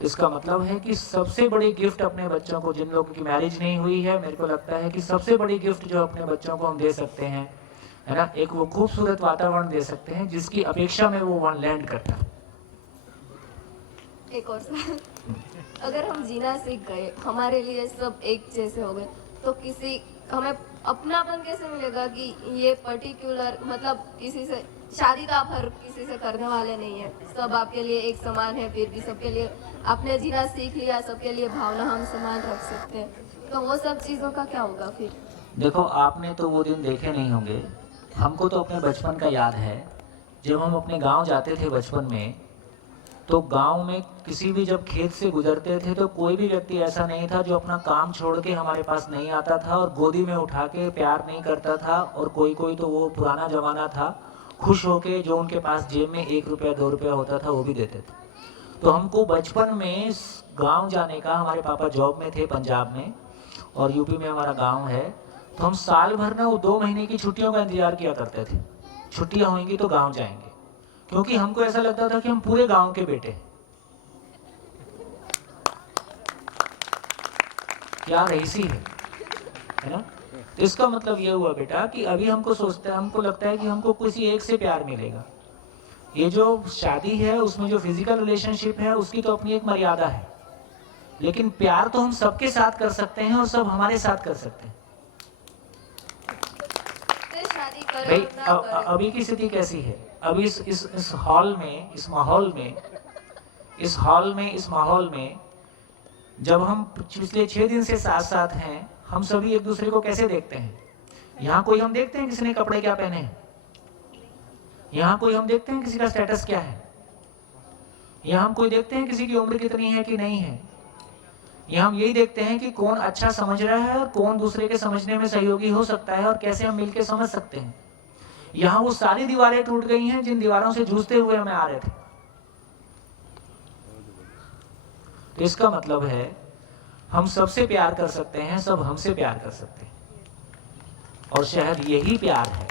तो इसका मतलब है कि सबसे बड़ी गिफ्ट अपने बच्चों को, जिन लोगों की मैरिज नहीं हुई है, मेरे को लगता है कि सबसे बड़ी गिफ्ट जो अपने बच्चों को हम दे सकते हैं, है ना, एक वो खूबसूरत वातावरण दे सकते हैं जिसकी अपेक्षा में वो वहां लैंड करता है। एक और सवाल, अगर हम जीना सीख गए, हमारे लिए सब एक जैसे हो गए, तो हमें अपनापन कैसे मिलेगा कि ये पर्टिकुलर, मतलब किसी से शादी तो आप हर किसी से करने वाले नहीं है, सब आपके लिए एक समान है, फिर भी सबके लिए आपने जीना सीख लिया, सबके लिए भावना हम समान रख सकते हैं, तो वो सब चीज़ों का क्या होगा फिर? देखो, आपने तो वो दिन देखे नहीं होंगे, हमको तो अपने बचपन का याद है। जब हम अपने गांव जाते थे बचपन में, तो गांव में किसी भी जब खेत से गुजरते थे तो कोई भी व्यक्ति ऐसा नहीं था जो अपना काम छोड़ के हमारे पास नहीं आता था और गोदी में उठा के प्यार नहीं करता था। और कोई तो वो पुराना जमाना था, खुश होके जो उनके पास जेब में 1 रुपया 2 रुपया होता था वो भी देते थे। तो हमको बचपन में गांव जाने का, हमारे पापा जॉब में थे पंजाब में और यूपी में हमारा गांव है, तो हम साल भर ना वो 2 महीने की छुट्टियों का इंतजार किया करते थे। छुट्टियां होंगी तो गांव जाएंगे, क्योंकि हमको ऐसा लगता था कि हम पूरे गांव के बेटे। क्या रईसी है ना। तो इसका मतलब ये हुआ बेटा कि अभी हमको लगता है कि हमको किसी एक से प्यार मिलेगा। ये जो शादी है उसमें जो फिजिकल रिलेशनशिप है उसकी तो अपनी एक मर्यादा है, लेकिन प्यार तो हम सबके साथ कर सकते हैं और सब हमारे साथ कर सकते हैं। भाई अभी की स्थिति कैसी है? अभी इस हॉल में, इस माहौल में जब हम पिछले 6 दिन से साथ साथ हैं, हम सभी एक दूसरे को कैसे देखते हैं? यहाँ कोई हम देखते हैं किसी ने कपड़े क्या पहने हैं? यहाँ कोई हम देखते हैं किसी का स्टेटस क्या है? यहाँ हम कोई देखते हैं किसी की उम्र कितनी है कि नहीं है? यहाँ हम यही देखते हैं कि कौन अच्छा समझ रहा है और कौन दूसरे के समझने में सहयोगी हो सकता है और कैसे हम मिलकर समझ सकते हैं। यहाँ वो सारी दीवारें टूट गई हैं जिन दीवारों से जूझते हुए हमें आ रहे थे। तो इसका मतलब है हम सबसे प्यार कर सकते हैं, सब हमसे प्यार कर सकते हैं, और शायद यही प्यार है।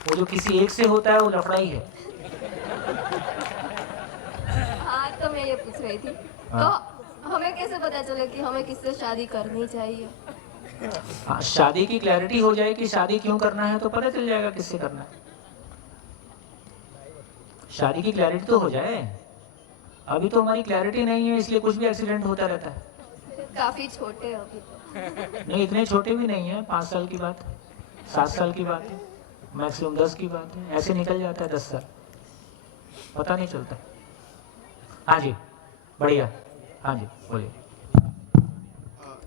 वो जो किसी एक से होता है वो लफड़ा ही है। हाँ, तो मैं ये पूछ रही थी, तो हमें कैसे पता चले कि हमें किससे शादी करनी चाहिए? हाँ, शादी की क्लैरिटी हो जाए कि शादी क्यों करना है तो पता चल जाएगा किससे करना है। शादी की क्लैरिटी तो हो जाए। अभी तो हमारी क्लैरिटी नहीं है, इसलिए कुछ भी एक्सीडेंट होता रहता है। काफी छोटे हो अभी तो। नहीं, इतने छोटे भी नहीं है। 5 साल की बात, 7 साल की बात है, मैक्सिमम 10 की बात है। ऐसे निकल जाता है 10 साल, पता नहीं चलता। हाँ जी, बढ़िया। हाँ जी, बोलिए।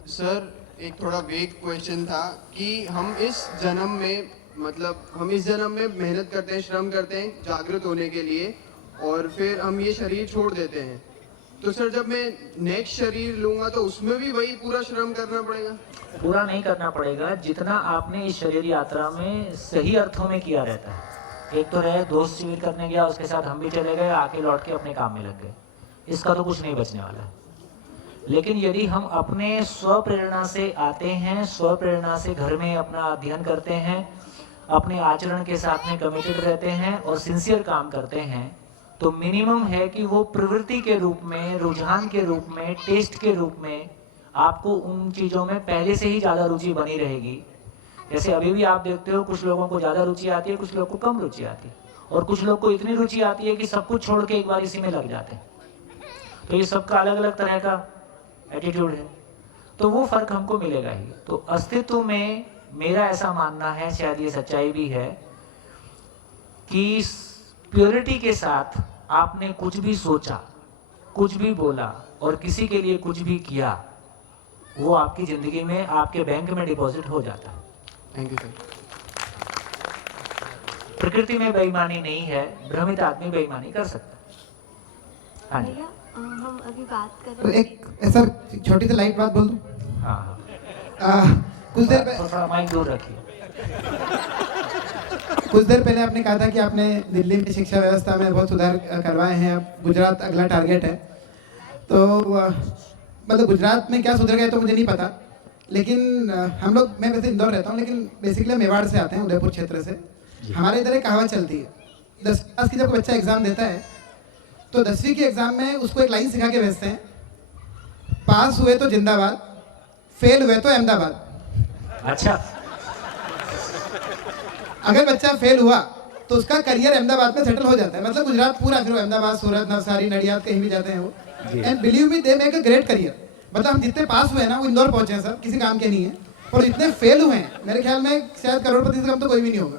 सर, एक थोड़ा वेग क्वेश्चन था कि हम इस जन्म में, मतलब हम इस जन्म में मेहनत करते हैं, श्रम करते हैं जागृत होने के लिए, और फिर हम ये शरीर छोड़ देते हैं। तो सर, जब मैं नेक्स्ट शरीर लूंगा तो उसमें भी वही पूरा श्रम करना पड़ेगा? पूरा नहीं करना पड़ेगा, जितना आपने इस शरीर यात्रा में सही अर्थों में किया रहता है। एक तो रहे दोस्त शिविर करने गया, उसके साथ हम भी चले गए, आके लौट के अपने काम में लग गए, इसका तो कुछ नहीं बचने वाला है। लेकिन यदि हम अपने स्व प्रेरणा से आते हैं, स्व प्रेरणा से घर में अपना अध्ययन करते हैं, अपने आचरण के साथ में कमिटेड रहते हैं और सिंसियर काम करते हैं, तो मिनिमम है कि वो प्रवृत्ति के रूप में, रुझान के रूप में, टेस्ट के रूप में आपको उन चीज़ों में पहले से ही ज़्यादा रुचि बनी रहेगी। जैसे अभी भी आप देखते हो, कुछ लोगों को ज़्यादा रुचि आती है, कुछ लोग को कम रुचि आती है, और कुछ लोग को इतनी रुचि आती है कि सब कुछ छोड़ के एक बार इसी में लग जाते हैं। तो ये सबका अलग अलग तरह का एटीट्यूड है, तो वो फर्क हमको मिलेगा ही। तो अस्तित्व में मेरा ऐसा मानना है, शायद ये सच्चाई भी है, कि प्योरिटी के साथ आपने कुछ भी सोचा, कुछ भी बोला और किसी के लिए कुछ भी किया, वो आपकी जिंदगी में, आपके बैंक में डिपॉजिट हो जाता है। Thank you sir. प्रकृति में बेईमानी नहीं है, भ्रमित आदमी बेईमानी कर सकता है। हाँ जी, हम अभी बात कर तो रहे एक ऐसा छोटी सी लाइट बात बोल दूं? हाँ, कुछ देर पहले, थोड़ा माइक दूर रखिए। कुछ देर पहले आपने कहा था कि आपने दिल्ली में शिक्षा व्यवस्था में बहुत सुधार करवाए हैं, अब गुजरात अगला टारगेट है। तो मतलब गुजरात में क्या सुधर गया तो मुझे नहीं पता, लेकिन हम लोग, मैं वैसे इंदौर रहता हूँ, लेकिन बेसिकली मेवाड़ से आते हैं, उदयपुर क्षेत्र से। हमारे इधर एक कहावत चलती है, 10वीं क्लास की जब बच्चा एग्ज़ाम देता है तो 10वीं के एग्ज़ाम में उसको एक लाइन सिखा के भेजते हैं, पास हुए तो जिंदाबाद, फेल हुए तो अहमदाबाद। अच्छा, अगर बच्चा फेल हुआ तो उसका करियर अहमदाबाद में सेटल हो जाता है, मतलब गुजरात पूरा, फिर वो अहमदाबाद, सूरत, नवसारी, नडियाद कहीं भी जाते हैं वो, and believe me they make a great career. मतलब हम जितने पास हुए हैं ना, वो इंदौर पहुंचे हैं सर, किसी काम के नहीं है, और जितने फेल हुए हैं मेरे ख्याल में शायद करोड़पति से कम तो कोई भी नहीं होगा।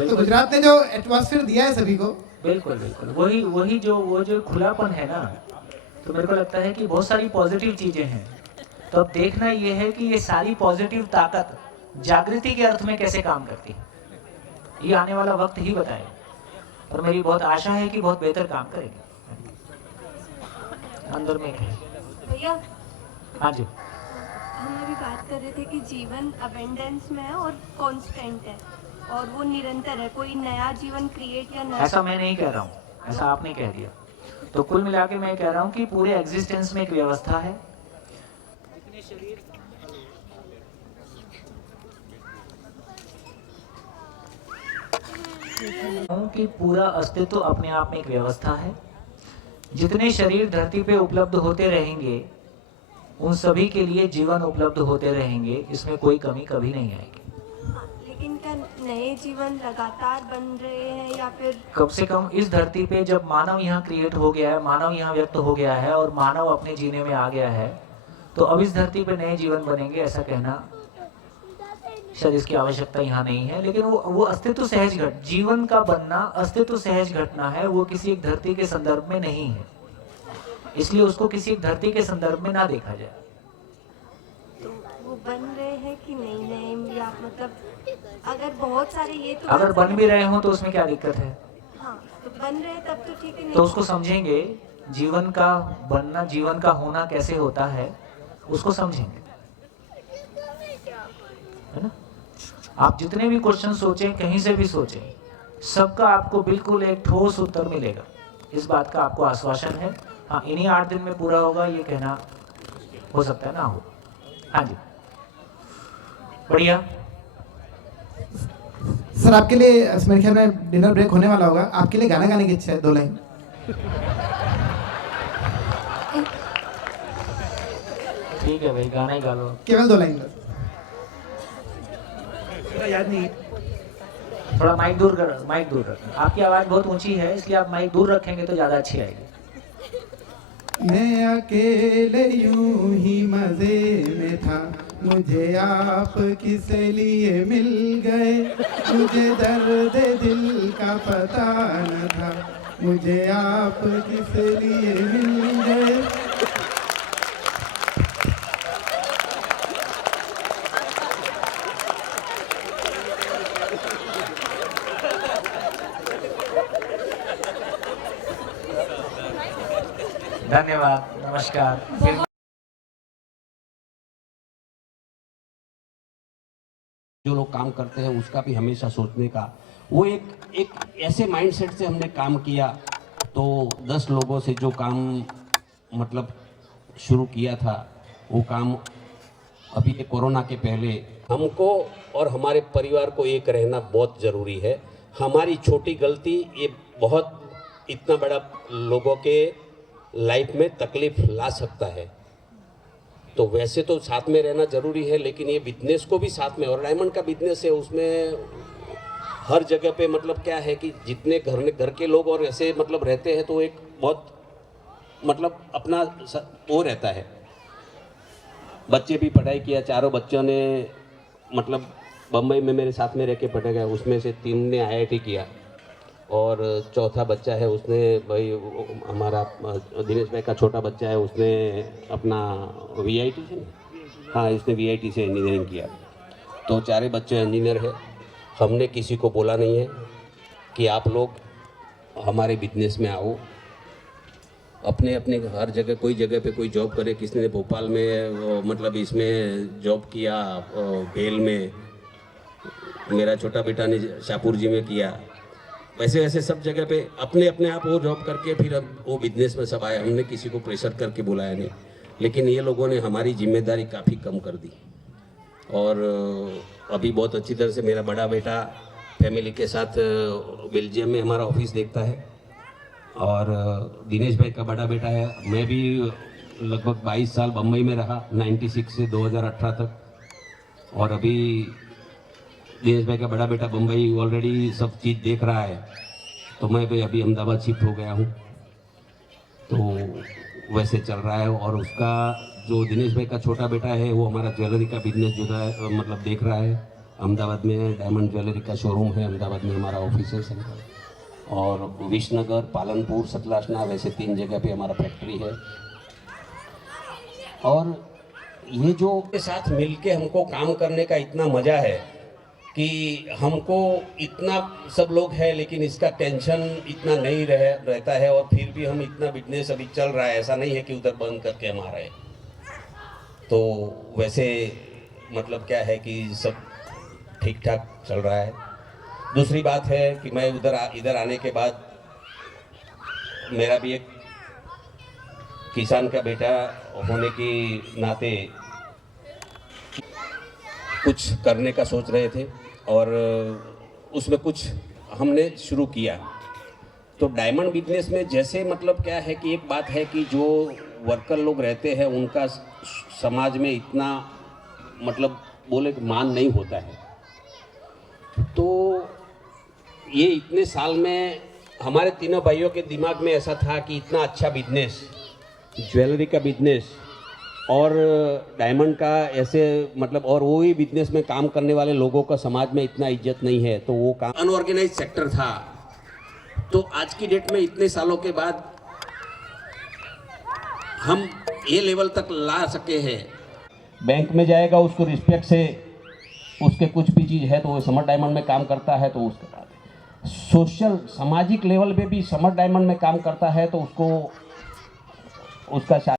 तो गुजरात ने जो एटमॉस्फेयर दिया है सभी को, बिल्कुल बिल्कुल वही जो खुलापन है ना, तो मेरे को लगता है कि बहुत सारी पॉजिटिव चीजें हैं। तो अब देखना ये है कि ये सारी पॉजिटिव ताकत जागृति के अर्थ में कैसे काम करती है, ये आने वाला वक्त ही बताएगा, और मेरी बहुत आशा है कि बहुत बेहतर काम करेगी। अंदर में है भैया, हाँ जी, हम अभी बात कर रहे थे कि जीवन अबेंडेंस में है और कांस्टेंट है और वो निरंतर है, कोई नया जीवन क्रिएट या नया। ऐसा मैं नहीं कह रहा हूँ, ऐसा आपने कह दिया। तो कुल मिला के मैं कह रहा हूँ कि पूरे एग्जिस्टेंस में एक व्यवस्था है, जितने शरीर कि पूरा अस्तित्व अपने आप में एक व्यवस्था है। जितने शरीर धरती पे उपलब्ध होते रहेंगे उन सभी के लिए जीवन उपलब्ध होते रहेंगे, इसमें कोई कमी कभी नहीं आएगी। लेकिन क्या नए जीवन लगातार बन रहे हैं या फिर कम से कम इस धरती पे जब मानव यहाँ क्रिएट हो गया है, मानव यहाँ व्यक्त हो गया है और मानव अपने जीने में आ गया है, तो अब इस धरती पे नए जीवन बनेंगे ऐसा कहना शायद इसकी आवश्यकता यहाँ नहीं है। लेकिन वो अस्तित्व सहज घट, जीवन का बनना अस्तित्व सहज घटना है, वो किसी एक धरती के संदर्भ में नहीं है, इसलिए उसको किसी एक धरती के संदर्भ में ना देखा जाए। तो वो बन रहे हैं कि नहीं नए, या मतलब अगर बहुत सारे ये तो अगर बन भी रहे हो तो उसमें क्या दिक्कत है? हाँ तो बन रहे तब तो ठीक है, नहीं तो उसको समझेंगे, जीवन का बनना, जीवन का होना कैसे होता है उसको समझेंगे, है ना। आप जितने भी क्वेश्चन सोचें, कहीं से भी सोचें, सबका आपको बिल्कुल एक ठोस उत्तर मिलेगा, इस बात का आपको आश्वासन है। हाँ, इन्हीं 8 दिन में पूरा होगा ये कहना हो सकता है ना हो। हाँ जी, बढ़िया। सर आपके लिए मेरे ख्याल में डिनर ब्रेक होने वाला होगा, आपके लिए गाना गाने की इच्छा है, 2 लाइन। ठीक है भाई, गाना ही गा लो, केवल 2 लाइन बस। याद नहीं, थोड़ा माइक दूर कर, माइक दूर कर, आपकी आवाज बहुत ऊंची है इसलिए आप माइक दूर रखेंगे तो ज्यादा अच्छी आएगी। मैं अकेले यूं ही मजे में था, मुझे आप किस लिए मिल गए, मुझे दर्द दिल का पता न था, मुझे आप किस लिए मिल गए। धन्यवाद, नमस्कार। जो लोग काम करते हैं उसका भी हमेशा सोचने का, वो एक ऐसे माइंडसेट से हमने काम किया, तो 10 लोगों से जो काम मतलब शुरू किया था वो काम अभी कोरोना के पहले हमको और हमारे परिवार को एक रहना बहुत ज़रूरी है। हमारी छोटी गलती ये बहुत इतना बड़ा लोगों के लाइफ में तकलीफ ला सकता है। तो वैसे तो साथ में रहना ज़रूरी है, लेकिन ये बिजनेस को भी साथ में, और डायमंड का बिजनेस है उसमें हर जगह पे मतलब क्या है कि जितने घर के लोग और ऐसे मतलब रहते हैं तो एक बहुत मतलब अपना वो रहता है। बच्चे भी पढ़ाई किया, चारों बच्चों ने मतलब बम्बई में मेरे साथ में रह के पढ़ा गया, उसमें से 3 ने IIT किया और चौथा बच्चा है उसने भाई हमारा दिनेश भाई का छोटा बच्चा है उसने अपना VIT से, हाँ इसने VIT से इंजीनियरिंग किया। तो 4 बच्चे इंजीनियर है। हमने किसी को बोला नहीं है कि आप लोग हमारे बिजनेस में आओ, अपने अपने हर जगह कोई जगह पे कोई जॉब करे। किसी ने भोपाल में मतलब इसमें जॉब किया, भेल में, मेरा छोटा बेटा ने शाहपुर जी में किया। वैसे वैसे सब जगह पे अपने अपने आप वो जॉब करके फिर अब वो बिजनेस में सब आए। हमने किसी को प्रेशर करके बुलाया नहीं, लेकिन ये लोगों ने हमारी जिम्मेदारी काफ़ी कम कर दी। और अभी बहुत अच्छी तरह से मेरा बड़ा बेटा फैमिली के साथ बेल्जियम में हमारा ऑफिस देखता है, और दिनेश भाई का बड़ा बेटा है। मैं भी लगभग 22 साल बम्बई में रहा, 96 से 2018 तक, और अभी दिनेश भाई का बड़ा बेटा बम्बई ऑलरेडी सब चीज़ देख रहा है, तो मैं भी अभी अहमदाबाद शिफ्ट हो गया हूँ। तो वैसे चल रहा है। और उसका जो दिनेश भाई का छोटा बेटा है वो हमारा ज्वेलरी का बिजनेस जो है मतलब देख रहा है। अहमदाबाद में डायमंड ज्वेलरी का शोरूम है, अहमदाबाद में हमारा ऑफिस है सेंट्रल, और विशनगर, पालनपुर, सतलासना, वैसे 3 जगह पे हमारा फैक्ट्री है। और ये जो के साथ मिलके हमको काम करने का इतना मज़ा है कि हमको इतना सब लोग हैं, लेकिन इसका टेंशन इतना नहीं रहता है, और फिर भी हम इतना बिजनेस अभी चल रहा है। ऐसा नहीं है कि उधर बंद करके हम आ रहे हैं। तो वैसे मतलब क्या है कि सब ठीक ठाक चल रहा है। दूसरी बात है कि मैं इधर आने के बाद मेरा भी एक किसान का बेटा होने के नाते कुछ करने का सोच रहे थे, और उसमें कुछ हमने शुरू किया। तो डायमंड बिजनेस में जैसे मतलब क्या है कि एक बात है कि जो वर्कर लोग रहते हैं उनका समाज में इतना मतलब बोले कि मान नहीं होता है। तो ये इतने साल में हमारे तीनों भाइयों के दिमाग में ऐसा था कि इतना अच्छा बिजनेस, ज्वेलरी का बिजनेस और डायमंड का ऐसे मतलब और वो ही बिजनेस में काम करने वाले लोगों का समाज में इतना इज्जत नहीं है, तो वो काम अनऑर्गेनाइज सेक्टर था। तो आज की डेट में इतने सालों के बाद हम ये लेवल तक ला सके हैं। बैंक में जाएगा उसको रिस्पेक्ट से, उसके कुछ भी चीज़ है तो वो समर डायमंड में काम करता है तो उसके बाद सोशल सामाजिक लेवल पे भी समर डायमंड में काम करता है तो उसको उसका